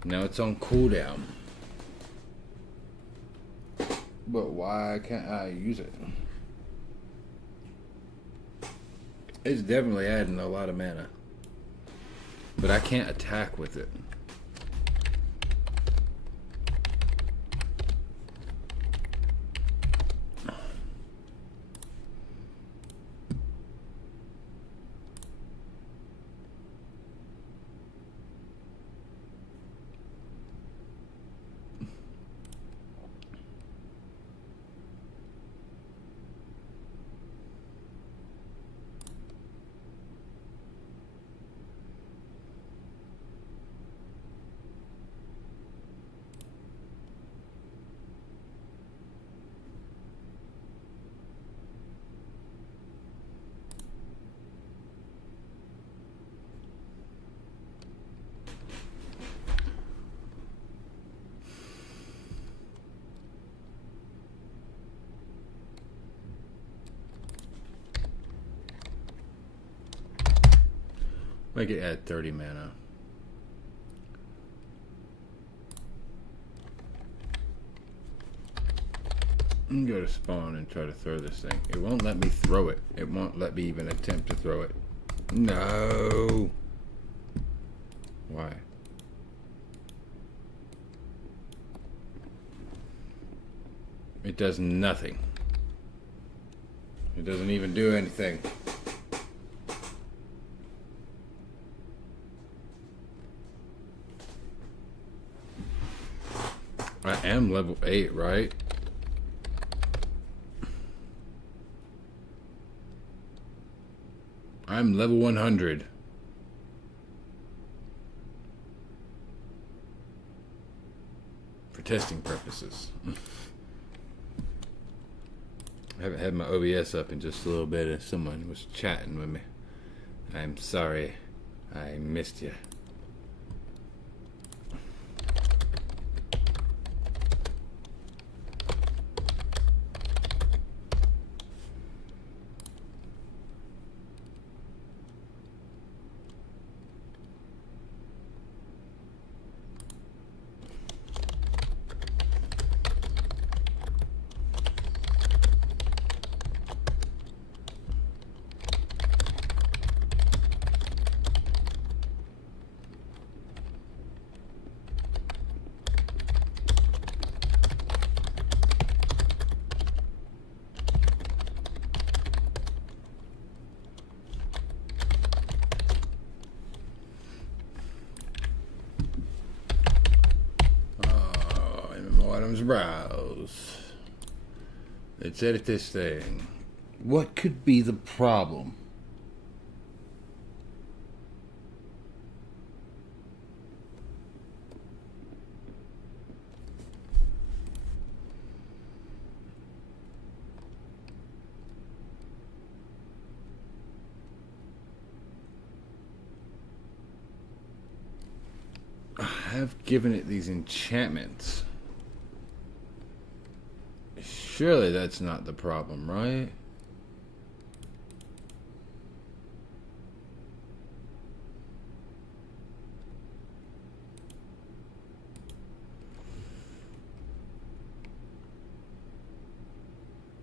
Now it's on cooldown. But why can't I use it? It's definitely adding a lot of mana. But I can't attack with it. Make it add 30 mana. I'm gonna go to spawn and try to throw this thing. It won't let me throw it. It won't let me even attempt to throw it. No. Why? It does nothing. It doesn't even do anything. I am level 8, right? I'm level 100. For testing purposes. I haven't had my OBS up in just a little bit and someone was chatting with me. I'm sorry. I missed you. Browse. Let's edit this thing. What could be the problem? I have given it these enchantments. Surely that's not the problem, right?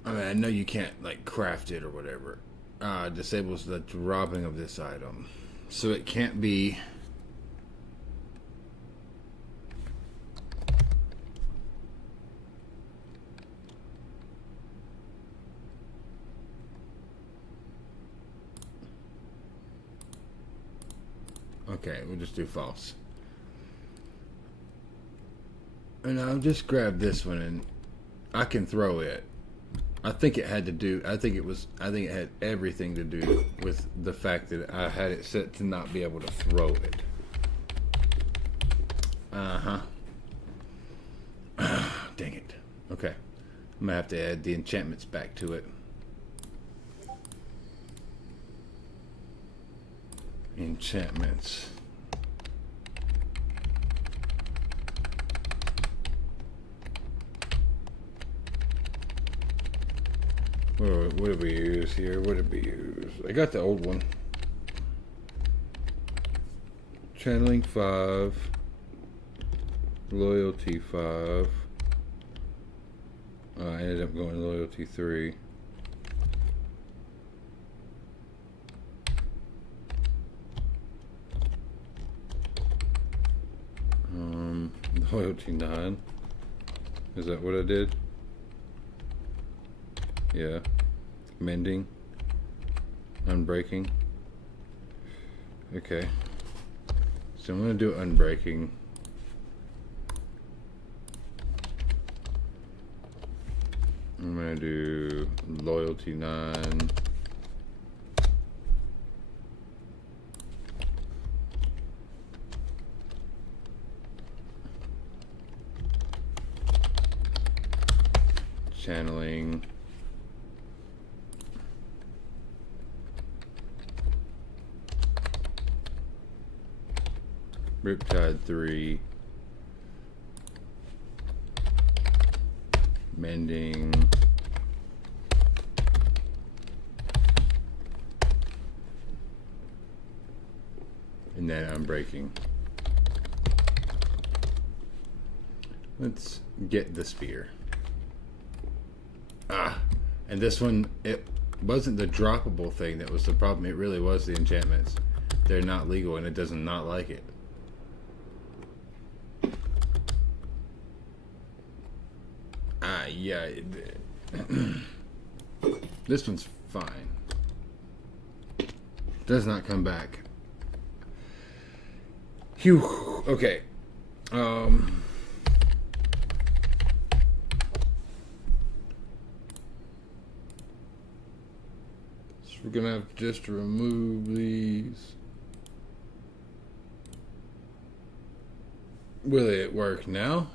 I mean, I know you can't, like, craft it or whatever. Disables the dropping of this item. So it can't be... Okay, we'll just do false. And I'll just grab this one and I can throw it. I think it had everything to do with the fact that I had it set to not be able to throw it. Dang it. Okay. I'm gonna have to add the enchantments back to it. Enchantments. What did we use here? What did we use? I got the old one. Channeling 5. Loyalty 5. I ended up going loyalty 3. Loyalty 9. Is that what I did? Yeah. Mending. Unbreaking. Okay. So I'm going to do unbreaking. I'm going to do loyalty 9. Channeling. Riptide 3. Mending. And then unbreaking. Let's get the spear. And this one, it wasn't the droppable thing that was the problem. It really was the enchantments. They're not legal and it does not like it. Yeah. This one's fine. Does not come back. Phew. Okay. So we're gonna have just to remove these. Will it work now?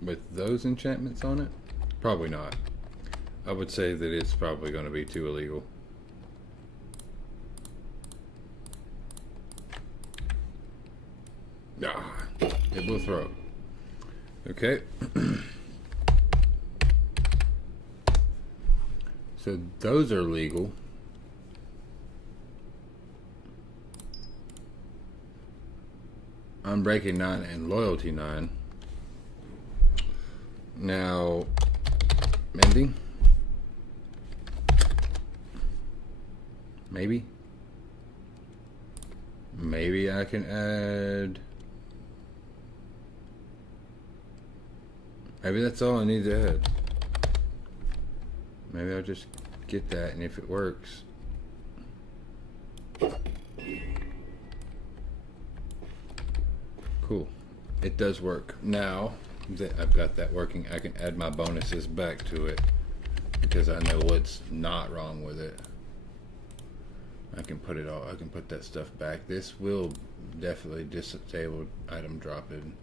With those enchantments on it? Probably not. I would say that it's probably going to be too illegal. It will throw. Okay. So those are legal. Unbreaking 9 and loyalty 9. Now, mending. Maybe I can add. Maybe that's all I need to add. Maybe I'll just get that, and if it works. Cool. It does work. Now that I've got that working, I can add my bonuses back to it because I know what's not wrong with it. I can put it all. I can put that stuff back. This will definitely disable item dropping.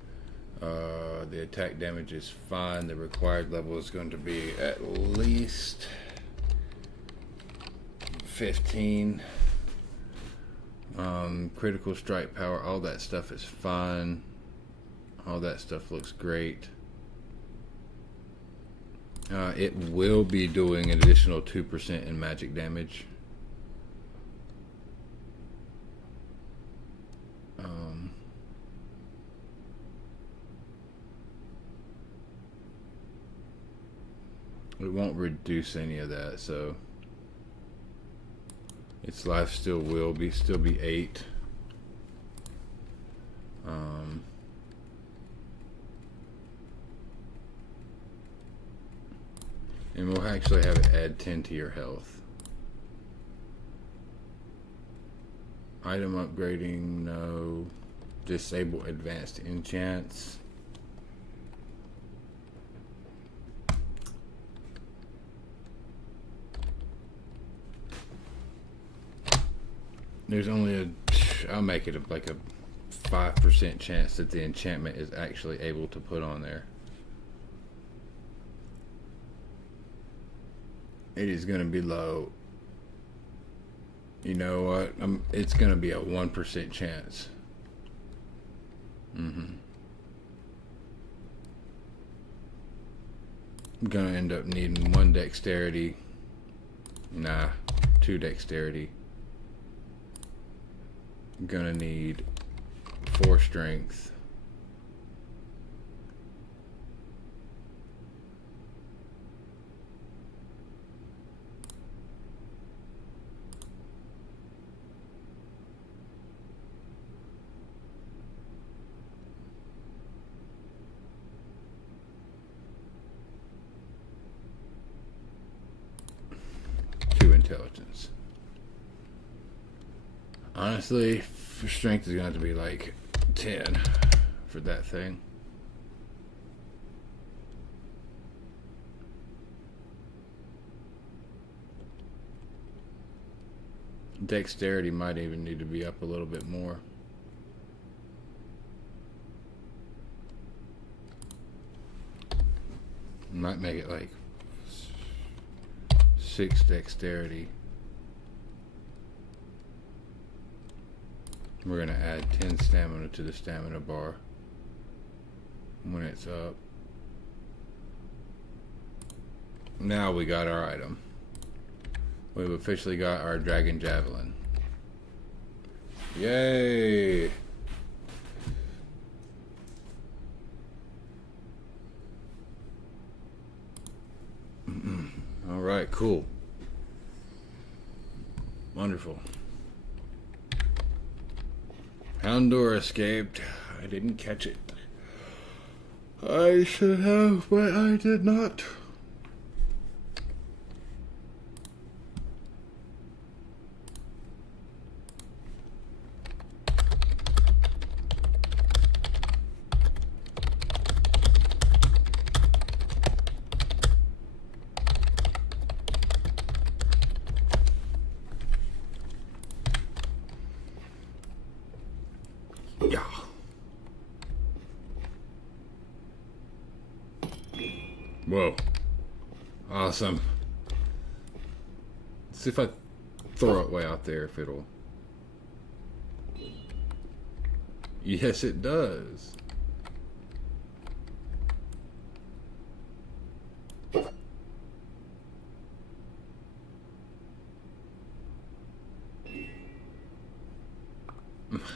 The attack damage is fine. The required level is going to be at least 15. Critical strike power, all that stuff is fine. All that stuff looks great. It will be doing an additional 2% in magic damage. It won't reduce any of that, so its life still will be 8. And we'll actually have it add 10 to your health. Item upgrading, no. Disable advanced enchants. There's only a, I'll make it like a 5% chance that the enchantment is actually able to put on there. It is going to be low. You know what? It's going to be a 1% chance. I'm going to end up needing 1 dexterity. Nah, 2 dexterity. I'm going to need 4 strength. Intelligence. Honestly, for strength is going to have to be like 10 for that thing. Dexterity might even need to be up a little bit more. Might make it like 6 dexterity. We're going to add 10 stamina to the stamina bar when it's up. Now we got our item. We've officially got our dragon javelin. Yay! Alright, cool. Wonderful. Houndor escaped. I didn't catch it. I should have, but I did not. Yeah. Whoa. Awesome. Let's see if I throw it way out there if it'll. Yes, it does.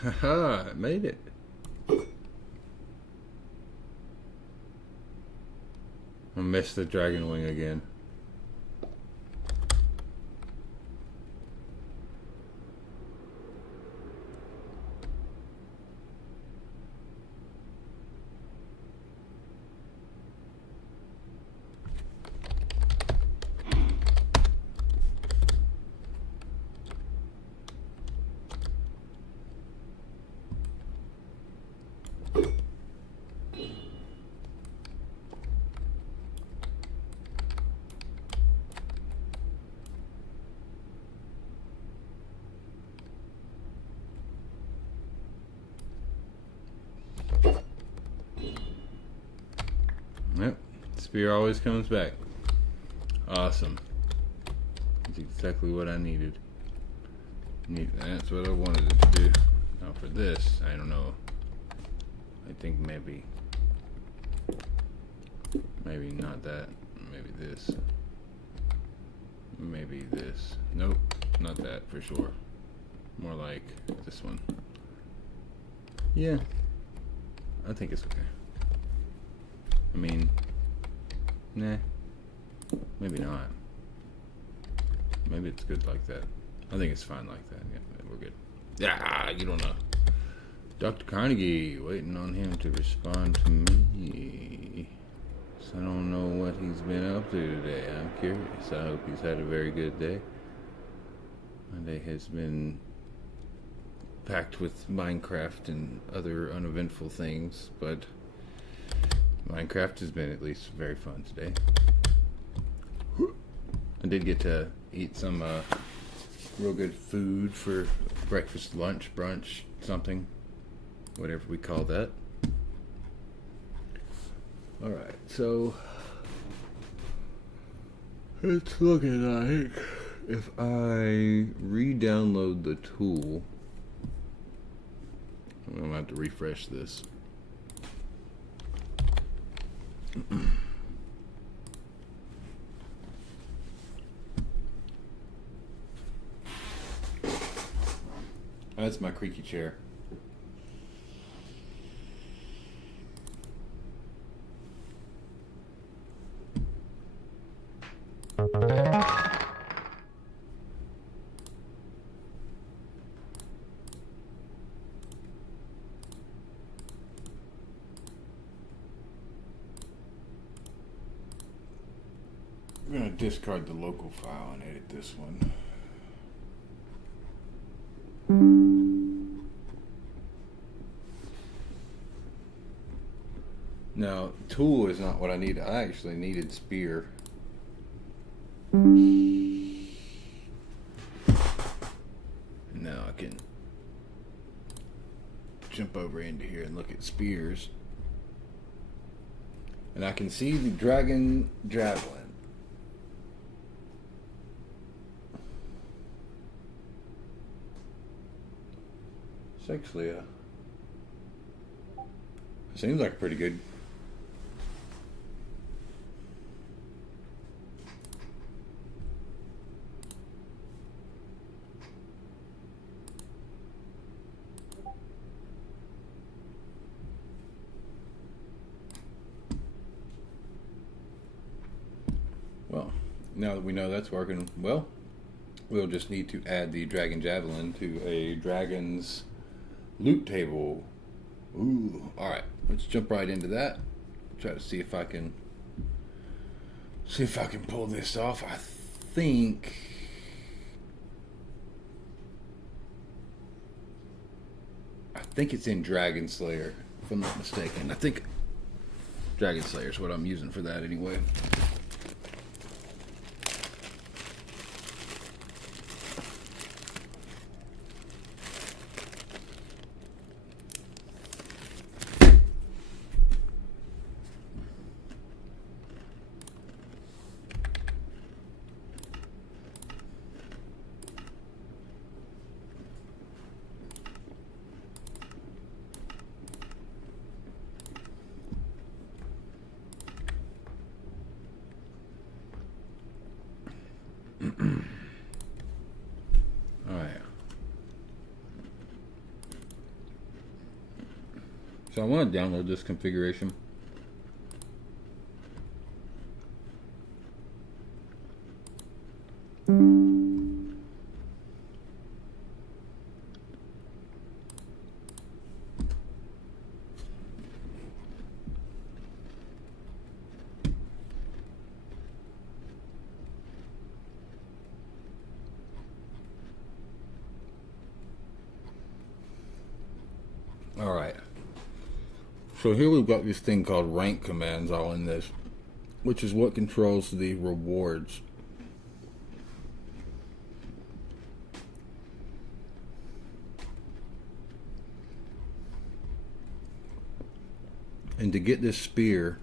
Haha, it made it. I missed the dragon wing again. Yep, spear always comes back. Awesome. That's exactly what I needed. That's what I wanted it to do. Now for this, I don't know. I think maybe not that. Maybe this. Maybe this. Nope, not that for sure. More like this one. Yeah, I think it's okay. I mean, nah, maybe not. Maybe it's good like that. I think it's fine like that. Yeah, we're good. Yeah, you don't know. Dr. Carnegie, waiting on him to respond to me. So I don't know what he's been up to today. I'm curious. I hope he's had a very good day. My day has been packed with Minecraft and other uneventful things, but Minecraft has been at least very fun today. I did get to eat some real good food for breakfast, lunch, brunch, something, whatever we call that. Alright, so it's looking like if I re-download the tool, I'm gonna have to refresh this. That's my creaky chair. I'm going to discard the local file and edit this one. Now, tool is not what I need. I actually needed spear. Now I can jump over into here and look at spears. And I can see the dragon javelin. It's actually seems like pretty good. Well, now that we know that's working well, we'll just need to add the dragon javelin to a dragon's loot table. Ooh, alright, let's jump right into that. Try to see if I can pull this off. I think it's in Dragon Slayer, if I'm not mistaken. I think Dragon Slayer is what I'm using for that anyway. Alright. So I want to download this configuration. Alright. So here we've got this thing called rank commands all in this, which is what controls the rewards. And to get this spear,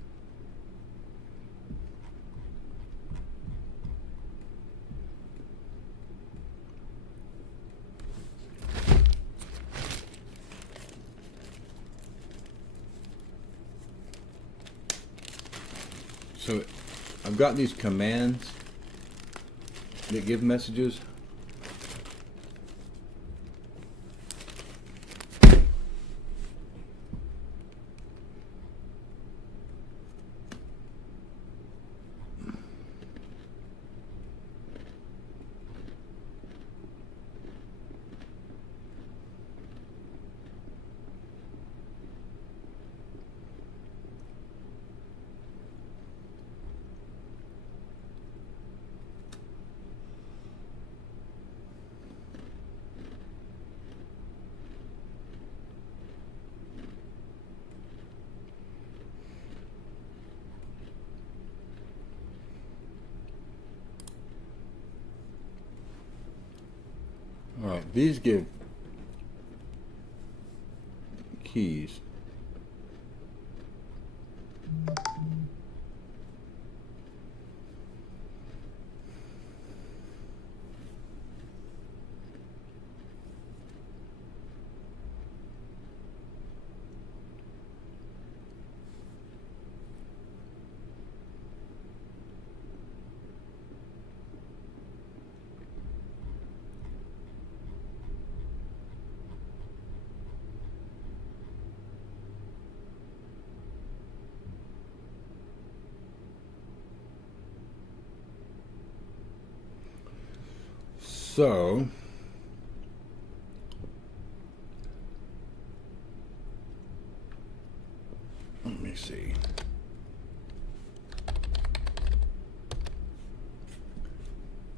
so I've got these commands that give messages. Alright, these give keys. So, let me see.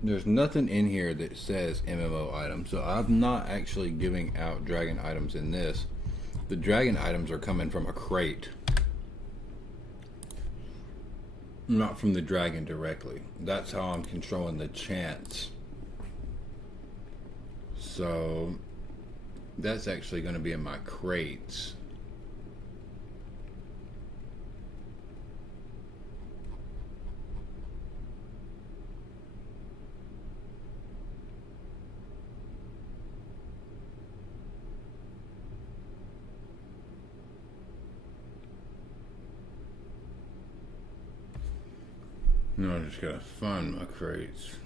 There's nothing in here that says MMO items, so I'm not actually giving out dragon items in this. The dragon items are coming from a crate, not from the dragon directly. That's how I'm controlling the chance. So that's actually going to be in my crates. No, I just gotta find my crates.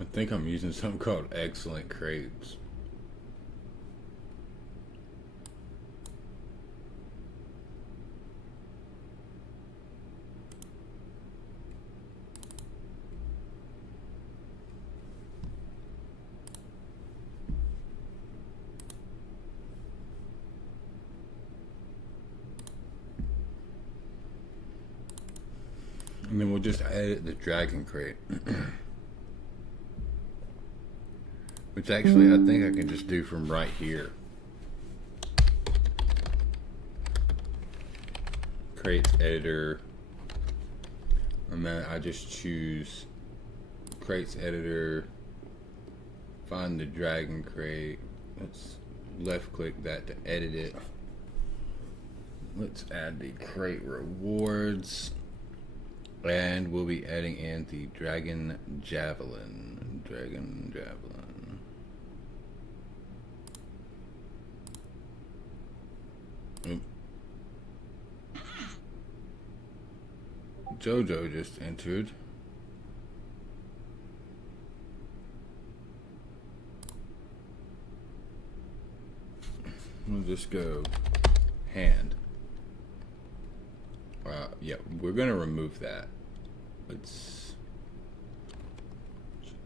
I think I'm using something called Excellent Crates. And then we'll just edit the dragon crate. Which actually I think I can just do from right here. Crates editor. And then I just choose crates editor. Find the dragon crate. Let's left click that to edit it. Let's add the crate rewards. And we'll be adding in the dragon javelin. Dragon javelin. Jojo just entered. We'll just go hand. Yeah, we're gonna remove that. Let's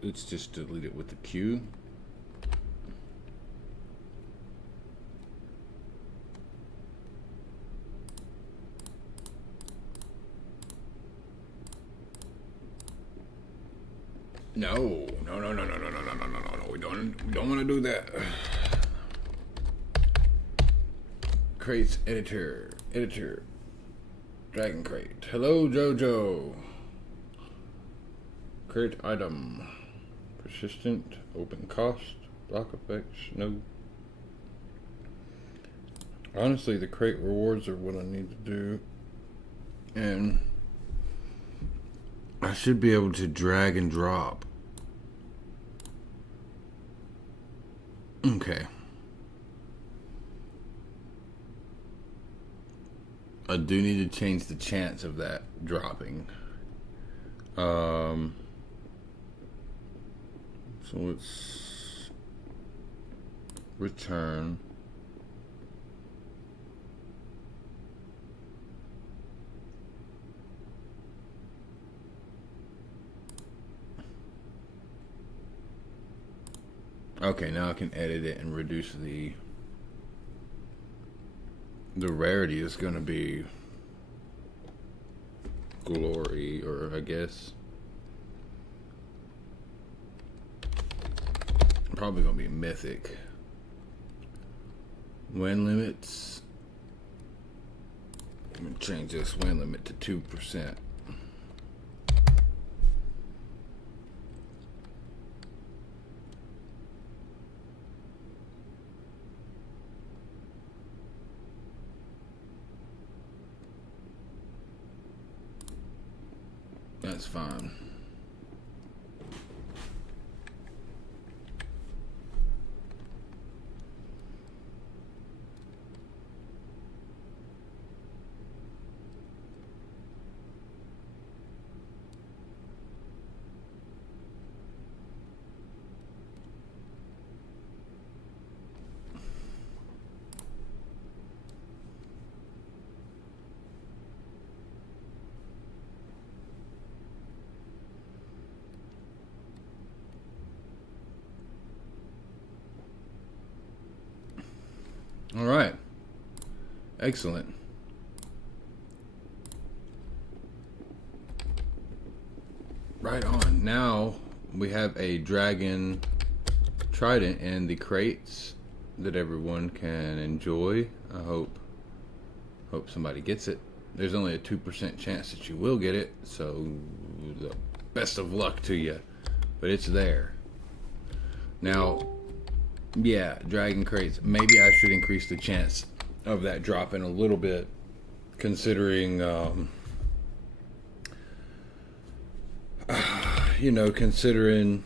just delete it with the Q. No. We don't want to do that. Crates editor. Dragon crate. Hello, Jojo. Crate item. Persistent. Open cost. Block effects. No. Honestly, the crate rewards are what I need to do. And I should be able to drag and drop. Okay. I do need to change the chance of that dropping. So let's return. Okay, now I can edit it and reduce the the rarity is going to be glory, or I guess probably going to be mythic. Win limits. I'm going to change this win limit to 2%. That's fine. All right. Excellent. Right on. Now we have a dragon trident in the crates that everyone can enjoy. I hope somebody gets it. There's only a 2% chance that you will get it, so the best of luck to you. But it's there. Now, yeah, dragon crates. Maybe I should increase the chance of that dropping a little bit, considering, considering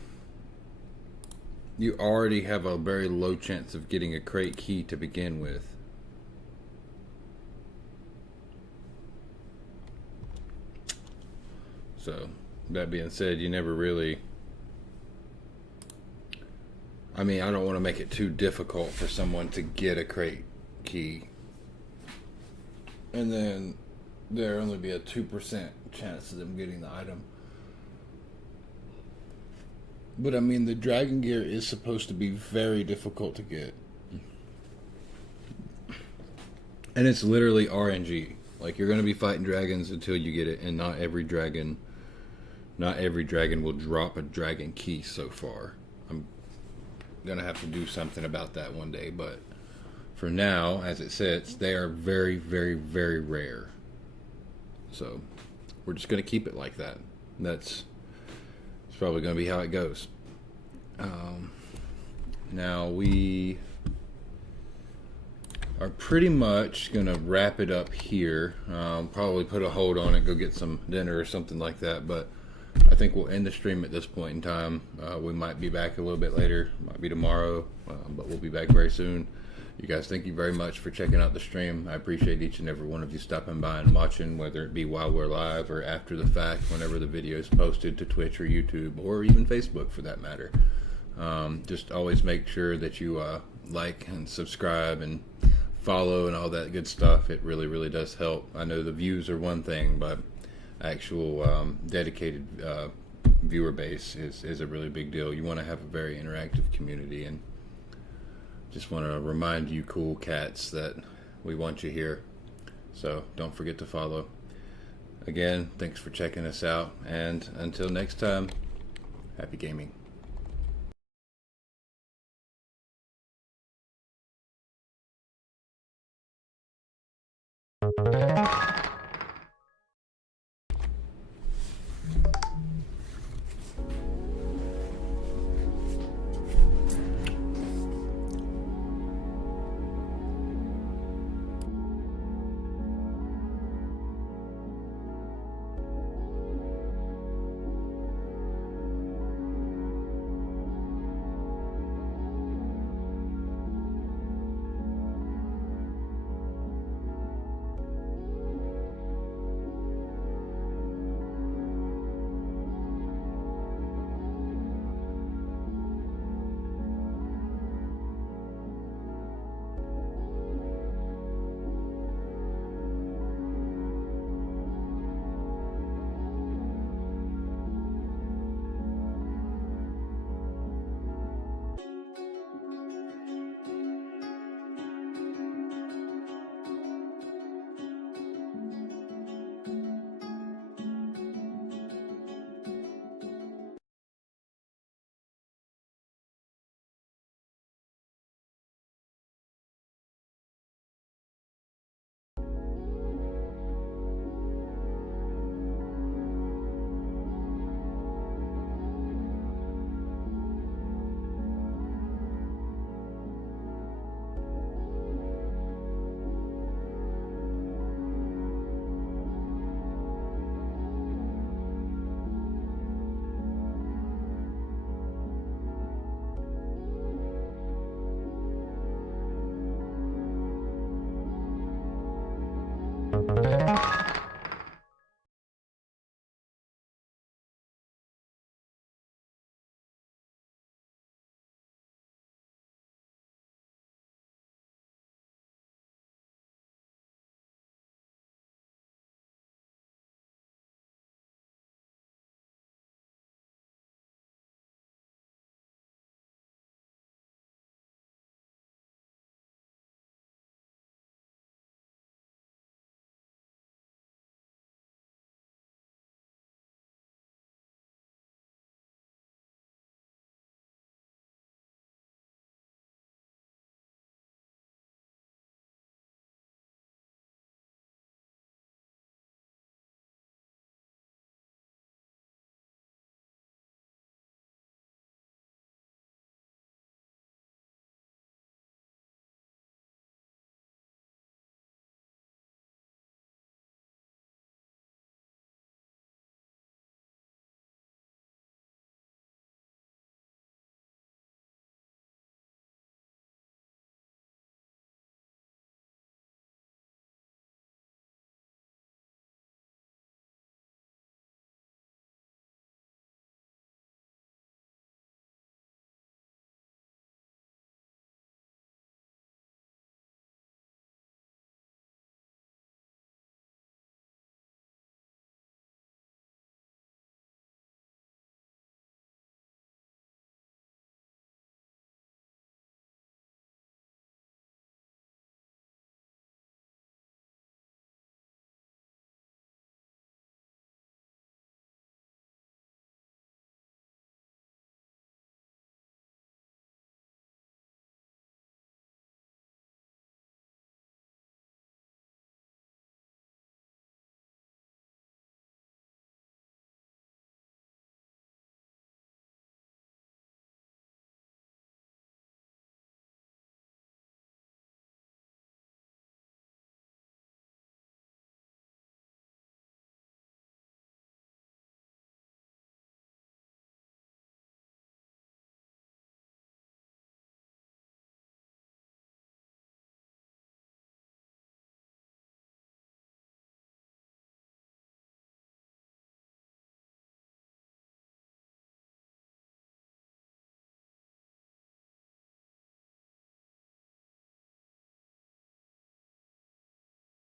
you already have a very low chance of getting a crate key to begin with. So, that being said, you never really... I mean, I don't want to make it too difficult for someone to get a crate key. And then there only be a 2% chance of them getting the item. But I mean, the dragon gear is supposed to be very difficult to get. And it's literally RNG. Like, you're going to be fighting dragons until you get it, and not every dragon will drop a dragon key so far. I'm gonna have to do something about that one day, but for now, as it sits, they are very, very, very rare. So we're just gonna keep it like that. It's probably gonna be how it goes. Now we are pretty much gonna wrap it up here. Probably put a hold on it, go get some dinner or something like that, but I think we'll end the stream at this point in time. We might be back a little bit later, might be tomorrow, but we'll be back very soon. You guys, thank you very much for checking out the stream. I appreciate each and every one of you stopping by and watching, whether it be while we're live or after the fact, whenever the video is posted to Twitch or YouTube, or even Facebook for that matter. Just always make sure that you like and subscribe and follow and all that good stuff. It really, really does help. I know the views are one thing, but actual dedicated viewer base is a really big deal. You want to have a very interactive community, and just want to remind you cool cats that we want you here. So don't forget to follow. Again, thanks for checking us out, and until next time, happy gaming.